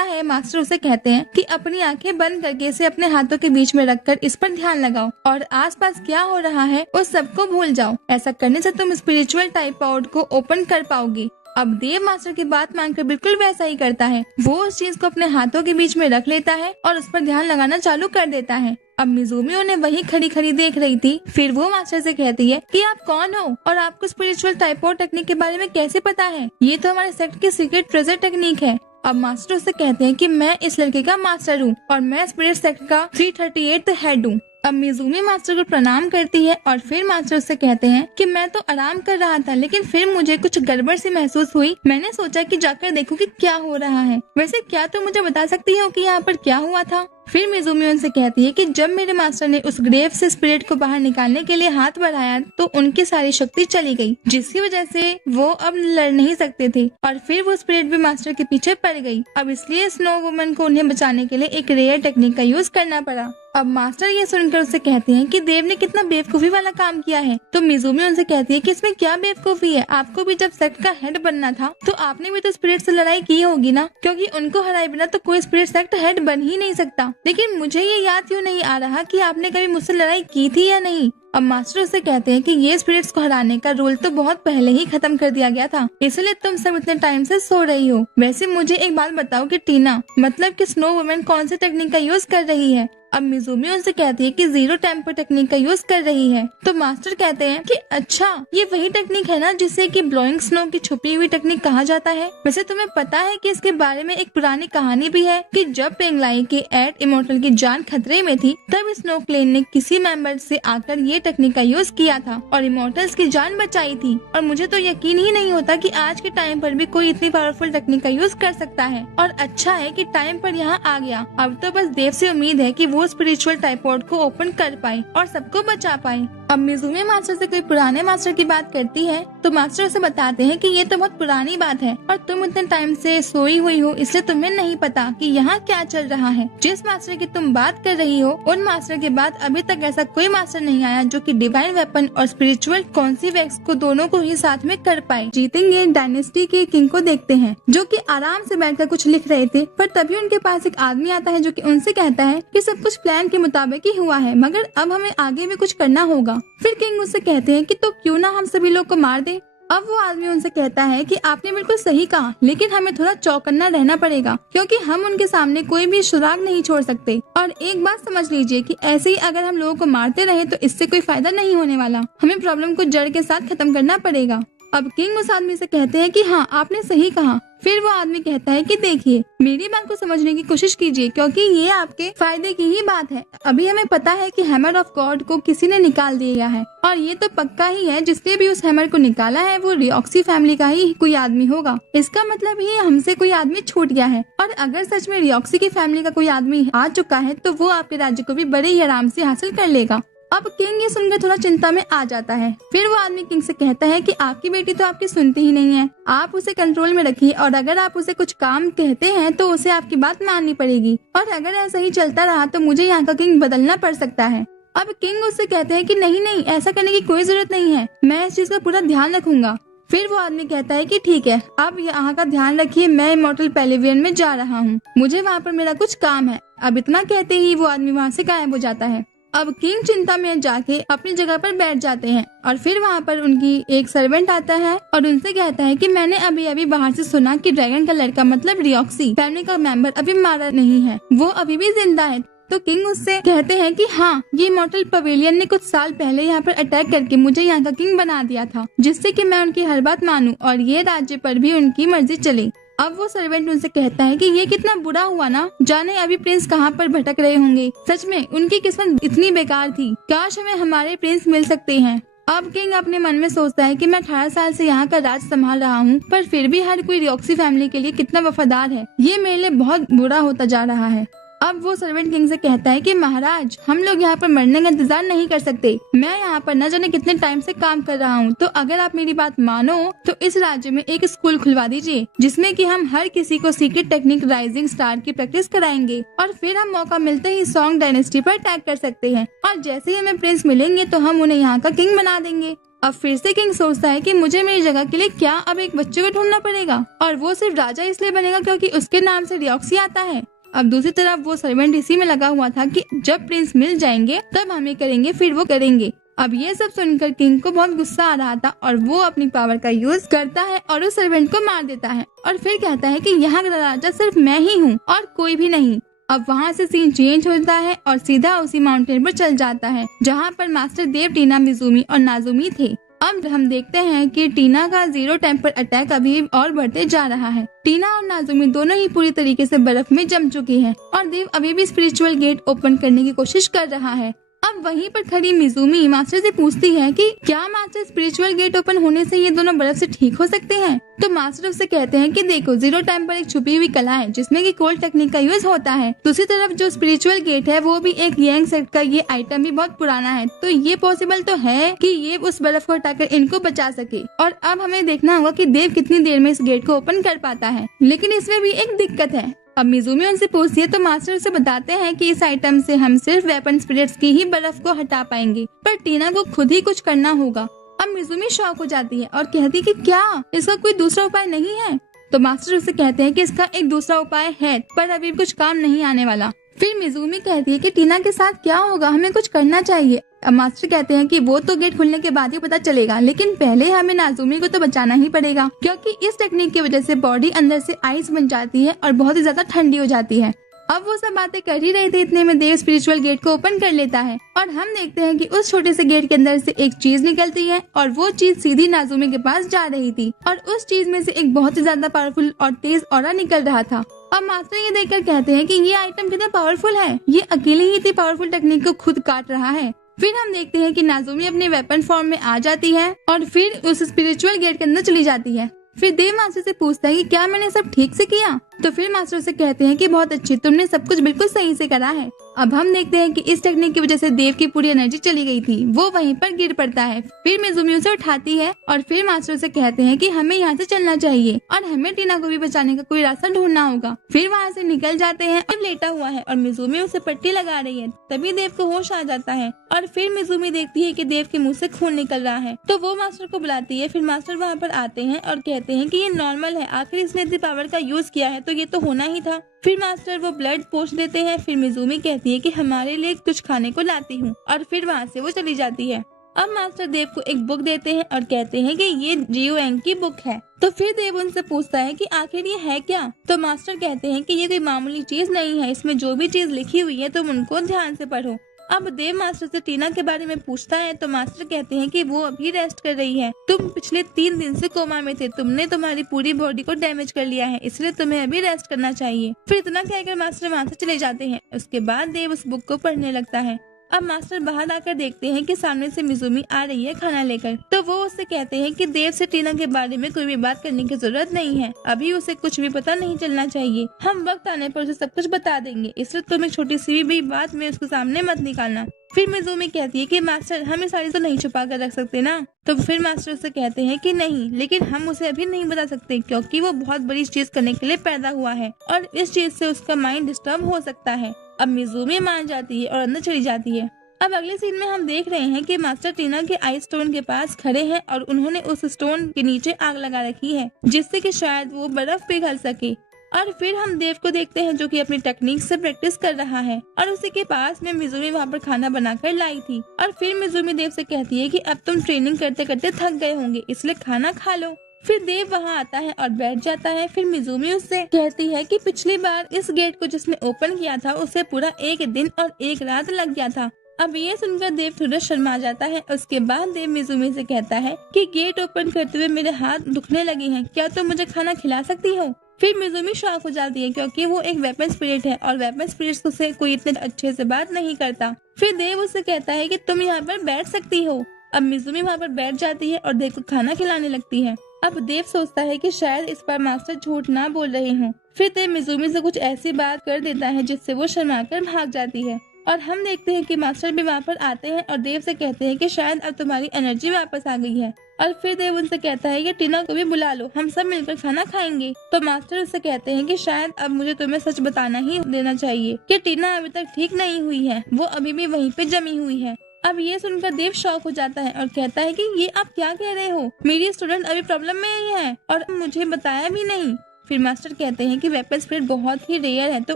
है, मास्टर उसे कहते हैं कि अपनी आंखें बंद करके इसे अपने हाथों के बीच में रखकर इस पर ध्यान लगाओ और आसपास क्या हो रहा है उस सबको भूल जाओ। ऐसा करने से तुम स्पिरिचुअल टाइप आउट को ओपन कर पाओगे। अब देव मास्टर की बात मानकर बिल्कुल वैसा ही करता है, वो उस चीज को अपने हाथों के बीच में रख लेता है और उस पर ध्यान लगाना चालू कर देता है। अब मिजुमी उन्हें वहीं खड़ी खड़ी देख रही थी। फिर वो मास्टर से कहती है कि आप कौन हो और आपको स्पिरिचुअल टाइपो टेक्निक के बारे में कैसे पता है? ये तो हमारे सेक्ट की सीक्रेट ट्रेजर टेक्निक है। अब मास्टर उससे कहते हैं कि मैं इस लड़के का मास्टर हूँ और मैं स्पिरिट सेक्ट का 338 हेड हूँ। अब मिजुमी मास्टर को प्रणाम करती है और फिर मास्टर उससे कहते हैं कि मैं तो आराम कर रहा था, लेकिन फिर मुझे कुछ गड़बड़ सी महसूस हुई। मैंने सोचा कि जाकर देखूं कि क्या हो रहा है। वैसे क्या तुम मुझे बता सकती हो कि यहाँ पर क्या हुआ था? फिर मिजुमी उनसे कहती है कि जब मेरे मास्टर ने उस ग्रेव से स्पिरिट को बाहर निकालने के लिए हाथ बढ़ाया तो उनकी सारी शक्ति चली गई, जिसकी वजह से वो अब लड़ नहीं सकते थे और फिर वो स्पिरिट भी मास्टर के पीछे पड़ गई। अब इसलिए स्नो वुमन को उन्हें बचाने के लिए एक रेयर टेक्निक का यूज करना पड़ा। अब मास्टर ये सुनकर उससे कहते हैं कि देव ने कितना बेवकूफी वाला काम किया है। तो मिजुमी उनसे कहती है कि इसमें क्या बेवकूफी है? आपको भी जब सेक्ट का हेड बनना था तो आपने भी तो स्पिरिट से लड़ाई की होगी ना, क्योंकि उनको हराए बिना तो कोई स्पिरिट सेक्ट हेड बन ही नहीं सकता। लेकिन मुझे ये याद क्यों नहीं आ रहा कि आपने कभी मुझसे लड़ाई की थी या नहीं। अब मास्टर उससे कहते हैं कि ये स्पिरिट्स को हराने का रूल तो बहुत पहले ही खत्म कर दिया गया था, इसलिए तुम सब इतने टाइम से सो रही हो। वैसे मुझे एक बात बताओ कि टीना मतलब कि स्नो वुमन कौन सी टेक्निक का यूज कर रही है? अब मिज़ूमी उनसे कहती है कि जीरो टेम्पर टेक्निक का यूज कर रही है। तो मास्टर कहते हैं कि अच्छा, ये वही टेक्निक है ना जिसे कि ब्लोइंग स्नो की छुपी हुई टेक्निक कहा जाता है। वैसे तुम्हें पता है कि इसके बारे में एक पुरानी कहानी भी है कि जब पेंगलाई के एड इमोर्टल की जान खतरे में थी, तब स्नो क्लेन ने किसी मेंबर से आकर ये टेक्निक का यूज किया था और इमोर्टल्स की जान बचाई थी। और मुझे तो यकीन ही नहीं होता कि आज के टाइम पर भी कोई इतनी पावरफुल टेक्निक का यूज कर सकता है। और अच्छा है कि टाइम पर यहाँ आ गया। अब तो बस देव से उम्मीद है कि वो स्पिरिचुअल टाइपोड को ओपन कर पाए और सबको बचा पाए। अब मिज़ूमी मास्टर से कोई पुराने मास्टर की बात करती है तो मास्टर उसे बताते हैं कि ये तो बहुत पुरानी बात है और तुम इतने टाइम से सोई हुई हो, इसलिए तुम्हें नहीं पता कि यहाँ क्या चल रहा है। जिस मास्टर की तुम बात कर रही हो, उन मास्टर के बाद अभी तक ऐसा कोई मास्टर नहीं आया जो कि डिवाइन वेपन और स्पिरिचुअल कॉन्सिवेक्स को दोनों को ही साथ में कर पाए। जीतेंगे डायनेस्टी के किंग को देखते हैं जो कि आराम से बैठकर कुछ लिख रहे थे, पर तभी उनके पास एक आदमी आता है जो कि उनसे कहता है कि सब कुछ प्लान के मुताबिक ही हुआ है, मगर अब हमें आगे भी कुछ करना होगा। फिर किंग उससे कहते हैं कि तो क्यों ना हम सभी लोग को मार दे। अब वो आदमी उनसे कहता है कि आपने बिल्कुल सही कहा, लेकिन हमें थोड़ा चौकन्ना रहना पड़ेगा क्योंकि हम उनके सामने कोई भी सुराग नहीं छोड़ सकते। और एक बात समझ लीजिए कि ऐसे ही अगर हम लोगों को मारते रहे तो इससे कोई फायदा नहीं होने वाला। हमें प्रॉब्लम को जड़ के साथ खत्म करना पड़ेगा। अब किंग उस आदमी से कहते हैं कि हाँ, आपने सही कहा। फिर वो आदमी कहता है कि देखिए, मेरी बात को समझने की कोशिश कीजिए क्योंकि ये आपके फायदे की ही बात है। अभी हमें पता है कि हैमर ऑफ गॉड को किसी ने निकाल दिया है और ये तो पक्का ही है जिसने भी उस हैमर को निकाला है वो रियोक्सी फैमिली का ही कोई आदमी होगा। इसका मतलब ही हमसे कोई आदमी छूट गया है और अगर सच में रियोक्सी की फैमिली का कोई आदमी आ चुका है तो वो आपके राज्य को भी बड़े ही आराम से हासिल कर लेगा। अब किंग ये सुनकर थोड़ा चिंता में आ जाता है। फिर वो आदमी किंग से कहता है कि आपकी बेटी तो आपकी सुनती ही नहीं है, आप उसे कंट्रोल में रखिए और अगर आप उसे कुछ काम कहते हैं तो उसे आपकी बात माननी पड़ेगी और अगर ऐसा ही चलता रहा तो मुझे यहाँ का किंग बदलना पड़ सकता है। अब किंग उससे कहते हैं कि नहीं नहीं, ऐसा करने की कोई जरूरत नहीं है, मैं इस चीज का पूरा ध्यान रखूंगा। फिर वो आदमी कहता है कि ठीक है, आप यहाँ का ध्यान रखिए, मैं इमॉर्टल पेलिवियन में जा रहा हूँ, मुझे वहाँ पर मेरा कुछ काम है। अब इतना कहते ही वो आदमी वहाँ से गायब हो जाता है। अब किंग चिंता में जाके अपनी जगह पर बैठ जाते हैं और फिर वहाँ पर उनकी एक सर्वेंट आता है और उनसे कहता है कि मैंने अभी अभी बाहर से सुना कि ड्रैगन का लड़का मतलब रियोक्सी फैमिली का मेंबर अभी मारा नहीं है, वो अभी भी जिंदा है। तो किंग उससे कहते हैं कि हाँ, ये इमॉर्टल पवेलियन ने कुछ साल पहले यहाँ पर अटैक करके मुझे यहाँ का किंग बना दिया था, जिससे कि मैं उनकी हर बात मानूं और ये राज्य पर भी उनकी मर्जी चले। अब वो सर्वेंट उनसे कहता है कि ये कितना बुरा हुआ ना, जाने अभी प्रिंस कहाँ पर भटक रहे होंगे। सच में उनकी किस्मत इतनी बेकार थी, काश हमें हमारे प्रिंस मिल सकते हैं। अब किंग अपने मन में सोचता है कि मैं 18 साल से यहाँ का राज संभाल रहा हूँ, पर फिर भी हर कोई रियोक्सी फैमिली के लिए कितना वफादार है, ये मेरे लिए बहुत बुरा होता जा रहा है। अब वो सर्वेंट किंग से कहता है कि महाराज, हम लोग यहाँ पर मरने का इंतजार नहीं कर सकते, मैं यहाँ पर न जाने कितने टाइम से काम कर रहा हूँ, तो अगर आप मेरी बात मानो तो इस राज्य में एक स्कूल खुलवा दीजिए जिसमें कि हम हर किसी को सीक्रेट टेक्निक राइजिंग स्टार की प्रैक्टिस कराएंगे और फिर हम मौका मिलते ही सॉन्ग डायनेस्टी पर अटैक कर सकते हैं और जैसे ही हमें प्रिंस मिलेंगे तो हम उन्हें यहाँ का किंग बना देंगे। अब फिर से किंग सोचता है कि मुझे मेरी जगह के लिए क्या अब एक बच्चे को ढूंढना पड़ेगा और वो सिर्फ राजा इसलिए बनेगा क्योंकि उसके नाम से रियोक्सी आता है। अब दूसरी तरफ वो सर्वेंट इसी में लगा हुआ था कि जब प्रिंस मिल जाएंगे तब हम ये करेंगे, फिर वो करेंगे। अब ये सब सुनकर किंग को बहुत गुस्सा आ रहा था और वो अपनी पावर का यूज करता है और उस सर्वेंट को मार देता है और फिर कहता है कि यहाँ का राजा सिर्फ मैं ही हूँ और कोई भी नहीं। अब वहाँ से सीन चेंज होता है और सीधा उसी माउंटेन पर चल जाता है जहाँ पर मास्टर देव, टीना, मिज़ूमी और नाजुमी थे। अब हम देखते हैं कि टीना का जीरो टेम्पर अटैक अभी और बढ़ते जा रहा है। टीना और नाजुमी दोनों ही पूरी तरीके से बर्फ में जम चुकी हैं और देव अभी भी स्पिरिचुअल गेट ओपन करने की कोशिश कर रहा है। अब वहीं पर खड़ी मिज़ूमी मास्टर से पूछती है कि क्या मास्टर स्पिरिचुअल गेट ओपन होने से ये दोनों बर्फ से ठीक हो सकते हैं। तो मास्टर उससे कहते हैं कि देखो, जीरो टाइम पर एक छुपी हुई कला है जिसमें कि कोल्ड टेक्निक का यूज होता है। दूसरी तरफ जो स्पिरिचुअल गेट है वो भी एक यंग सेट का ये आइटम भी बहुत पुराना है, तो ये पॉसिबल तो है कि ये उस बर्फ को हटाकर इनको बचा सके। और अब हमें देखना होगा कि देव कितनी देर में इस गेट को ओपन कर पाता है, लेकिन इसमें भी एक दिक्कत है। अब मिज़ूमी उनसे पूछती है तो मास्टर उसे बताते हैं कि इस आइटम से हम सिर्फ वेपन स्पिरिट्स की ही बर्फ को हटा पाएंगे, पर टीना को खुद ही कुछ करना होगा। अब मिज़ूमी शॉक हो जाती है और कहती कि क्या इसका कोई दूसरा उपाय नहीं है। तो मास्टर उससे कहते हैं कि इसका एक दूसरा उपाय है, पर अभी कुछ काम नहीं आने वाला। फिर मिज़ूमी कहती है कि टीना के साथ क्या होगा, हमें कुछ करना चाहिए। अब मास्टर कहते हैं कि वो तो गेट खुलने के बाद ही पता चलेगा, लेकिन पहले हमें नाजुमी को तो बचाना ही पड़ेगा क्योंकि इस टेक्निक की वजह से बॉडी अंदर से आइस बन जाती है और बहुत ही ज्यादा ठंडी हो जाती है। अब वो सब बातें कर ही रही थी, इतने में देव स्पिरिचुअल गेट को ओपन कर लेता है और हम देखते हैं कि उस छोटे से गेट के अंदर से एक चीज निकलती है और वो चीज सीधी नाजुमी के पास जा रही थी और उस चीज में से एक बहुत ही ज्यादा पावरफुल और तेज ऑरा निकल रहा था। अब मास्टर ये देखकर कहते हैं कि ये आइटम कितना पावरफुल है, ये अकेले ही इतनी पावरफुल टेक्निक को खुद काट रहा है। फिर हम देखते हैं कि नाजुमी अपने वेपन फॉर्म में आ जाती है और फिर उस स्पिरिचुअल गेट के अंदर चली जाती है। फिर देव मास्टर से पूछता है कि क्या मैंने सब ठीक से किया, तो फिर मास्टर से कहते हैं कि बहुत अच्छी, तुमने सब कुछ बिल्कुल सही से करा है। अब हम देखते हैं कि इस टेक्निक की वजह से देव की पूरी एनर्जी चली गई थी, वो वहीं पर गिर पड़ता है। फिर मिजुमी उसे उठाती है और फिर मास्टर से कहते हैं कि हमें यहाँ से चलना चाहिए और हमें टीना को भी बचाने का कोई रास्ता ढूंढना होगा। फिर वहाँ से निकल जाते हैं और लेटा हुआ है और मिजुमी उसे पट्टी लगा रही है। तभी देव को होश आ जाता है और फिर मिजुमी देखती है कि देव के मुंह से खून निकल रहा है, तो वो मास्टर को बुलाती है। फिर मास्टर वहाँ पर आते हैं और कहते हैं कि ये नॉर्मल है, आखिर इसने इतनी पावर का यूज किया है तो ये तो होना ही था। फिर मास्टर वो ब्लड पोंछ देते हैं। फिर मिजुमी कहती है कि हमारे लिए कुछ खाने को लाती हूँ और फिर वहाँ से वो चली जाती है। अब मास्टर देव को एक बुक देते हैं और कहते हैं कि ये जियोएंग की बुक है। तो फिर देव उनसे पूछता है कि आखिर ये है क्या, तो मास्टर कहते हैं कि ये कोई मामूली चीज नहीं है, इसमें जो भी चीज लिखी हुई है तुम उनको ध्यान से पढ़ो। अब देव मास्टर से टीना के बारे में पूछता है तो मास्टर कहते हैं कि वो अभी रेस्ट कर रही है, तुम पिछले 3 दिन से कोमा में थे, तुमने तुम्हारी पूरी बॉडी को डैमेज कर लिया है, इसलिए तुम्हें अभी रेस्ट करना चाहिए। फिर इतना कहकर मास्टर वहाँ से चले जाते हैं। उसके बाद देव उस बुक को पढ़ने लगता है। अब मास्टर बाहर आकर देखते हैं कि सामने से मिजुमी आ रही है खाना लेकर, तो वो उससे कहते हैं कि देव से टीना के बारे में कोई भी बात करने की जरूरत नहीं है, अभी उसे कुछ भी पता नहीं चलना चाहिए, हम वक्त आने पर उसे सब कुछ बता देंगे, इसलिए तुम एक छोटी सी भी बात में उसके सामने मत निकालना। फिर मिजुमी कहती है कि मास्टर हम ये सारी तो नहीं छुपा कर रख सकते ना, तो फिर मास्टर उससे कहते हैं कि नहीं, लेकिन हम उसे अभी नहीं बता सकते क्योंकि वो बहुत बड़ी चीज करने के लिए पैदा हुआ है और इस चीज से उसका माइंड डिस्टर्ब हो सकता है। अब मिजुमी मान जाती है और अंदर चली जाती है। अब अगले सीन में हम देख रहे हैं कि मास्टर टीना के आइस स्टोन के पास खड़े हैं और उन्होंने उस स्टोन के नीचे आग लगा रखी है जिससे कि शायद वो बर्फ पिघल सके। और फिर हम देव को देखते हैं जो कि अपनी टेक्निक से प्रैक्टिस कर रहा है और उसी के पास में मिजुमी वहाँ पर खाना बनाकर लाई थी। और फिर मिजुमी देव से कहती है कि अब तुम ट्रेनिंग करते करते थक गए होंगे, इसलिए खाना खा लो। फिर देव वहाँ आता है और बैठ जाता है। फिर मिजुमी उससे कहती है कि पिछली बार इस गेट को जिसने ओपन किया था उसे पूरा 1 दिन और 1 रात लग गया था। अब ये सुनकर देव थोड़ा शर्मा जाता है। उसके बाद देव मिजुमी से कहता है कि गेट ओपन करते हुए मेरे हाथ दुखने लगे हैं, क्या तुम मुझे खाना खिला सकती हो। फिर मिजुमी शॉक हो जाती है क्योंकि वो एक वेपन स्पिरिट है और वेपन स्पिरिट से कोई इतने अच्छे से बात नहीं करता। फिर देव उससे कहता है कि तुम यहाँ पर बैठ सकती हो। अब मिजुमी वहाँ पर बैठ जाती है और देव को खाना खिलाने लगती है। अब देव सोचता है कि शायद इस बार मास्टर झूठ ना बोल रहे हों। फिर देव मिजुमी से कुछ ऐसी बात कर देता है जिससे वो शर्मा कर भाग जाती है। और हम देखते हैं कि मास्टर भी वहाँ पर आते हैं और देव से कहते हैं कि शायद अब तुम्हारी एनर्जी वापस आ गई है। और फिर देव उनसे कहता है कि टीना को भी बुला लो, हम सब मिलकर खाना खाएंगे। तो मास्टर उससे कहते हैं कि शायद अब मुझे तुम्हें सच बताना ही देना चाहिए कि टीना अभी तक ठीक नहीं हुई है, वो अभी भी वहीं पे जमी हुई है। अब ये सुनकर देव शॉक हो जाता है और कहता है कि ये आप क्या कह रहे हो, मेरी स्टूडेंट अभी प्रॉब्लम में ही है और मुझे बताया भी नहीं। फिर मास्टर कहते हैं कि वेपन स्पिरिट बहुत ही रेयर है तो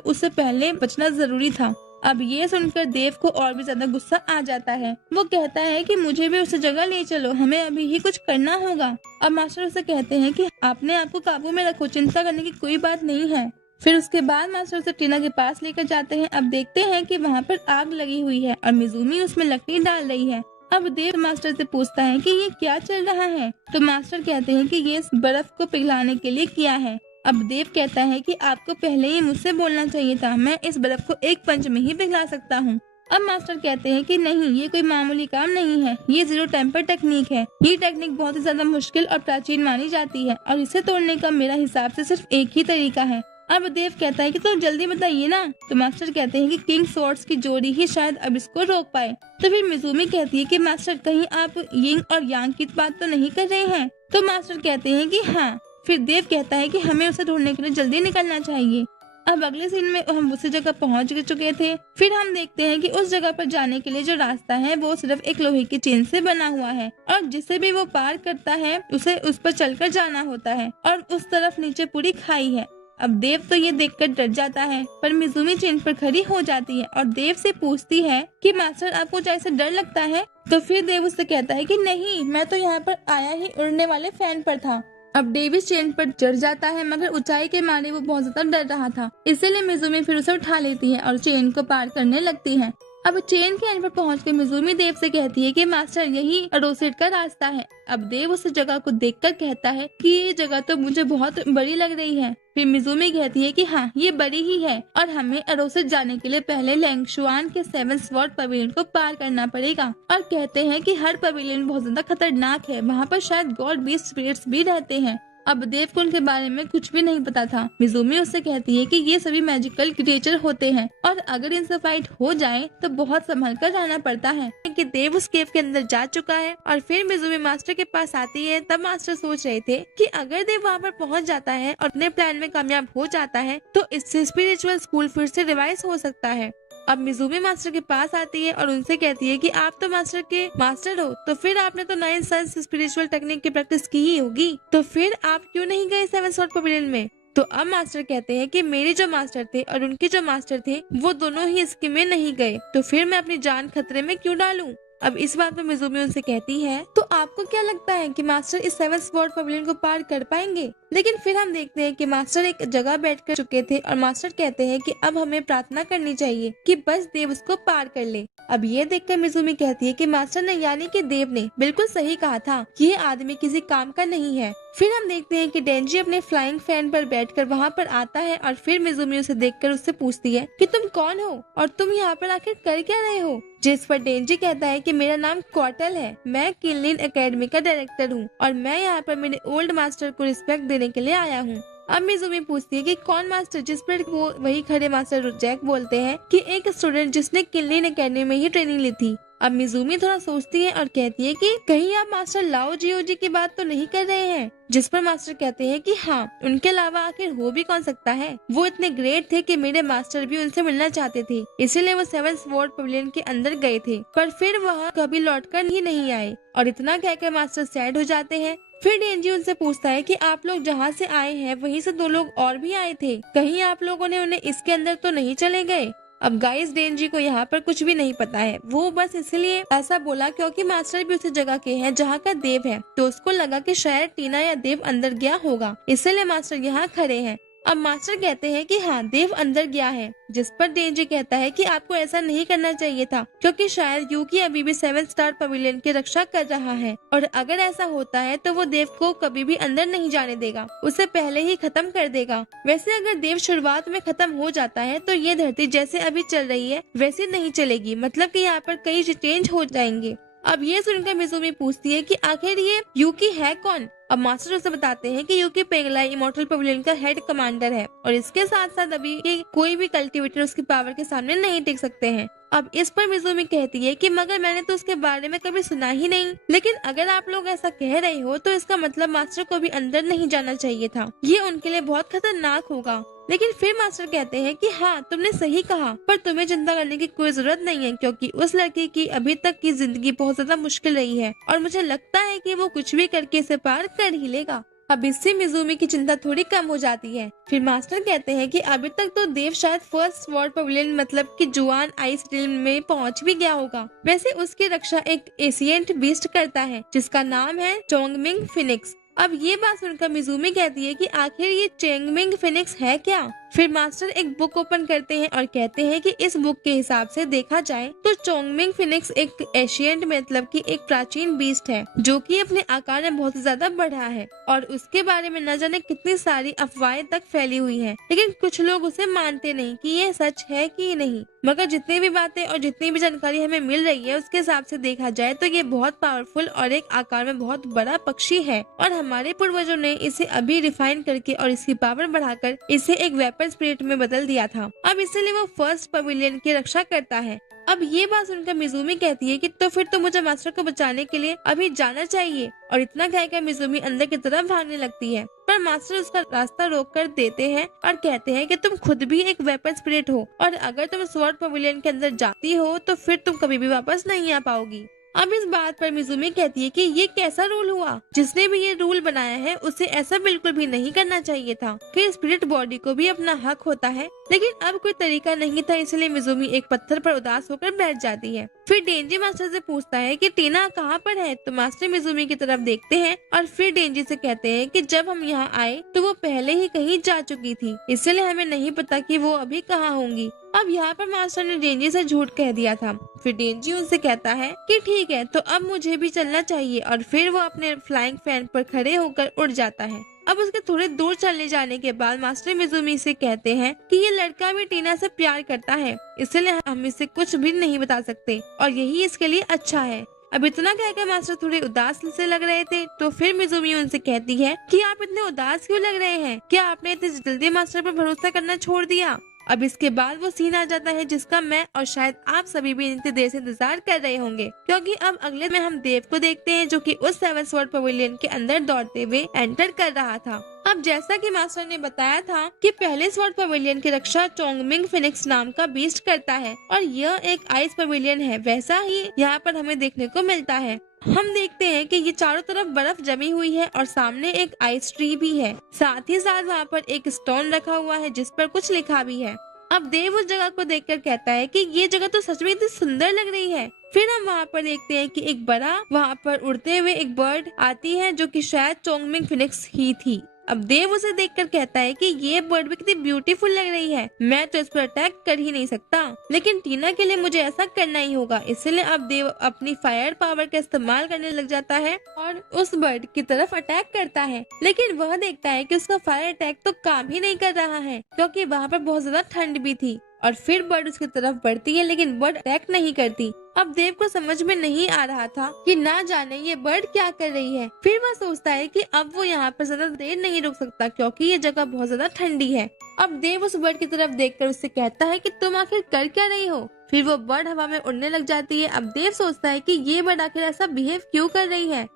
उससे पहले बचना जरूरी था। अब ये सुनकर देव को और भी ज्यादा गुस्सा आ जाता है। वो कहता है कि मुझे भी उस जगह ले चलो, हमें अभी ही कुछ करना होगा। अब मास्टर उसे कहते हैं कि आपने आपको काबू में रखो, चिंता करने की कोई बात नहीं है। फिर उसके बाद मास्टर उसे टीना के पास लेकर जाते हैं। अब देखते हैं कि वहाँ पर आग लगी हुई है और मिजुमी उसमें लकड़ी डाल रही है। अब देव मास्टर से पूछता है कि ये क्या चल रहा है, तो मास्टर कहते हैं कि ये इस बर्फ को पिघलाने के लिए किया है। अब देव कहता है कि आपको पहले ही मुझसे बोलना चाहिए था, मैं इस बर्फ को एक पंच में ही पिघला सकता हूँ। अब मास्टर कहते हैं कि नहीं, ये कोई मामूली काम नहीं है, ये 0 टेम्पर टेक्निक है। ये टेक्निक बहुत ही ज्यादा मुश्किल और प्राचीन मानी जाती है और इसे तोड़ने का मेरा हिसाब से सिर्फ एक ही तरीका है। अब देव कहता है कि तो जल्दी बताइए ना, तो मास्टर कहते हैं कि किंग स्वॉर्ड्स की जोड़ी ही शायद अब इसको रोक पाए। तो फिर मिजुमी कहती है कि मास्टर कहीं आप यिंग और यांग की बात तो नहीं कर रहे हैं, तो मास्टर कहते हैं कि हाँ। फिर देव कहता है कि हमें उसे ढूंढने के लिए जल्दी निकलना चाहिए। अब अगले सीन में हम उसी जगह पहुंच चुके थे। फिर हम देखते हैं कि उस जगह पर जाने के लिए जो रास्ता है वो सिर्फ एक लोहे की चेन से बना हुआ है और जिसे भी वो पार करता है उसे उस पर चलकर जाना होता है और उस तरफ नीचे पूरी खाई है। अब देव तो ये देखकर डर जाता है, पर मिजुमी चेन पर खड़ी हो जाती है और देव से पूछती है कि मास्टर आपको जैसे डर लगता है, तो फिर देव उससे कहता है कि नहीं, मैं तो यहाँ पर आया ही उड़ने वाले फैन पर था। अब डेव इस चेन पर चढ़ जाता है, मगर ऊंचाई के मारे वो बहुत ज्यादा डर रहा था, इसलिए मिजुमी फिर उसे उठा लेती है और चेन को पार करने लगती है। अब चेन के एंड पर पहुंचकर मिजुमी देव से कहती है कि मास्टर यही एरोसेट का रास्ता है। अब देव उस जगह को देखकर कहता है कि ये जगह तो मुझे बहुत बड़ी लग रही है। फिर मिजुमी कहती है कि हाँ, ये बड़ी ही है और हमें एरोसेट जाने के लिए पहले लैंगशुआन के 7 स्वॉर्ड पवेलियन को पार करना पड़ेगा, और कहते हैं कि हर पवेलियन बहुत ज्यादा खतरनाक है, वहाँ पर शायद गॉड बीस्ट स्पिरिट्स भी रहते हैं। अब देव को उनके बारे में कुछ भी नहीं पता था। मिजुमी उससे कहती है कि ये सभी मैजिकल क्रिएचर होते हैं और अगर इनसे फाइट हो जाए तो बहुत संभल कर रहना पड़ता है। कि देव उस केव के अंदर जा चुका है और फिर मिजुमी मास्टर के पास आती है। तब मास्टर सोच रहे थे कि अगर देव वहाँ पर पहुँच जाता है और अपने प्लान में कामयाब हो जाता है तो इससे स्पिरिचुअल स्कूल फिर से रिवाइज हो सकता है। अब मिजुमी मास्टर के पास आती है और उनसे कहती है कि आप तो मास्टर के मास्टर हो, तो फिर आपने तो 9 सन्स स्पिरिचुअल टेक्निक की प्रैक्टिस की ही होगी, तो फिर आप क्यों नहीं गए 7 स्वॉर्ड पवेलियन में? तो अब मास्टर कहते हैं कि मेरे जो मास्टर थे और उनके जो मास्टर थे वो दोनों ही इसके में नहीं गए, तो फिर मैं अपनी जान खतरे में क्यों डालूं? अब इस बात पर मिजुमी उनसे कहती है, तो आपको क्या लगता है कि मास्टर इस 7 स्वॉर्ड पवेलियन को पार कर पाएंगे? लेकिन फिर हम देखते हैं कि मास्टर एक जगह बैठ कर चुके थे और मास्टर कहते हैं कि अब हमें प्रार्थना करनी चाहिए कि बस देव उसको पार कर ले। अब ये देखकर मिजुमी कहती है कि मास्टर ने यानी कि देव ने बिल्कुल सही कहा था कि ये आदमी किसी काम का नहीं है। फिर हम देखते हैं कि डेंजी अपने फ्लाइंग फैन पर बैठकर वहाँ पर आता है और फिर मिजुमी उसे देखकर उससे पूछती है कि तुम कौन हो और तुम यहाँ पर आखिर कर क्या रहे हो? जिस पर डेंजी कहता है कि मेरा नाम क्वार्टल है, मैं किनलिन एकेडमी का डायरेक्टर हूँ और मैं यहाँ पर मेरे ओल्ड मास्टर को रिस्पेक्ट देने के लिए आया हूँ। अब मिजुमी पूछती है कि कौन मास्टर? जिस पर वो वही खड़े मास्टर जैक बोलते हैं कि एक स्टूडेंट जिसने किनलिन एकेडमी में ही ट्रेनिंग ली थी। अब मिजुमी थोड़ा सोचती है और कहती है कि कहीं आप मास्टर लाओ जियोजी की बात तो नहीं कर रहे हैं? जिस पर मास्टर कहते हैं कि हाँ, उनके अलावा आखिर हो भी कौन सकता है, वो इतने ग्रेट थे कि मेरे मास्टर भी उनसे मिलना चाहते थे, इसीलिए वो 7 स्वॉर्ड पवेलियन के अंदर गए थे, पर फिर वह कभी लौटकर ही नहीं आए। और इतना कहकर मास्टर सैड हो जाते हैं। फिर डेंजी उनसे पूछता है कि आप लोग जहाँ से आए हैं वहीं से 2 लोग और भी आए थे, कहीं आप लोगों ने उन्हें इसके अंदर तो नहीं चले गए? अब गाइस, डेंजी को यहाँ पर कुछ भी नहीं पता है, वो बस इसलिए ऐसा बोला क्योंकि मास्टर भी उसी जगह के हैं जहाँ का देव है, तो उसको लगा कि शायद टीना या देव अंदर गया होगा, इसलिए मास्टर यहाँ खड़े हैं। अब मास्टर कहते हैं कि हाँ, देव अंदर गया है, जिस पर डेंजी कहता है कि आपको ऐसा नहीं करना चाहिए था क्योंकि शायद यूकी अभी भी 7 स्टार पवेलियन की रक्षा कर रहा है और अगर ऐसा होता है तो वो देव को कभी भी अंदर नहीं जाने देगा, उसे पहले ही खत्म कर देगा। वैसे अगर देव शुरुआत में खत्म हो जाता है तो ये धरती जैसे अभी चल रही है वैसी नहीं चलेगी, मतलब कि यहाँ पर कई चेंज हो जाएंगे। अब ये सुनकर मिजुमी पूछती है कि आखिर ये यूकी है कौन? अब मास्टर उसे बताते हैं कि यूकी पेंगलाई इमॉर्टल पवेलियन का हेड कमांडर है और इसके साथ साथ अभी के कोई भी कल्टिवेटर उसकी पावर के सामने नहीं टिक सकते हैं। अब इस पर मिजुमी कहती है कि मगर मैंने तो उसके बारे में कभी सुना ही नहीं, लेकिन अगर आप लोग ऐसा कह रहे हो तो इसका मतलब मास्टर को भी अंदर नहीं जाना चाहिए था, ये उनके लिए बहुत खतरनाक होगा। लेकिन फिर मास्टर कहते हैं कि हाँ, तुमने सही कहा, पर तुम्हें चिंता करने की कोई जरूरत नहीं है क्योंकि उस लड़की की अभी तक की जिंदगी बहुत ज्यादा मुश्किल रही है और मुझे लगता है कि वो कुछ भी करके इसे पार कर ही लेगा। अब इससे मिजुमी की चिंता थोड़ी कम हो जाती है। फिर मास्टर कहते हैं कि अभी तक तो देव शायद 1st स्वॉर्ड पवेलियन मतलब कि जुआन आइस रिल्म में पहुंच भी गया होगा। वैसे उसकी रक्षा एक एशियंट बीस्ट करता है जिसका नाम है चोंगमिंग फिनिक्स। अब ये बात सुनकर मिजुमी कहती है कि आखिर ये चोंगमिंग फिनिक्स है क्या? फिर मास्टर एक बुक ओपन करते हैं और कहते हैं कि इस बुक के हिसाब से देखा जाए तो चोंगमिंग फिनिक्स एक एशियंट मतलब कि एक प्राचीन बीस्ट है जो कि अपने आकार में बहुत ज्यादा बढ़ा है और उसके बारे में न जाने कितनी सारी अफवाहें तक फैली हुई हैं, लेकिन कुछ लोग उसे मानते नहीं कि ये सच है कि नहीं। मगर जितनी भी बातें और जितनी भी जानकारी हमें मिल रही है उसके हिसाब से देखा जाए तो ये बहुत पावरफुल और एक आकार में बहुत बड़ा पक्षी है और हमारे पूर्वजों ने इसे अभी रिफाइन करके और इसकी पावर बढ़ाकर इसे एक वेपन स्पिरिट में बदल दिया था। अब इसलिए वो 1st पवेलियन की रक्षा करता है। अब ये बात सुनकर मिजुमी कहती है कि तो फिर तो मुझे मास्टर को बचाने के लिए अभी जाना चाहिए और इतना कहकर मिजुमी अंदर की तरफ भागने लगती है, पर मास्टर उसका रास्ता रोक कर देते हैं और कहते हैं कि तुम खुद भी एक वेपन स्पिरिट हो और अगर तुम स्वॉर्ड पवेलियन के अंदर जाती हो तो फिर तुम कभी भी वापस नहीं आ पाओगी। अब इस बात पर मिजुमी कहती है कि ये कैसा रूल हुआ, जिसने भी ये रूल बनाया है उसे ऐसा बिल्कुल भी नहीं करना चाहिए था कि स्पिरिट बॉडी को भी अपना हक होता है। लेकिन अब कोई तरीका नहीं था, इसलिए मिजुमी एक पत्थर पर उदास होकर बैठ जाती है। फिर डेंजी मास्टर से पूछता है कि टीना कहाँ पर है, तो मास्टर मिजुमी की तरफ देखते हैं और फिर डेंजी से कहते हैं कि जब हम यहाँ आए तो वो पहले ही कहीं जा चुकी थी, इसलिए हमें नहीं पता कि वो अभी कहाँ होंगी। अब यहाँ पर मास्टर ने डेंजी से झूठ कह दिया था। फिर डेंजी उनसे कहता है कि ठीक है, तो अब मुझे भी चलना चाहिए, और फिर वो अपने फ्लाइंग फैन पर खड़े होकर उड़ जाता है। अब उसके थोड़े दूर चले जाने के बाद मास्टर मिजुमी से कहते हैं कि ये लड़का भी टीना से प्यार करता है, इसलिए हम इसे कुछ भी नहीं बता सकते और यही इसके लिए अच्छा है। अब इतना कहकर मास्टर थोड़े उदास से लग रहे थे, तो फिर मिजुमी उनसे कहती है कि आप इतने उदास क्यों लग रहे हैं, क्या आपने इतनी जल्दी मास्टर पर भरोसा करना छोड़ दिया। अब इसके बाद वो सीन आ जाता है जिसका मैं और शायद आप सभी भी इतनी देर से इंतजार कर रहे होंगे, क्योंकि अब अगले में हम देव को देखते हैं जो कि उस 7 स्वॉर्ड पवेलियन के अंदर दौड़ते हुए एंटर कर रहा था। अब जैसा कि मास्टर ने बताया था कि पहले स्वॉर्ड पवेलियन की रक्षा चोंगमिंग फिनिक्स नाम का बीस्ट करता है और यह एक आइस पवेलियन है, वैसा ही यहाँ पर हमें देखने को मिलता है। हम देखते हैं कि ये चारों तरफ बर्फ जमी हुई है और सामने एक आइस ट्री भी है, साथ ही साथ वहाँ पर एक स्टोन रखा हुआ है जिस पर कुछ लिखा भी है। अब देव उस जगह को देखकर कहता है कि ये जगह तो सच में इतनी सुंदर लग रही है। फिर हम वहाँ पर देखते हैं कि एक बड़ा वहाँ पर उड़ते हुए एक बर्ड आती है जो कि शायद चोंगमिंग फिनिक्स ही थी। अब देव उसे देखकर कहता है कि ये बर्ड भी कितनी ब्यूटीफुल लग रही है, मैं तो इस पर अटैक कर ही नहीं सकता, लेकिन टीना के लिए मुझे ऐसा करना ही होगा। इसलिए अब देव अपनी फायर पावर का इस्तेमाल करने लग जाता है और उस बर्ड की तरफ अटैक करता है, लेकिन वह देखता है कि उसका फायर अटैक तो काम ही नहीं कर रहा है क्योंकि वहाँ पर बहुत ज्यादा ठंड भी थी। और फिर बर्ड उसकी तरफ बढ़ती है लेकिन बर्ड अटैक नहीं करती। अब देव को समझ में नहीं आ रहा था कि ना जाने ये बर्ड क्या कर रही है। फिर वह सोचता है कि अब वो यहाँ पर ज्यादा देर नहीं रुक सकता क्योंकि ये जगह बहुत ज्यादा ठंडी है। अब देव उस बर्ड की तरफ देखकर उससे कहता है कि तुम आखिर कर क्या रही हो। फिर वो बर्ड हवा में उड़ने लग जाती है। अब देव सोचता है कि ये बर्ड आखिर ऐसा बिहेव क्यों कर रही है,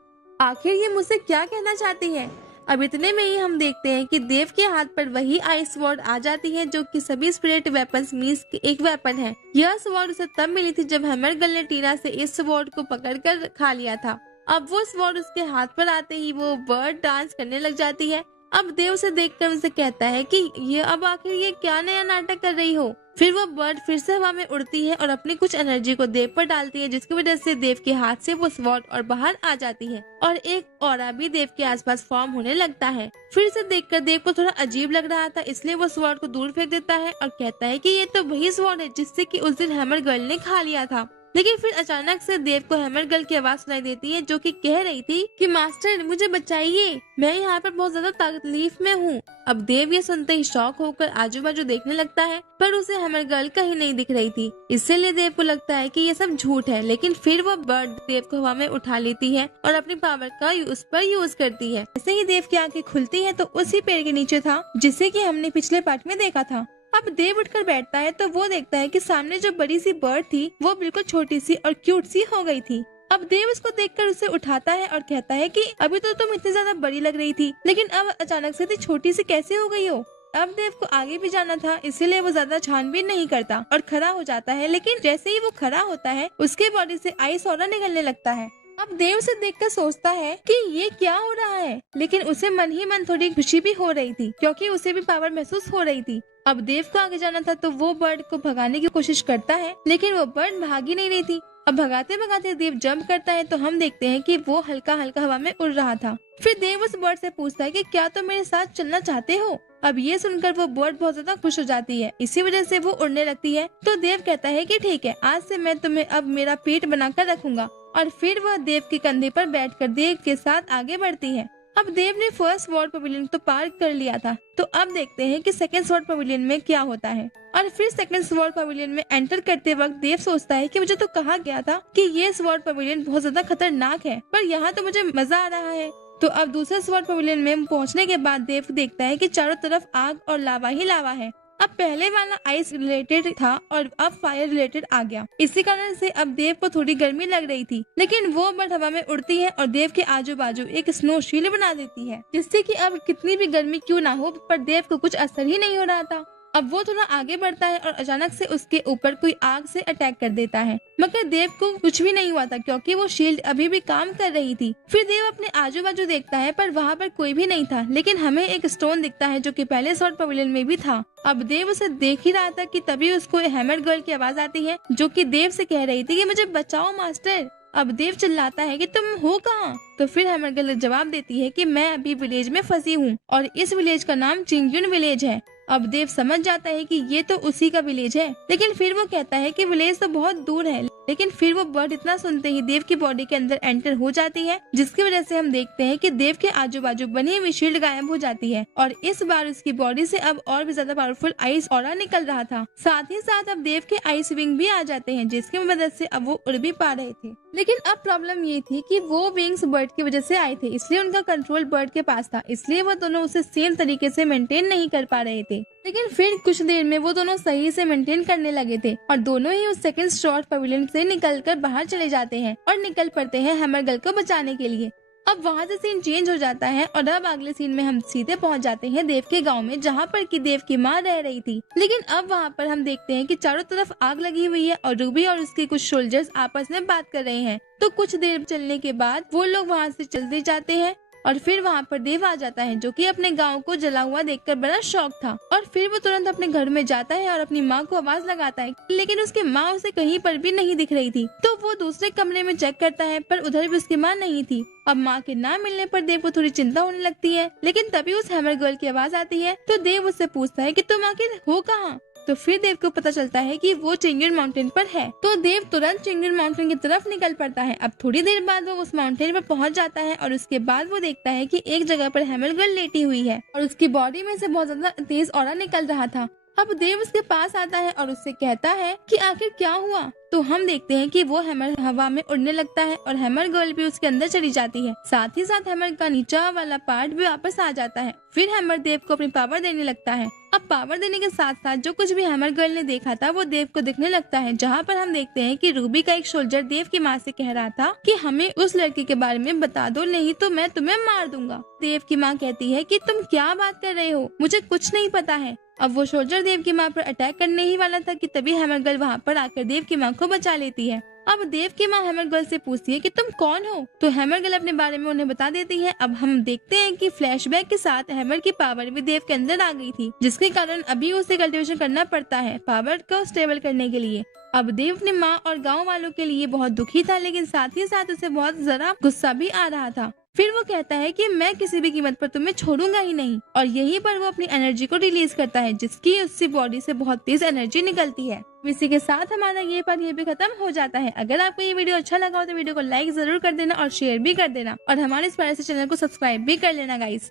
आखिर ये मुझसे क्या कहना चाहती है। अब इतने में ही हम देखते हैं कि देव के हाथ पर वही आइस स्वॉर्ड आ जाती है जो कि सभी स्पिरिट वेपन्स मींस की एक वेपन है। यह स्वॉर्ड उसे तब मिली थी जब हैमरगर्ल ने टीना से इस स्वॉर्ड को पकड़कर खा लिया था। अब वो स्वॉर्ड उसके हाथ पर आते ही वो बर्ड डांस करने लग जाती है। अब देव उसे देखकर उनसे कहता है कि ये अब आखिर ये क्या नया नाटक कर रही हो। फिर वो बर्ड फिर से हवा में उड़ती है और अपनी कुछ एनर्जी को देव पर डालती है जिसकी वजह से देव के हाथ से वो स्वॉर्ड और बाहर आ जाती है और एक ऑरा भी देव के आसपास फॉर्म होने लगता है। फिर से देखकर देव को थोड़ा अजीब लग रहा था, इसलिए वो स्वॉर्ड को दूर फेंक देता है और कहता है कि ये तो वही स्वॉर्ड है जिससे कि उस दिन हैमरगर्ल ने खा लिया था। लेकिन फिर अचानक से देव को हैमरगर्ल की आवाज सुनाई देती है जो कि कह रही थी कि मास्टर मुझे बचाइए, मैं यहाँ पर बहुत ज्यादा तकलीफ में हूँ। अब देव ये सुनते ही शॉक होकर आजू बाजू देखने लगता है पर उसे हैमरगर्ल कहीं नहीं दिख रही थी, इसलिए देव को लगता है कि ये सब झूठ है। लेकिन फिर वो बर्ड देव को हवा में उठा लेती है और अपनी पावर का उस पर यूज करती है। जैसे ही देव की आंखें खुलती है तो उसी पेड़ के नीचे था जिसे कि हमने पिछले पार्ट में देखा था। अब देव उठकर बैठता है तो वो देखता है कि सामने जो बड़ी सी बर्ड थी वो बिल्कुल छोटी सी और क्यूट सी हो गई थी। अब देव उसको देखकर उसे उठाता है और कहता है कि अभी तो तुम इतनी ज्यादा बड़ी लग रही थी लेकिन अब अचानक से इतनी छोटी सी कैसे हो गई हो। अब देव को आगे भी जाना था इसीलिए वो ज्यादा छानबीन नहीं करता और खड़ा हो जाता है, लेकिन जैसे ही वो खड़ा होता है उसके बॉडी से आइस ऑरा निकलने लगता है। अब देव से देखकर सोचता है कि ये क्या हो रहा है, लेकिन उसे मन ही मन थोड़ी खुशी भी हो रही थी क्योंकि उसे भी पावर महसूस हो रही थी। अब देव को आगे जाना था तो वो बर्ड को भगाने की कोशिश करता है लेकिन वो बर्ड भाग ही नहीं रही थी। अब भगाते भगाते देव जंप करता है तो हम देखते हैं कि वो हल्का हल्का हवा में उड़ रहा था। फिर देव उस बर्ड से पूछता है कि क्या तुम मेरे साथ चलना चाहते हो। अब ये सुनकर वो बर्ड बहुत ज्यादा खुश हो जाती है, इसी वजह से वो उड़ने लगती है। तो देव कहता है कि ठीक है, आज से मैं तुम्हें अब मेरा पेट बनाकर रखूंगा। और फिर वह देव के कंधे पर बैठकर देव के साथ आगे बढ़ती है। अब देव ने फर्स्ट स्वॉर्ड पवेलियन तो पार कर लिया था, तो अब देखते हैं कि सेकंड स्वॉर्ड पवेलियन में क्या होता है। और फिर सेकंड स्वॉर्ड पवेलियन में एंटर करते वक्त देव सोचता है कि मुझे तो कहा गया था कि ये स्वॉर्ड पवेलियन बहुत ज्यादा खतरनाक है, पर यहाँ तो मुझे मजा आ रहा है। तो अब दूसरे स्वॉर्ड पवेलियन में पहुँचने के बाद देव देखता है कि चारों तरफ आग और लावा ही लावा है। अब पहले वाला आइस रिलेटेड था और अब फायर रिलेटेड आ गया, इसी कारण से अब देव को थोड़ी गर्मी लग रही थी, लेकिन वो बर्ड हवा में उड़ती है और देव के आजू बाजू एक स्नो शील्ड बना देती है जिससे कि अब कितनी भी गर्मी क्यों ना हो पर देव को कुछ असर ही नहीं हो रहा था। अब वो थोड़ा आगे बढ़ता है और अचानक से उसके ऊपर कोई आग से अटैक कर देता है, मगर देव को कुछ भी नहीं हुआ था क्योंकि वो शील्ड अभी भी काम कर रही थी। फिर देव अपने आजू बाजू देखता है पर वहाँ पर कोई भी नहीं था, लेकिन हमें एक स्टोन दिखता है जो कि पहले स्वॉर्ड पवेलियन में भी था। अब देव उसे देख ही रहा था कि तभी उसको हैमर गर्ल की आवाज आती है जो कि देव से कह रही थी कि मुझे बचाओ मास्टर। अब देव चिल्लाता है कि तुम हो कहाँ? तो फिर हैमर गर्ल जवाब देती है कि मैं अभी विलेज में फंसी हूँ और इस विलेज का नाम चिंगयुन विलेज है। अब देव समझ जाता है कि ये तो उसी का विलेज है, लेकिन फिर वो कहता है कि विलेज तो बहुत दूर है। लेकिन फिर वो बर्ड इतना सुनते ही देव की बॉडी के अंदर एंटर हो जाती है, जिसकी वजह से हम देखते हैं कि देव के आजू बाजू बनी हुई शील्ड गायब हो जाती है और इस बार उसकी बॉडी से अब और भी ज्यादा पावरफुल आइस ऑरा निकल रहा था। साथ ही साथ अब देव के आइस विंग भी आ जाते हैं, जिसकी मदद से अब वो उड़ भी पा रहे थे। लेकिन अब प्रॉब्लम ये थी कि वो विंग्स बर्ड की वजह से आए थे, इसलिए उनका कंट्रोल बर्ड के पास था, इसलिए वो दोनों उसे सेम तरीके से मेंटेन नहीं कर पा रहे थे। लेकिन फिर कुछ देर में वो दोनों सही से मेंटेन करने लगे थे और दोनों ही उस सेकंड स्वॉर्ड पवेलियन से निकलकर बाहर चले जाते हैं और निकल पड़ते हैं हैमर गर्ल को बचाने के लिए। अब वहाँ से सीन चेंज हो जाता है और अब अगले सीन में हम सीधे पहुँच जाते हैं देव के गांव में, जहाँ पर कि देव की माँ रह रही थी। लेकिन अब वहाँ पर हम देखते हैं कि चारों तरफ आग लगी हुई है और रूबी और उसके कुछ सोल्जर्स आपस में बात कर रहे हैं। तो कुछ देर चलने के बाद वो लोग वहाँ से चलते जाते हैं और फिर वहाँ पर देव आ जाता है जो कि अपने गांव को जला हुआ देखकर बड़ा शॉक था। और फिर वो तुरंत अपने घर में जाता है और अपनी माँ को आवाज लगाता है, लेकिन उसकी माँ उसे कहीं पर भी नहीं दिख रही थी। तो वो दूसरे कमरे में चेक करता है पर उधर भी उसकी माँ नहीं थी। अब माँ के ना मिलने पर देव को थोड़ी चिंता होने लगती है, लेकिन तभी उस हैमर गर्ल की आवाज आती है। तो देव उससे पूछता है कि तुम आखिर हो कहाँ? तो फिर देव को पता चलता है कि वो चिंगयुन माउंटेन पर है। तो देव तुरंत चिंगयुन माउंटेन की तरफ निकल पड़ता है। अब थोड़ी देर बाद वो उस माउंटेन पर पहुंच जाता है और उसके बाद वो देखता है कि एक जगह पर हैमर गर्ल लेटी हुई है और उसकी बॉडी में से बहुत ज्यादा तेज ऑरा निकल रहा था। अब देव उसके पास आता है और उससे कहता है कि आखिर क्या हुआ। तो हम देखते हैं कि वो हैमर हवा में उड़ने लगता है और हैमर गर्ल भी उसके अंदर चली जाती है। साथ ही साथ हैमर का नीचा वाला पार्ट भी वापस आ जाता है। फिर हैमर देव को अपनी पावर देने लगता है। अब पावर देने के साथ साथ जो कुछ भी हैमर गर्ल ने देखा था वो देव को दिखने लगता है, जहाँ पर हम देखते हैं कि रूबी का एक सोल्जर देव की माँ से कह रहा था कि हमें उस लड़के के बारे में बता दो, नहीं तो मैं तुम्हें मार दूंगा। देव की माँ कहती है कि तुम क्या बात कर रहे हो, मुझे कुछ नहीं पता है। अब वो सोल्जर देव की माँ पर अटैक करने ही वाला था कि तभी हैमर गर्ल वहाँ पर आकर देव की माँ को बचा लेती है। अब देव की माँ हैमर गर्ल से पूछती है कि तुम कौन हो, तो हैमर गर्ल अपने बारे में उन्हें बता देती है। अब हम देखते हैं कि फ्लैशबैक के साथ हैमर की पावर भी देव के अंदर आ गई थी, जिसके कारण अभी उसे कल्टीवेशन करना पड़ता है पावर को स्टेबल करने के लिए। अब देव अपने माँ और गाँव वालों के लिए बहुत दुखी था, लेकिन साथ ही साथ उसे बहुत जरा गुस्सा भी आ रहा था। फिर वो कहता है कि मैं किसी भी कीमत पर तुम्हें छोड़ूंगा ही नहीं, और यहीं पर वो अपनी एनर्जी को रिलीज करता है, जिसकी उसकी बॉडी से बहुत तेज एनर्जी निकलती है। इसी के साथ हमारा ये पार्ट ये भी खत्म हो जाता है। अगर आपको ये वीडियो अच्छा लगा हो तो वीडियो को लाइक जरूर कर देना और शेयर भी कर देना, और हमारे इस प्यारे से चैनल को सब्सक्राइब भी कर लेना गाइस।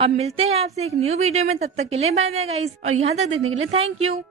अब मिलते हैं आपसे एक न्यू वीडियो में, तब तक के लिए बाय बाय गाइस, और यहाँ तक देखने के लिए थैंक यू।